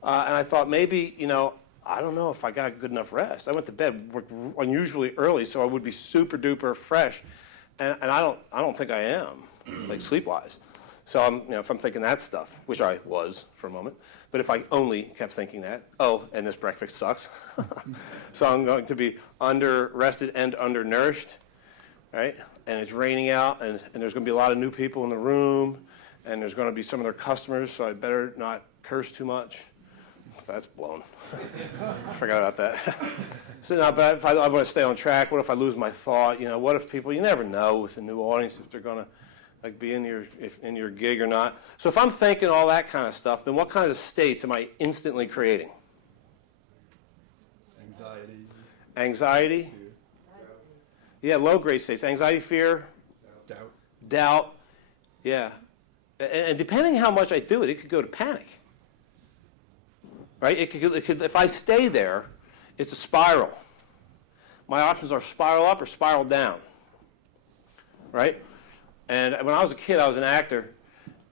And I thought maybe, I don't know if I got good enough rest. I went to bed unusually early, so I would be super duper fresh. And I don't think I am, like sleep-wise. So if I'm thinking that stuff, which I was for a moment, but if I only kept thinking that, and this breakfast sucks, so I'm going to be under-rested and undernourished, right? And it's raining out, and there's going to be a lot of new people in the room, and there's going to be some of their customers, so I better not curse too much. That's blown. I forgot about that. So now, but if I want to stay on track, what if I lose my thought? What if people, you never know with a new audience if they're going to be in your gig or not. So if I'm thinking all that kind of stuff, then what kind of states am I instantly creating? Anxiety. Fear. Yeah, low-grade states. Anxiety, fear. Doubt. Yeah. And depending how much I do it, it could go to panic. Right? It could, if I stay there, it's a spiral. My options are spiral up or spiral down. Right? And when I was a kid, I was an actor,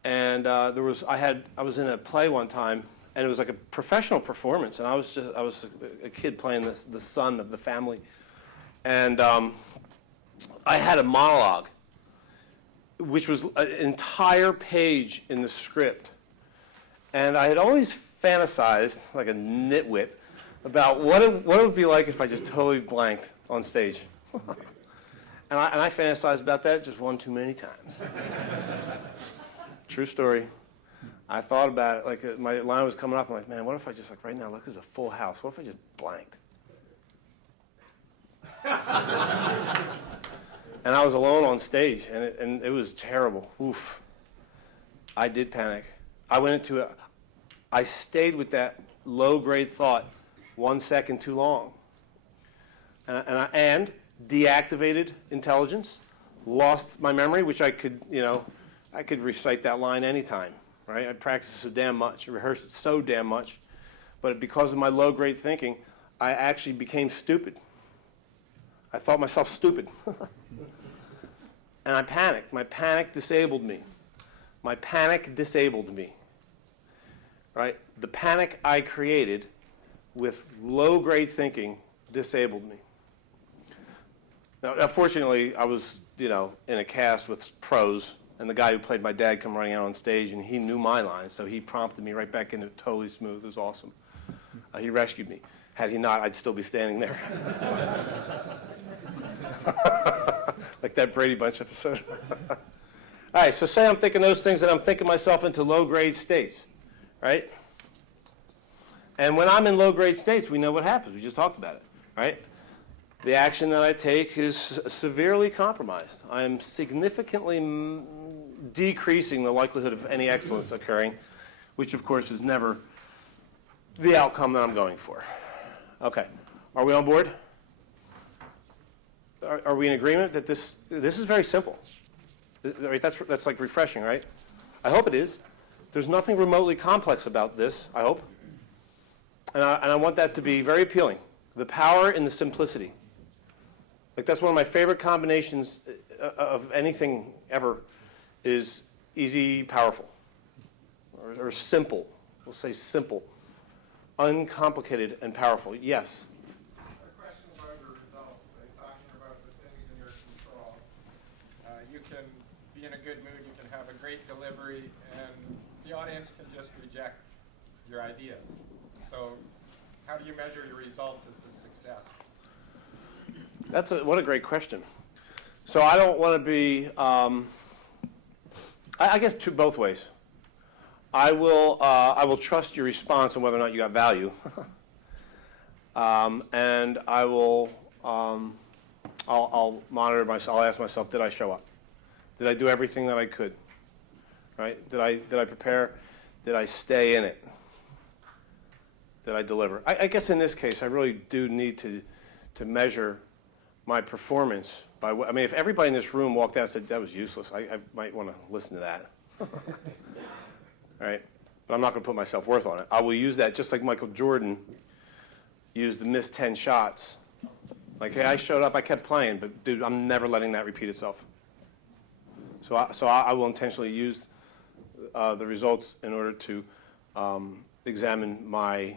and I was in a play one time, and it was like a professional performance, and I was a kid playing the son of the family, and I had a monologue, which was an entire page in the script, and I had always fantasized like a nitwit about what it would be like if I just totally blanked on stage. And I fantasized about that just one too many times. True story. I thought about it, like my line was coming up, I'm like, man, what if I just, like right now, look, there's a full house. What if I just blanked? And I was alone on stage, and it was terrible. Oof. I did panic. I stayed with that low-grade thought 1 second too long. And deactivated intelligence, lost my memory, which I could recite that line anytime, right? I practiced so damn much, I rehearsed it so damn much, but because of my low-grade thinking, I actually became stupid. I thought myself stupid. And I panicked. My panic disabled me. Right? The panic I created with low-grade thinking disabled me. Now, fortunately, I was, in a cast with pros, and the guy who played my dad come running out on stage, and he knew my lines, so he prompted me right back into it totally smooth. It was awesome. He rescued me. Had he not, I'd still be standing there. Like that Brady Bunch episode. All right, so say I'm thinking those things, and I'm thinking myself into low-grade states, right? And when I'm in low-grade states, we know what happens. We just talked about it, right? The action that I take is severely compromised. I am significantly decreasing the likelihood of any excellence occurring, which of course is never the outcome that I'm going for. Okay, are we on board? Are we in agreement that this is very simple? Right, that's like refreshing, right? I hope it is. There's nothing remotely complex about this, I hope. And I want that to be very appealing. The power in the simplicity. Like that's one of my favorite combinations of anything ever is easy, powerful, or simple. We'll say simple, uncomplicated, and powerful. Yes? A question about your results. great delivery, and the audience can just reject your ideas. So how do you measure your results as a success? What a great question. So I don't want to be, I guess both ways. I will trust your response on whether or not you got value. And I will, I'll monitor myself. I'll ask myself, did I show up? Did I do everything that I could? Right? Did I prepare? Did I stay in it? Did I deliver? I guess in this case, I really do need to measure my performance by I mean, if everybody in this room walked out and said, that was useless, I might want to listen to that. All right? But I'm not going to put my self-worth on it. I will use that just like Michael Jordan used the missed 10 shots. Like, hey, I showed up, I kept playing, but dude, I'm never letting that repeat itself. So I will intentionally use the results in order to examine my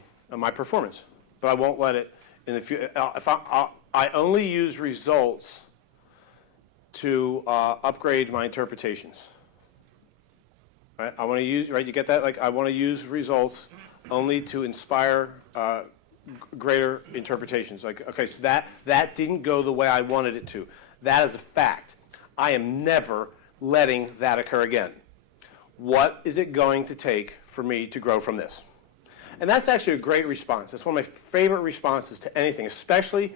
performance. But I won't let it in the future. If I only use results to upgrade my interpretations. Right? I want to use, right, you get that? Like, I want to use results only to inspire greater interpretations. Like, okay, so that didn't go the way I wanted it to. That is a fact. I am never letting that occur again. What is it going to take for me to grow from this? And that's actually a great response. That's one of my favorite responses to anything, especially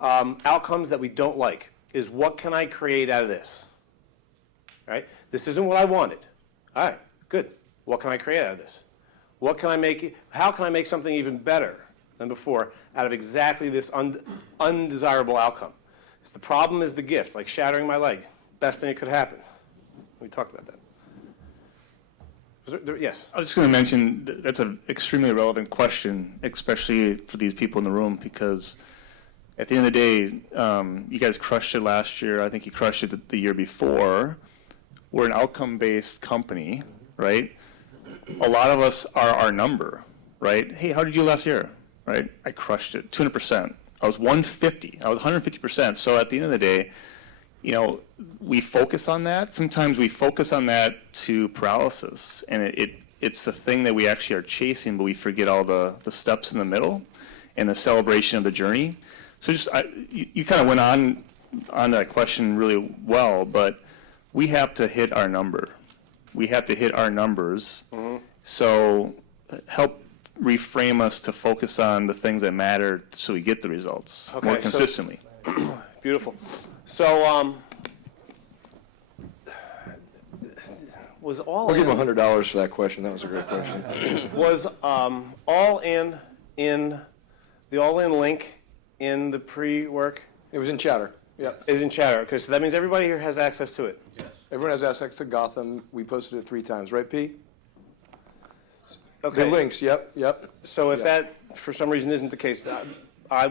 outcomes that we don't like, is what can I create out of this? Right? This isn't what I wanted. All right, good. What can I create out of this? What can I make? How can I make something even better than before out of exactly this undesirable outcome? It's the problem is the gift, like shattering my leg. Best thing that could happen. We talked about that. Yes? I was just going to mention that's an extremely relevant question, especially for these people in the room, because at the end of the day, you guys crushed it last year. I think you crushed it the year before. We're an outcome-based company, right? A lot of us are our number, right? Hey, how did you do last year? Right? I crushed it, 200%. I was 150. I was 150%. So at the end of the day, you know, we focus on that. Sometimes we focus on that to paralysis, and it's the thing that we actually are chasing, but we forget all the steps in the middle and the celebration of the journey. So just you kind of went on that question really well, but we have to hit our number. We have to hit our numbers. Mm-hmm. So help reframe us to focus on the things that matter so we get the results more consistently. So, beautiful. So, was all We'll give him $100 for that question. That was a great question. Was all in the all-in link in the pre-work? It was in Chatter. Yeah. It was in Chatter. Okay, so that means everybody here has access to it. Yes. Everyone has access to Gotham. We posted it 3 times, right, P? Okay. The links. Yep. So if that for some reason isn't the case, I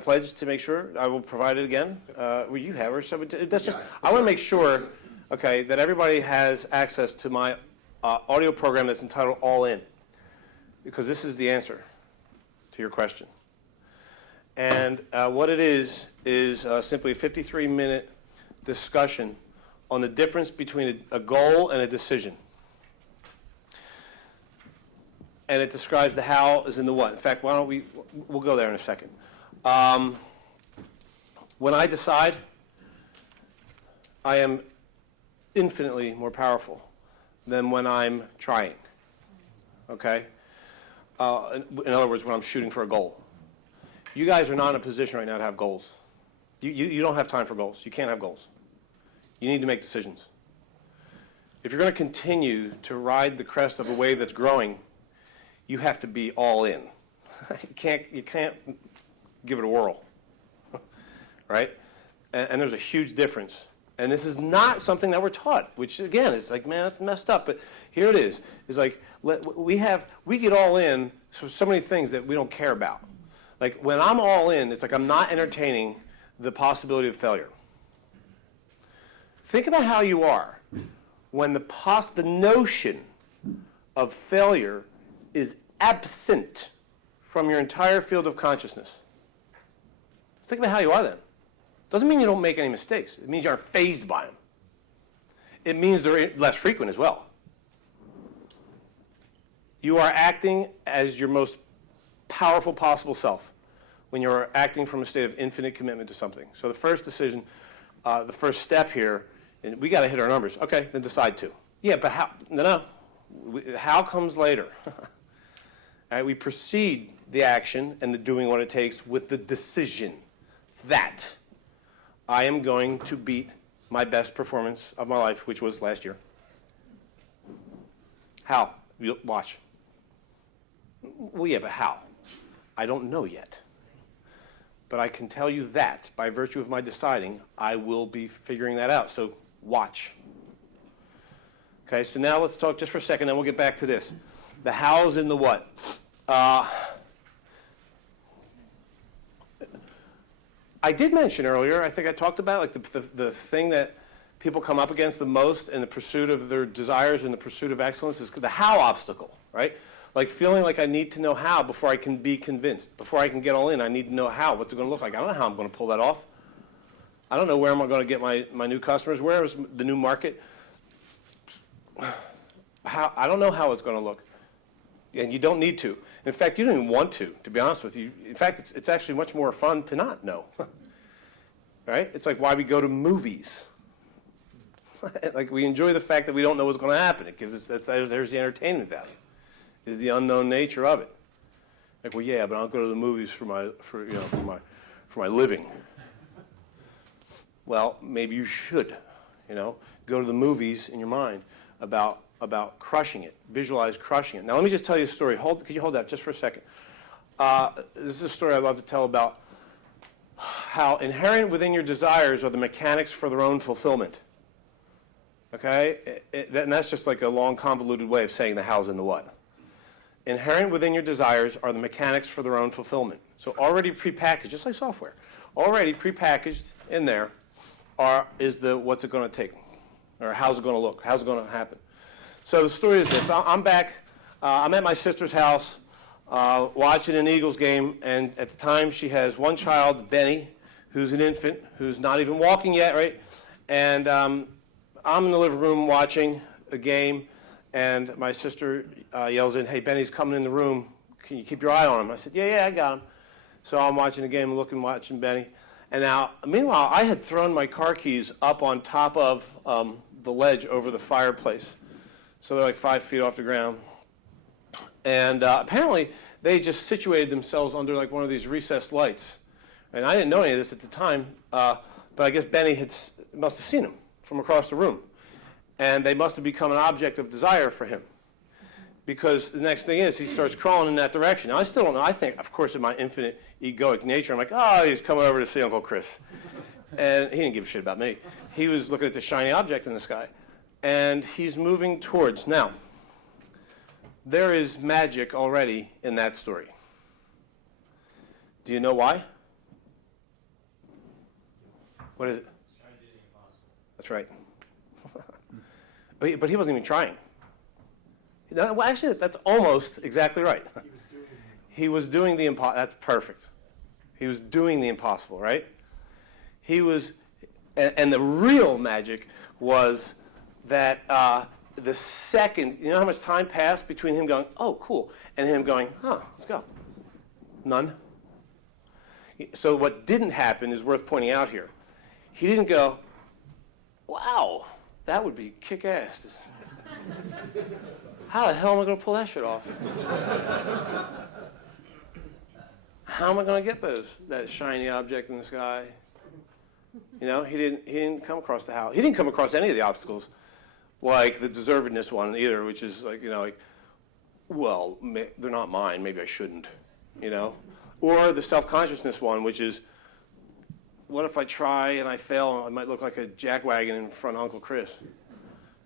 pledge to make sure I will provide it again. Well, you have, or so that's just. I want to make sure, okay, that everybody has access to my audio program that's entitled All In, because this is the answer to your question. And what it is simply a 53-minute discussion on the difference between a goal and a decision. And it describes the how as in the what. In fact, why don't we'll go there in a second. When I decide, I am infinitely more powerful than when I'm trying, okay? In other words, when I'm shooting for a goal. You guys are not in a position right now to have goals. You don't have time for goals. You can't have goals. You need to make decisions. If you're going to continue to ride the crest of a wave that's growing, you have to be all in. You can't give it a whirl, right? And there's a huge difference. And this is not something that we're taught, which again is like, man, that's messed up. But here it is. It's like we get all in for so many things that we don't care about. Like when I'm all in, it's like I'm not entertaining the possibility of failure. Think about how you are when the notion of failure is absent from your entire field of consciousness. Think about how you are then. Doesn't mean you don't make any mistakes. It means you aren't fazed by them. It means they're less frequent as well. You are acting as your most powerful possible self when you're acting from a state of infinite commitment to something. So the first decision, the first step here, and we got to hit our numbers. Okay, then decide to. Yeah, but how? No. How comes later. All right, we precede the action and the doing what it takes with the decision that I am going to beat my best performance of my life, which was last year. How? You'll watch. Well, yeah, but how? I don't know yet. But I can tell you that by virtue of my deciding, I will be figuring that out. So watch. Okay, so now let's talk just for a second, then we'll get back to this. The hows and the what. I did mention earlier, I think I talked about like the thing that people come up against the most in the pursuit of their desires and the pursuit of excellence is the how obstacle, right? Like feeling like I need to know how before I can be convinced. Before I can get all in, I need to know how. What's it going to look like? I don't know how I'm going to pull that off. I don't know where am I going to get my new customers. Where is the new market? I don't know how it's going to look. And you don't need to. In fact, you don't even want to be honest with you. In fact, it's actually much more fun to not know. Right? It's like why we go to movies. Like we enjoy the fact that we don't know what's going to happen. It gives us, there's the entertainment value, is the unknown nature of it. Like, well, yeah, but I'll go to the movies for my living. Well, maybe you should, go to the movies in your mind about crushing it, visualize crushing it. Now, let me just tell you a story. Could you hold that just for a second? This is a story I'd love to tell about how inherent within your desires are the mechanics for their own fulfillment. Okay? And that's just like a long, convoluted way of saying the hows and the what. Inherent within your desires are the mechanics for their own fulfillment. So already prepackaged, just like software, already prepackaged in there is the what's it going to take, or how's it going to look, how's it going to happen. So the story is this. I'm back. I'm at my sister's house watching an Eagles game, and at the time she has one child, Benny, who's an infant, who's not even walking yet, right? And I'm in the living room watching a game, and my sister yells in, "Hey, Benny's coming in the room. Can you keep your eye on him?" I said, yeah, I got him. So I'm watching the game, watching Benny. And now, meanwhile, I had thrown my car keys up on top of the ledge over the fireplace. So they're like 5 feet off the ground. And apparently, they just situated themselves under like one of these recessed lights. And I didn't know any of this at the time, but I guess Benny must have seen them from across the room. And they must have become an object of desire for him. Because the next thing is he starts crawling in that direction. Now, I still don't know. I think, of course, in my infinite egoic nature, I'm like, oh, he's coming over to see Uncle Chris. And he didn't give a shit about me. He was looking at the shiny object in the sky. And he's moving towards. Now, there is magic already in that story. Do you know why? What is it? That's right. But he wasn't even trying. No, well, actually, that's almost exactly right. He was doing the impossible. That's perfect. He was doing the impossible, right? He was, and the real magic was that the second, you know how much time passed between him going, oh, cool, and him going, let's go. None. So what didn't happen is worth pointing out here. He didn't go, wow, that would be kick-ass. How the hell am I going to pull that shit off? How am I going to get that shiny object in the sky? He didn't come across the how. He didn't come across any of the obstacles, like the deservedness one either, which is like, well, they're not mine, maybe I shouldn't, Or the self-consciousness one, which is, what if I try and I fail? I might look like a jackwagon in front of Uncle Chris.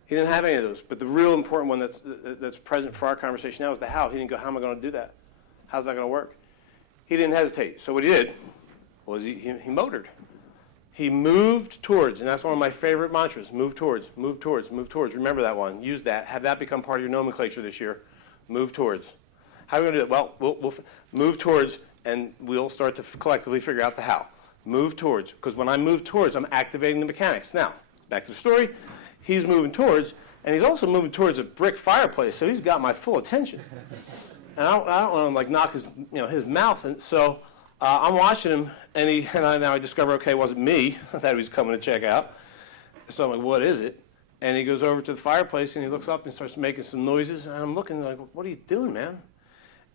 He didn't have any of those. But the real important one that's present for our conversation now is the how. He didn't go, how am I going to do that? How's that going to work? He didn't hesitate. So what he did was he motored. He moved towards, and that's one of my favorite mantras, move towards, move towards, move towards. Remember that one. Use that. Have that become part of your nomenclature this year. Move towards. How are we going to do that? Well, we'll move towards, and we'll start to collectively figure out the how. Move towards. Because when I move towards, I'm activating the mechanics. Now, back to the story. he's moving towards, and he's also moving towards a brick fireplace, so he's got my full attention. And I don't want to like knock his, his mouth, and so I'm watching him, and now I discover, okay, it wasn't me that he was coming to check out. So I'm like, what is it? And he goes over to the fireplace, and he looks up and starts making some noises, and I'm looking like, what are you doing, man?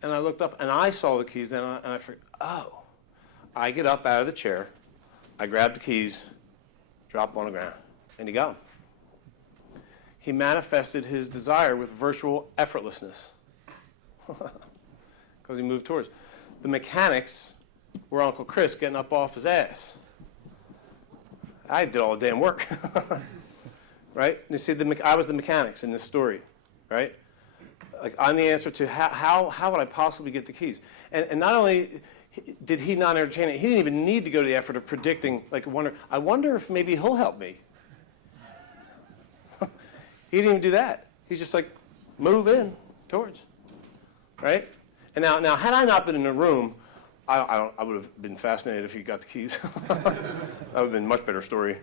And I looked up, and I saw the keys, and I figured, oh. I get up out of the chair, I grab the keys, drop them on the ground, and he got them. He manifested his desire with virtual effortlessness because he moved towards. The mechanics were Uncle Chris getting up off his ass. I did all the damn work, right? You see, I was the mechanics in this story, right? Like, I'm the answer to how would I possibly get the keys? And not only did he not entertain it, he didn't even need to go to the effort of predicting, like, I wonder if maybe he'll help me. He didn't even do that. He's just like, move in towards, right? And now had I not been in the room, I would have been fascinated if he got the keys. That would have been a much better story.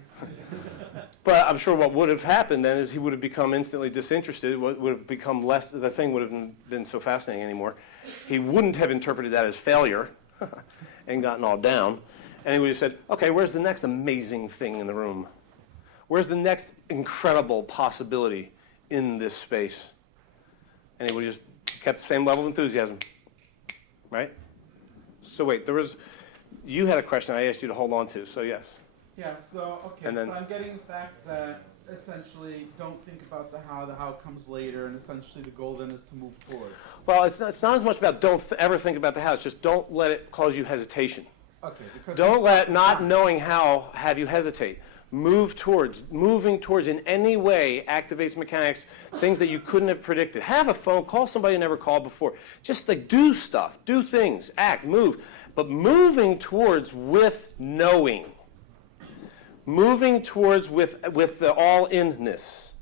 But I'm sure what would have happened then is he would have become instantly disinterested, would have become less, the thing would have been so fascinating anymore. He wouldn't have interpreted that as failure and gotten all down. And he would have said, okay, where's the next amazing thing in the room? Where's the next incredible possibility in this space? And he would have just kept the same level of enthusiasm, right? So wait, you had a question I asked you to hold on to, so yes. Yeah, so, okay, so I'm getting the fact that essentially don't think about the how comes later, and essentially the goal then is to move forward. Well, it's not as much about don't ever think about the how, it's just don't let it cause you hesitation. Okay. Because Don't let not knowing how have you hesitate. Moving towards in any way activates mechanics, things that you couldn't have predicted. Have a phone, call somebody you never called before. Just like do stuff, do things, act, move. But moving towards with knowing. Moving towards with the all-inness,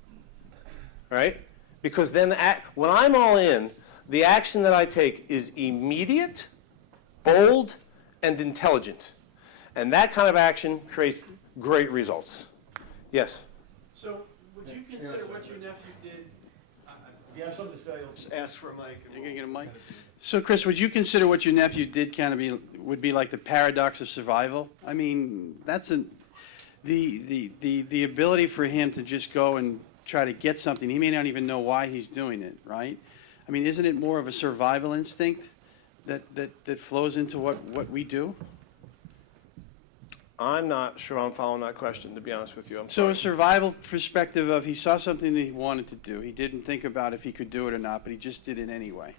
right? Because then when I'm all in, the action that I take is immediate, bold, and intelligent. And that kind of action creates great results. Yes? So would you consider what your nephew did? If you have something to say, let's ask for a mic. You're going to get a mic? So, Chris, would you consider what your nephew did kind of would be like the paradox of survival? I mean, that's the ability for him to just go and try to get something. He may not even know why he's doing it, right? I mean, isn't it more of a survival instinct that flows into what we do? I'm not sure I'm following that question, to be honest with you. So a survival perspective of he saw something that he wanted to do. He didn't think about if he could do it or not, but he just did it anyway.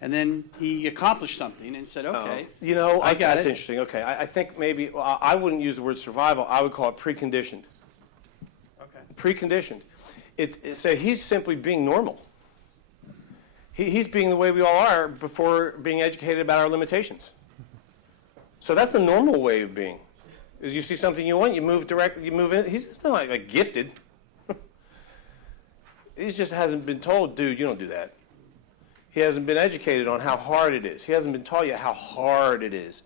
And then he accomplished something and said, okay, I got that's it. interesting. Okay, I think maybe, I wouldn't use the word survival. I would call it preconditioned. Okay. Preconditioned. So he's simply being normal. He's being the way we all are before being educated about our limitations. So that's the normal way of being. Is you see something you want, you move directly, you move in. He's not like gifted. He just hasn't been told, dude, you don't do that. He hasn't been educated on how hard it is. He hasn't been taught yet how hard it is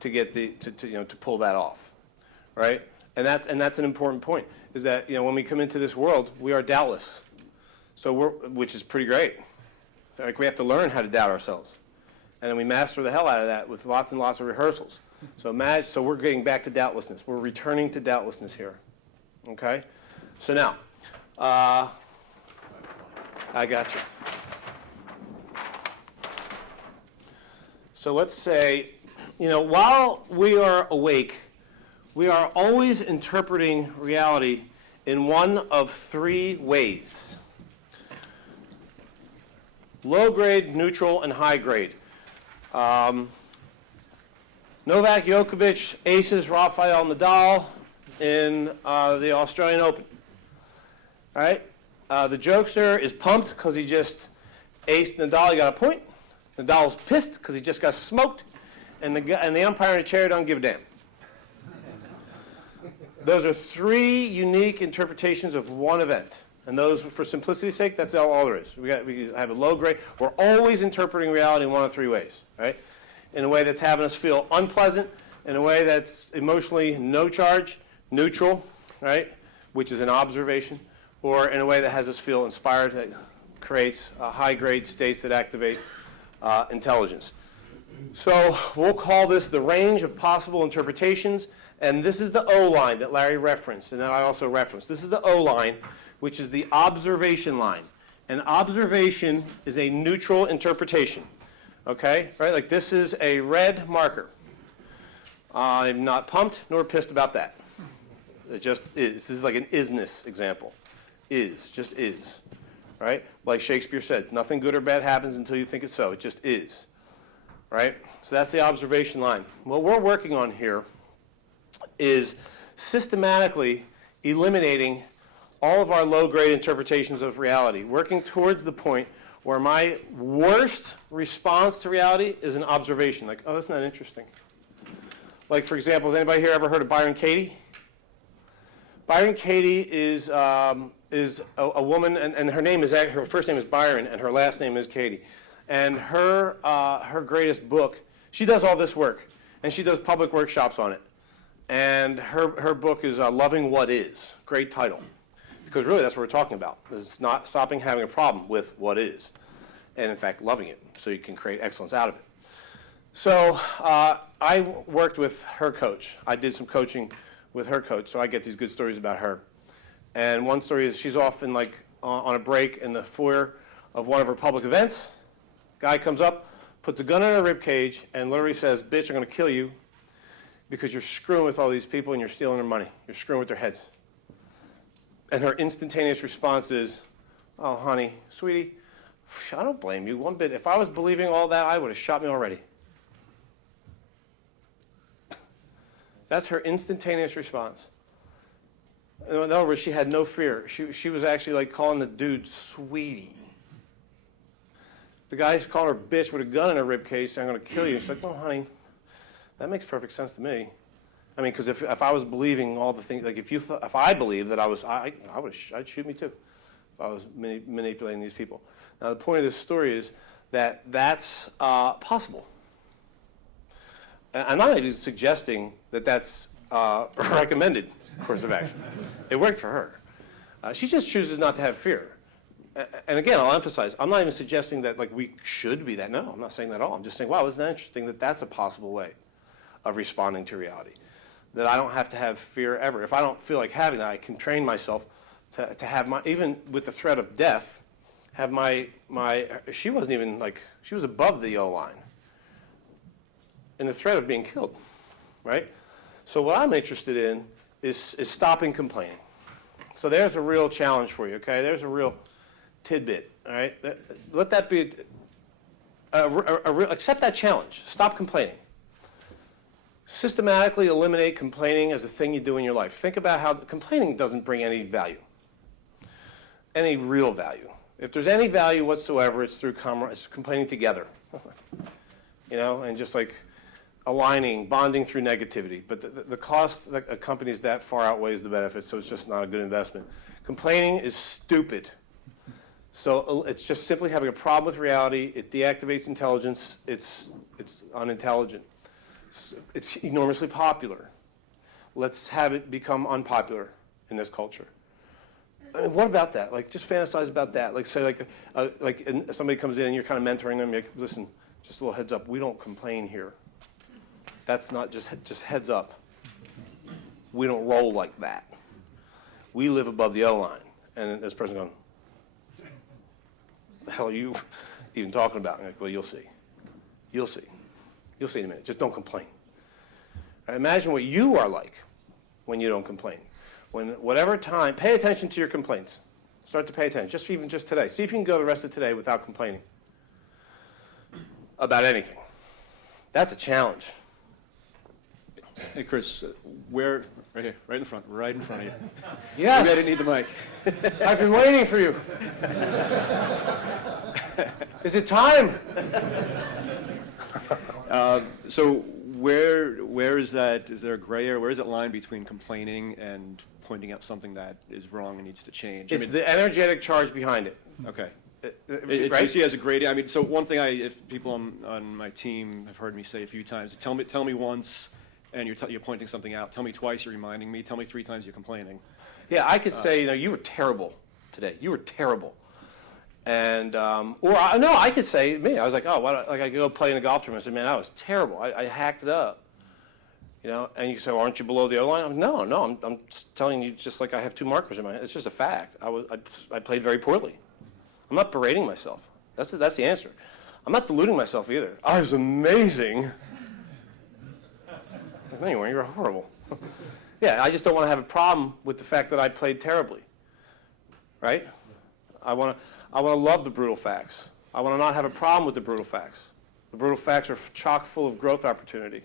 to get to pull that off, right? And that's an important point. Is that when we come into this world, we are doubtless, which is pretty great. So, like, we have to learn how to doubt ourselves, and then we master the hell out of that with lots and lots of rehearsals. So we're getting back to doubtlessness. We're returning to doubtlessness here. Okay? So now, I got you. So let's say, while we are awake, we are always interpreting reality in one of three ways. Low grade, neutral, and high grade. Novak Djokovic aces Rafael Nadal in the Australian Open. All right? The jokester is pumped because he just aced Nadal. He got a point. Nadal's pissed because he just got smoked. And the umpire in the chair don't give a damn. Those are three unique interpretations of one event. And those, for simplicity's sake, that's all there is. We have a low grade. We're always interpreting reality in one of three ways, right? In a way that's having us feel unpleasant, in a way that's emotionally no charge, neutral, right, which is an observation, or in a way that has us feel inspired, that creates high-grade states that activate intelligence. So we'll call this the range of possible interpretations, and this is the O line that Larry referenced, and that I also referenced. This is the O line, which is the observation line. An observation is a neutral interpretation, okay? Right? Like this is a red marker. I'm not pumped nor pissed about that. It just is. This is like an isness example. Is, just is, right? Like Shakespeare said, nothing good or bad happens until you think it's so. It just is, right? So that's the observation line. What we're working on here is systematically eliminating all of our low-grade interpretations of reality, working towards the point where my worst response to reality is an observation. Like, oh, that's not interesting. Like, for example, has anybody here ever heard of Byron Katie? Byron Katie is a woman, and her first name is Byron, and her last name is Katie. And her greatest book, she does all this work, and she does public workshops on it. And her book is Loving What Is. Great title. Because really that's what we're talking about. It's not stopping having a problem with what is. And in fact, loving it, so you can create excellence out of it. So I worked with her coach. I did some coaching with her coach, so I get these good stories about her. And one story is she's off in on a break in the foyer of one of her public events. Guy comes up, puts a gun in her rib cage, and literally says, "Bitch, I'm going to kill you because you're screwing with all these people and you're stealing their money. You're screwing with their heads." And her instantaneous response is, "Oh, honey, sweetie, I don't blame you one bit. If I was believing all that, I would have shot me already." That's her instantaneous response. In other words, she had no fear. She was actually like calling the dude sweetie. The guy's calling her bitch with a gun in her ribcage saying, "I'm going to kill you." She's like, "Oh, honey, that makes perfect sense to me." I mean, because if I was believing all the things, like if I believed that I'd shoot me too, if I was manipulating these people. Now, the point of this story is that that's possible. I'm not even suggesting that that's a recommended course of action. It worked for her. She just chooses not to have fear. And again, I'll emphasize, I'm not even suggesting that like we should be that. No, I'm not saying that at all. I'm just saying, wow, isn't that interesting that that's a possible way of responding to reality. That I don't have to have fear ever. If I don't feel like having that, I can train myself to have even with the threat of death, have she wasn't even like, she was above the O line. In the threat of being killed, right? So what I'm interested in is stopping complaining. So there's a real challenge for you, okay? There's a real tidbit, all right? Let that be, accept that challenge. Stop complaining. Systematically eliminate complaining as a thing you do in your life. Think about how complaining doesn't bring any value, any real value. If there's any value whatsoever, it's through it's complaining together, you know, and just like aligning, bonding through negativity. But the cost that accompanies that far outweighs the benefits, so it's just not a good investment. Complaining is stupid. So it's just simply having a problem with reality. It deactivates intelligence. It's unintelligent. It's enormously popular. Let's have it become unpopular in this culture. I mean, what about that? Like, just fantasize about that. Like, say, and somebody comes in and you're kind of mentoring them. You're like, listen, just a little heads up. We don't complain here. That's not just heads up. We don't roll like that. We live above the O line. And this person going, "The hell are you even talking about?" And I'm like, "Well, you'll see. You'll see. You'll see in a minute. Just don't complain." Right, imagine what you are like when you don't complain. When whatever time, pay attention to your complaints. Start to pay attention, even just today. See if you can go the rest of today without complaining about anything. That's a challenge. Hey, Chris, where, right here, right in front of you. Yes. Maybe I didn't need the mic. I've been waiting for you. Is it time? So where is that, is there a gray area, where is that line between complaining and pointing out something that is wrong and needs to change? It's the energetic charge behind it. Okay. Right? So you see it as a gradient. I mean, so one thing if people on my team have heard me say a few times, tell me once and you're pointing something out. Tell me twice, you're reminding me. Tell me 3 times, you're complaining. Yeah, I could say, you were terrible. today. You were terrible. And, I could say, me, I was like, oh, I could go play in a golf tournament. I said, man, that was terrible. I hacked it up. And you say, well, aren't you below the O-line? No, I'm just telling you just like I have 2 markers in my hand. It's just a fact. I played very poorly. I'm not berating myself. That's the answer. I'm not deluding myself either. I was amazing. No, you weren't. You were horrible. Yeah, I just don't want to have a problem with the fact that I played terribly. Right? I want to love the brutal facts. I want to not have a problem with the brutal facts. The brutal facts are chock full of growth opportunity.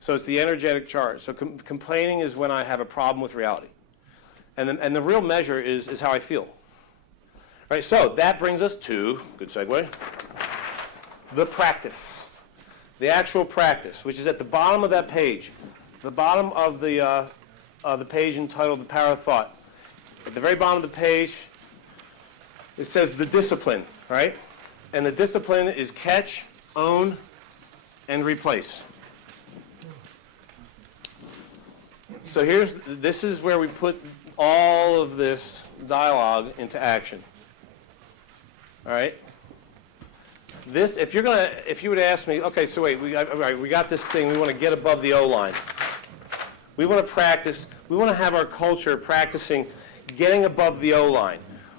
So it's the energetic charge. So complaining is when I have a problem with reality. And the real measure is how I feel. Right? So that brings us to, good segue, the practice. The actual practice, which is at the bottom of that page. The bottom of the page entitled The Power of Thought. At the very bottom of the page, it says the discipline, right? And the discipline is catch, own, and replace. So this is where we put all of this dialogue into action. All right? If you would ask me, okay, so wait, we got this thing, we want to get above the O-line. We want to practice, we want to have our culture practicing getting above the O-line.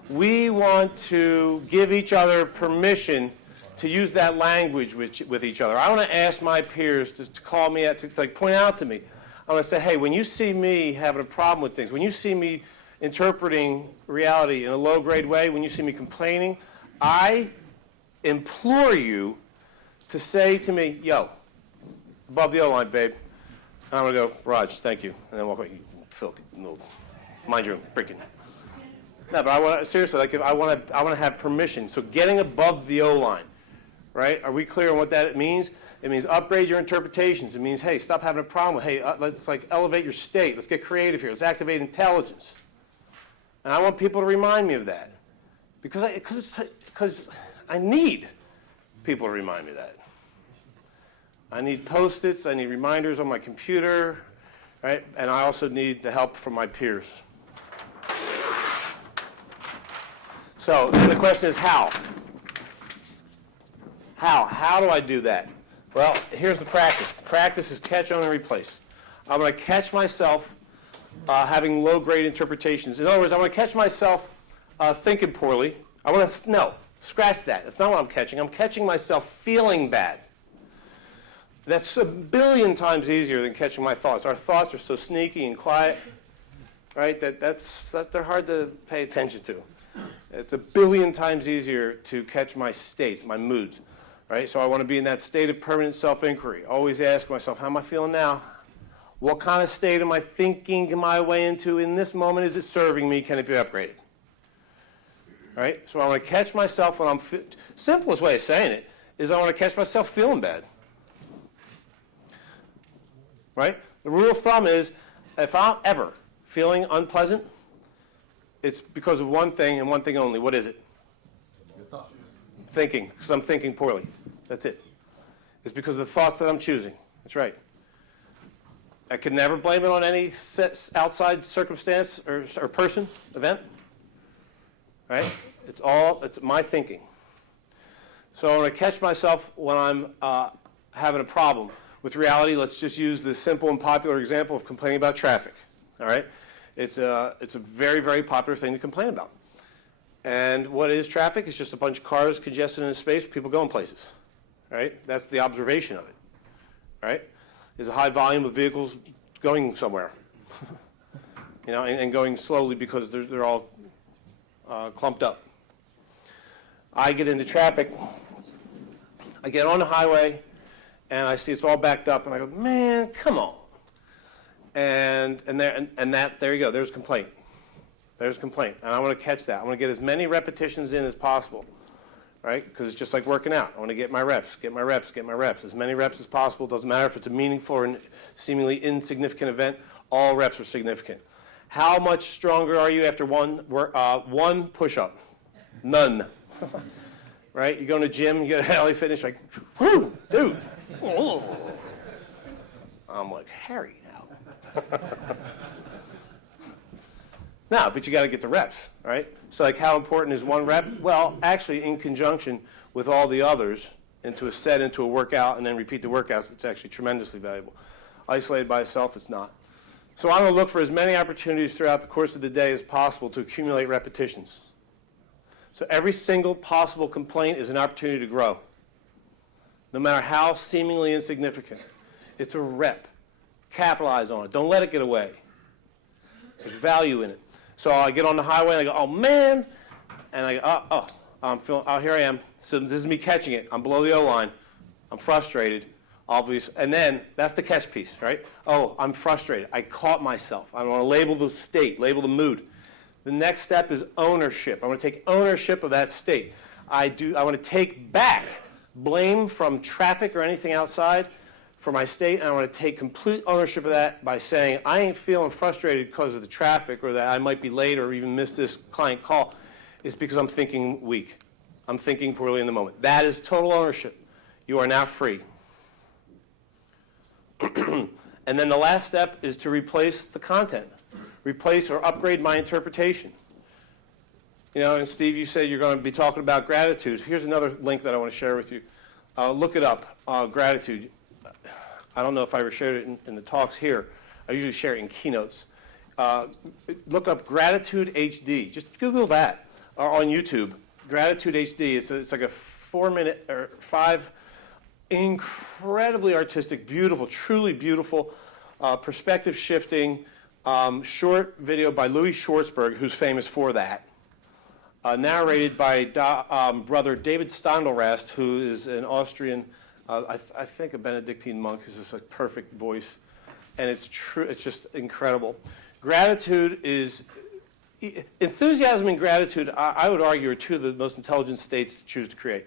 We want to give each other permission to use that language with each other. I want to ask my peers to call me out, to point out to me. I want to say, hey, when you see me having a problem with things, when you see me interpreting reality in a low-grade way, when you see me complaining, I implore you to say to me, yo, above the O-line, babe. And I'm going to go, Raj, thank you. And then walk away, you filthy little, mind your own freaking. No, but I want to, seriously, like, I want to have permission. So getting above the O-line, right? Are we clear on what that means? It means upgrade your interpretations. It means, hey, stop having a problem. Hey, let's elevate your state. Let's get creative here. Let's activate intelligence. And I want people to remind me of that. Because I need people to remind me of that. I need Post-its. I need reminders on my computer. Right? And I also need the help from my peers. So then the question is how? How do I do that? Well, here's the practice. The practice is catch, own, and replace. I'm going to catch myself having low-grade interpretations. In other words, I'm going to catch myself thinking poorly. No, scratch that. That's not what I'm catching. I'm catching myself feeling bad. That's a billion times easier than catching my thoughts. Our thoughts are so sneaky and quiet, right? They're hard to pay attention to. It's a billion times easier to catch my states, my moods. Right? So I want to be in that state of permanent self-inquiry. Always ask myself, how am I feeling now? What kind of state am I thinking my way into in this moment? Is it serving me? Can it be upgraded? Right? So I want to catch myself when I'm simplest way of saying it is I want to catch myself feeling bad. Right? The rule of thumb is if I'm ever feeling unpleasant, it's because of one thing and one thing only. What is it? Thinking, because I'm thinking poorly. That's it. It's because of the thoughts that I'm choosing. That's right. I could never blame it on any outside circumstance or person, event. Right? It's my thinking. So I want to catch myself when I'm having a problem with reality. Let's just use the simple and popular example of complaining about traffic. All right? It's a very, very popular thing to complain about. And what is traffic? It's just a bunch of cars congested in a space with people going places, right? That's the observation of it, right? There's a high volume of vehicles going somewhere, and going slowly because they're all clumped up. I get into traffic. I get on the highway, and I see it's all backed up, and I go, man, come on. And there you go. There's complaint. There's complaint, and I want to catch that. I want to get as many repetitions in as possible, right? Because it's just like working out. I want to get my reps, get my reps, get my reps. As many reps as possible. Doesn't matter if it's a meaningful or seemingly insignificant event. All reps are significant. How much stronger are you after one push-up? None. Right? You go in the gym, you get a LA Fitness, like, whoo, dude. I'm like, Harry now. No, but you got to get the reps, right? So like how important is one rep? Well, actually in conjunction with all the others into a workout and then repeat the workouts, it's actually tremendously valuable. Isolated by itself, it's not. So I'm going to look for as many opportunities throughout the course of the day as possible to accumulate repetitions. So every single possible complaint is an opportunity to grow, no matter how seemingly insignificant. It's a rep. Capitalize on it. Don't let it get away. There's value in it. So I get on the highway and I go, oh man, and I go, here I am. So this is me catching it. I'm below the O line. I'm frustrated, obvious. And then that's the catch piece, right? Oh, I'm frustrated. I caught myself. I want to label the state, label the mood. The next step is ownership. I want to take ownership of that state. I want to take back blame from traffic or anything outside for my state, and I want to take complete ownership of that by saying I ain't feeling frustrated because of the traffic or that I might be late or even miss this client call. It's because I'm thinking weak. I'm thinking poorly in the moment. That is total ownership. You are now free. And then the last step is to replace the content. Replace or upgrade my interpretation. You know, and Steve, you said you're going to be talking about gratitude. Here's another link that I want to share with you. Look it up, gratitude. I don't know if I ever shared it in the talks here. I usually share it in keynotes. Look up Gratitude HD. Just Google that or on YouTube. Gratitude HD. It's like a 4-minute or 5 incredibly artistic, beautiful, truly beautiful, perspective shifting, short video by Louis Schwartzberg, who's famous for that. Narrated by brother David Steindl-Rast, who is an Austrian, I think a Benedictine monk, who's just a perfect voice. And it's true, it's just incredible. Gratitude is, enthusiasm and gratitude, I would argue, are two of the most intelligent states to choose to create.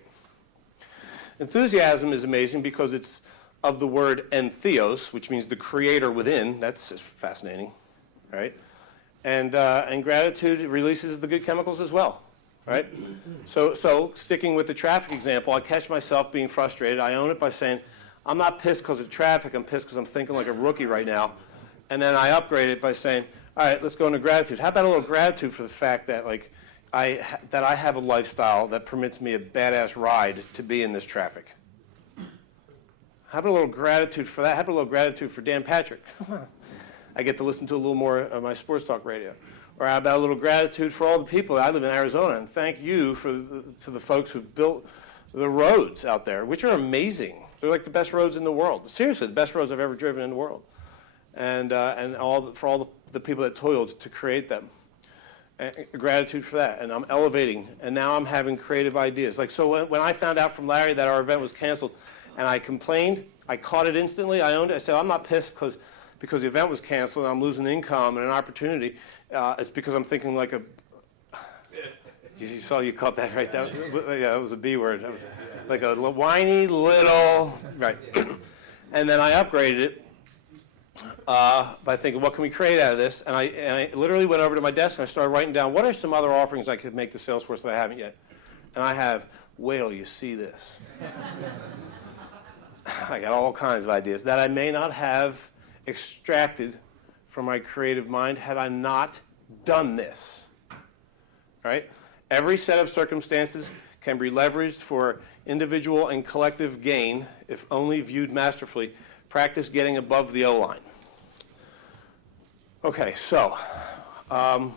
Enthusiasm is amazing because it's of the word entheos, which means the creator within. That's just fascinating, right? And gratitude releases the good chemicals as well, right? So sticking with the traffic example, I catch myself being frustrated. I own it by saying, I'm not pissed because of traffic. I'm pissed because I'm thinking like a rookie right now. And then I upgrade it by saying, all right, let's go into gratitude. How about a little gratitude for the fact that I have a lifestyle that permits me a badass ride to be in this traffic? How about a little gratitude for that? How about a little gratitude for Dan Patrick? I get to listen to a little more of my sports talk radio. Or how about a little gratitude for all the people? I live in Arizona, and thank you to the folks who built the roads out there, which are amazing. They're like the best roads in the world. Seriously, the best roads I've ever driven in the world. And for all the people that toiled to create them. Gratitude for that. And I'm elevating, and now I'm having creative ideas. Like, so when I found out from Larry that our event was canceled, and I complained, I caught it instantly, I owned it. I said, I'm not pissed because the event was canceled and I'm losing income and an opportunity. It's because I'm thinking like a, you caught that right? That was a B word. That was like a whiny little, right. And then I upgraded it by thinking, what can we create out of this? And I literally went over to my desk and I started writing down, what are some other offerings I could make to Salesforce that I haven't yet? And I have, wait till you see this. I got all kinds of ideas that I may not have extracted from my creative mind had I not done this, right? Every set of circumstances can be leveraged for individual and collective gain if only viewed masterfully. Practice getting above the O line. Okay, so, you want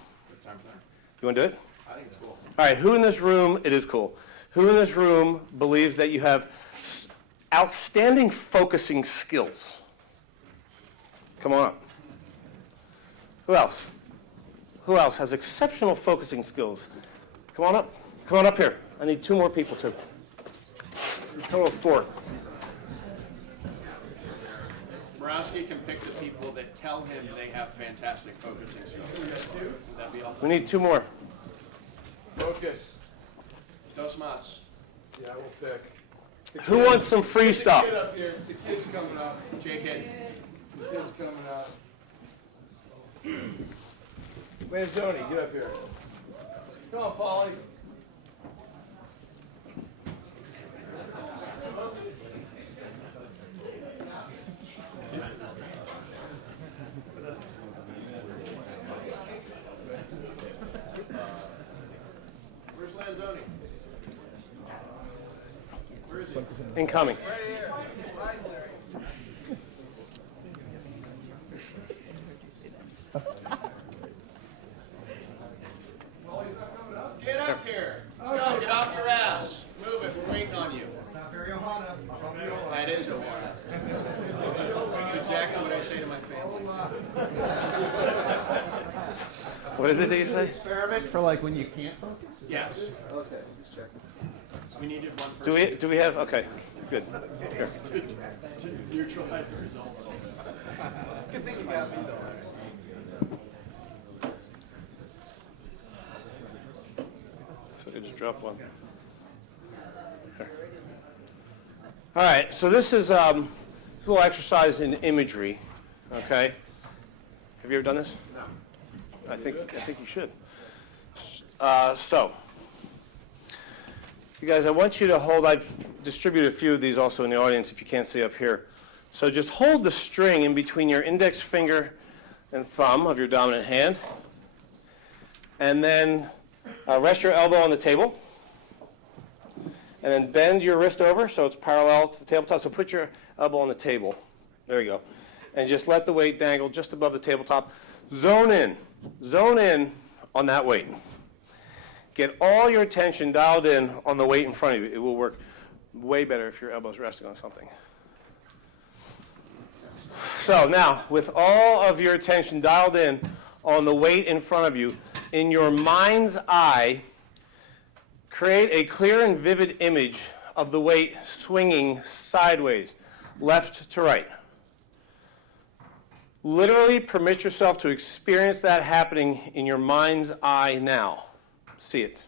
to do it? I think it's cool. All right, who in this room, it is cool, who in this room believes that you have outstanding focusing skills? Come on up. Who else? Who else has exceptional focusing skills? Come on up. Come on up here. I need 2 more people too. A total of 4. Borowski can pick the people that tell him they have fantastic focusing skills. That'd be helpful. We need 2 more. Focus. Dos mas. Yeah, we'll pick. Who wants some free stuff? The kid up here. The kid's coming up. JK. The kid's coming up. Lanzoni, get up here. Come on, Paulie. Incoming. Get up here. Let's go. Get off your ass. Move it. We're waiting on you. It's not very Ohana. That is Ohana. That's exactly what I say to my family. What is it that you say? Experiment for like when you can't focus? Yes. Okay, just checking. We needed one person. Do we have, okay, good. Here. To neutralize the results. Good thing you got me though. If I just drop one. Here. All right, so this is a little exercise in imagery, okay? Have you ever done this? No. I think you should. So, you guys, I want you to hold, I've distributed a few of these also in the audience if you can't see up here. So just hold the string in between your index finger and thumb of your dominant hand, and then rest your elbow on the table, and then bend your wrist over so it's parallel to the tabletop. So put your elbow on the table. There you go. And just let the weight dangle just above the tabletop. Zone in on that weight. Get all your attention dialed in on the weight in front of you. It will work way better if your elbow's resting on something. So now, with all of your attention dialed in on the weight in front of you, in your mind's eye, create a clear and vivid image of the weight swinging sideways, left to right. Literally permit yourself to experience that happening in your mind's eye now. See it.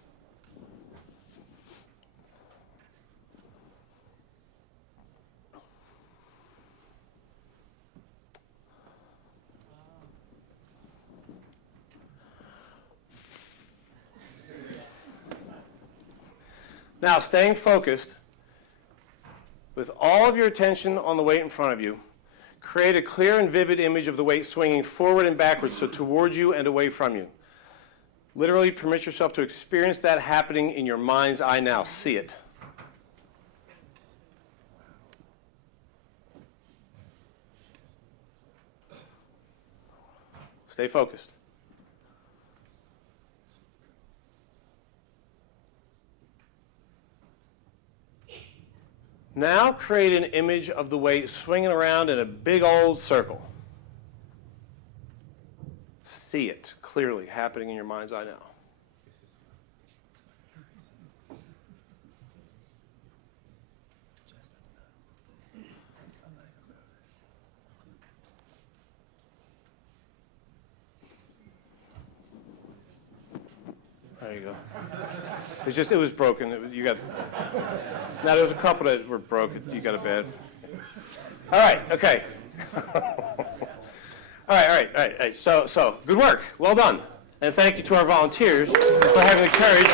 Now, staying focused, with all of your attention on the weight in front of you, create a clear and vivid image of the weight swinging forward and backwards, so towards you and away from you. Literally permit yourself to experience that happening in your mind's eye now. See it. Stay focused. Now create an image of the weight swinging around in a big old circle. See it clearly happening in your mind's eye now. There you go. It was broken. You got. Now there's a couple that were broke. You got a bad. All right. Okay. All right. So good work. Well done. And thank you to our volunteers for having the courage.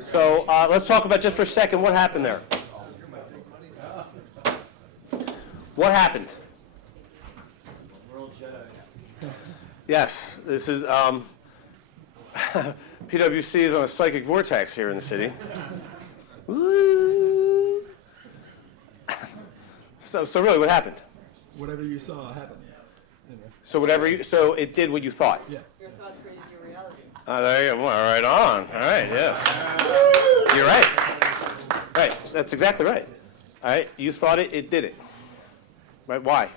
So let's talk about just for a second what happened there. What happened? Yes, this is PWC is on a psychic vortex here in the city. Woo. So really, what happened? Whatever you saw happened. Anyway. So it did what you thought. Yeah. Your thoughts created your reality. There you go. Well, right on. All right. Yes. You're right. Right. That's exactly right. All right. You thought it. It did it. Right. Why?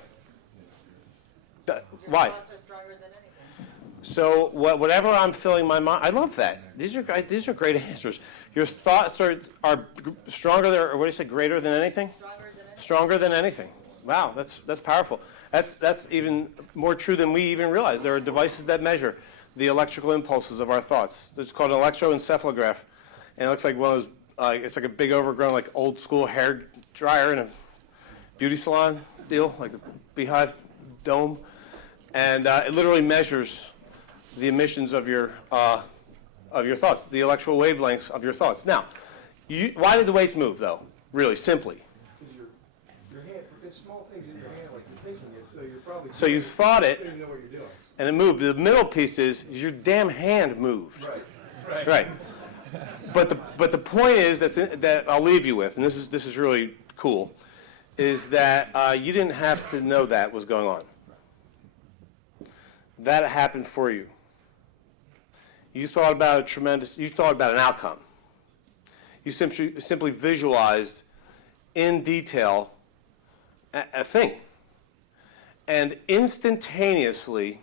Why? So whatever I'm filling my mind, I love that. These are great answers. Your thoughts are stronger than, or what do you say, greater than anything? Stronger than anything. Wow, that's powerful. That's even more true than we even realize. There are devices that measure the electrical impulses of our thoughts. It's called an electroencephalograph, and it looks like one of those. It's like a big overgrown, like old school hair dryer in a beauty salon deal, like a beehive dome, and it literally measures the emissions of your thoughts, the electrical wavelengths of your thoughts. Now, why did the weights move, though? Really, simply. Your hand, it's small things in your hand, like you're thinking it, so you're probably. So you thought it, You don't even know what you're doing. and it moved. The middle piece is your damn hand moved. Right. Right. But the point is that I'll leave you with, and this is really cool, is that you didn't have to know that was going on. That happened for you. You thought about you thought about an outcome. You simply visualized in detail a thing. And instantaneously,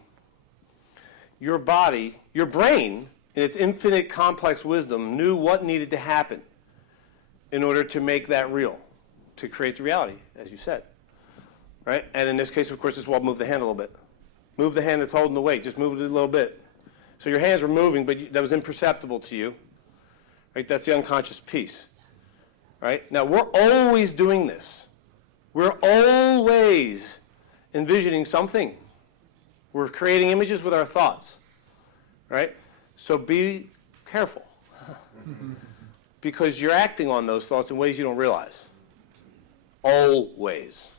your body, your brain, in its infinite complex wisdom, knew what needed to happen in order to make that real, to create the reality, as you said. Right? And in this case, of course, this will move the hand a little bit. Move the hand that's holding the weight. Just move it a little bit. So your hands were moving, but that was imperceptible to you. Right? That's the unconscious piece. Right? Now, we're always doing this. We're always envisioning something. We're creating images with our thoughts. Right? So be careful. Because you're acting on those thoughts in ways you don't realize. Always.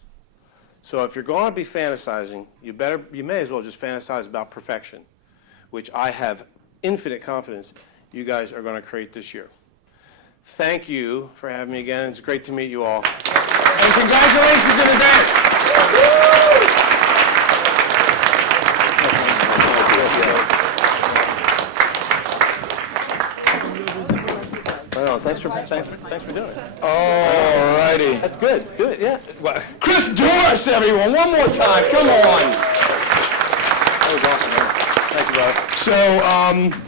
So if you're going to be fantasizing, you may as well just fantasize about perfection, which I have infinite confidence you guys are going to create this year. Thank you for having me again. It's great to meet you all. And congratulations in advance. Well, thanks for doing it. All righty. That's good. Do it, yeah. Chris Doris, everyone, one more time. Come on. That was awesome, man. Thank you, brother. So,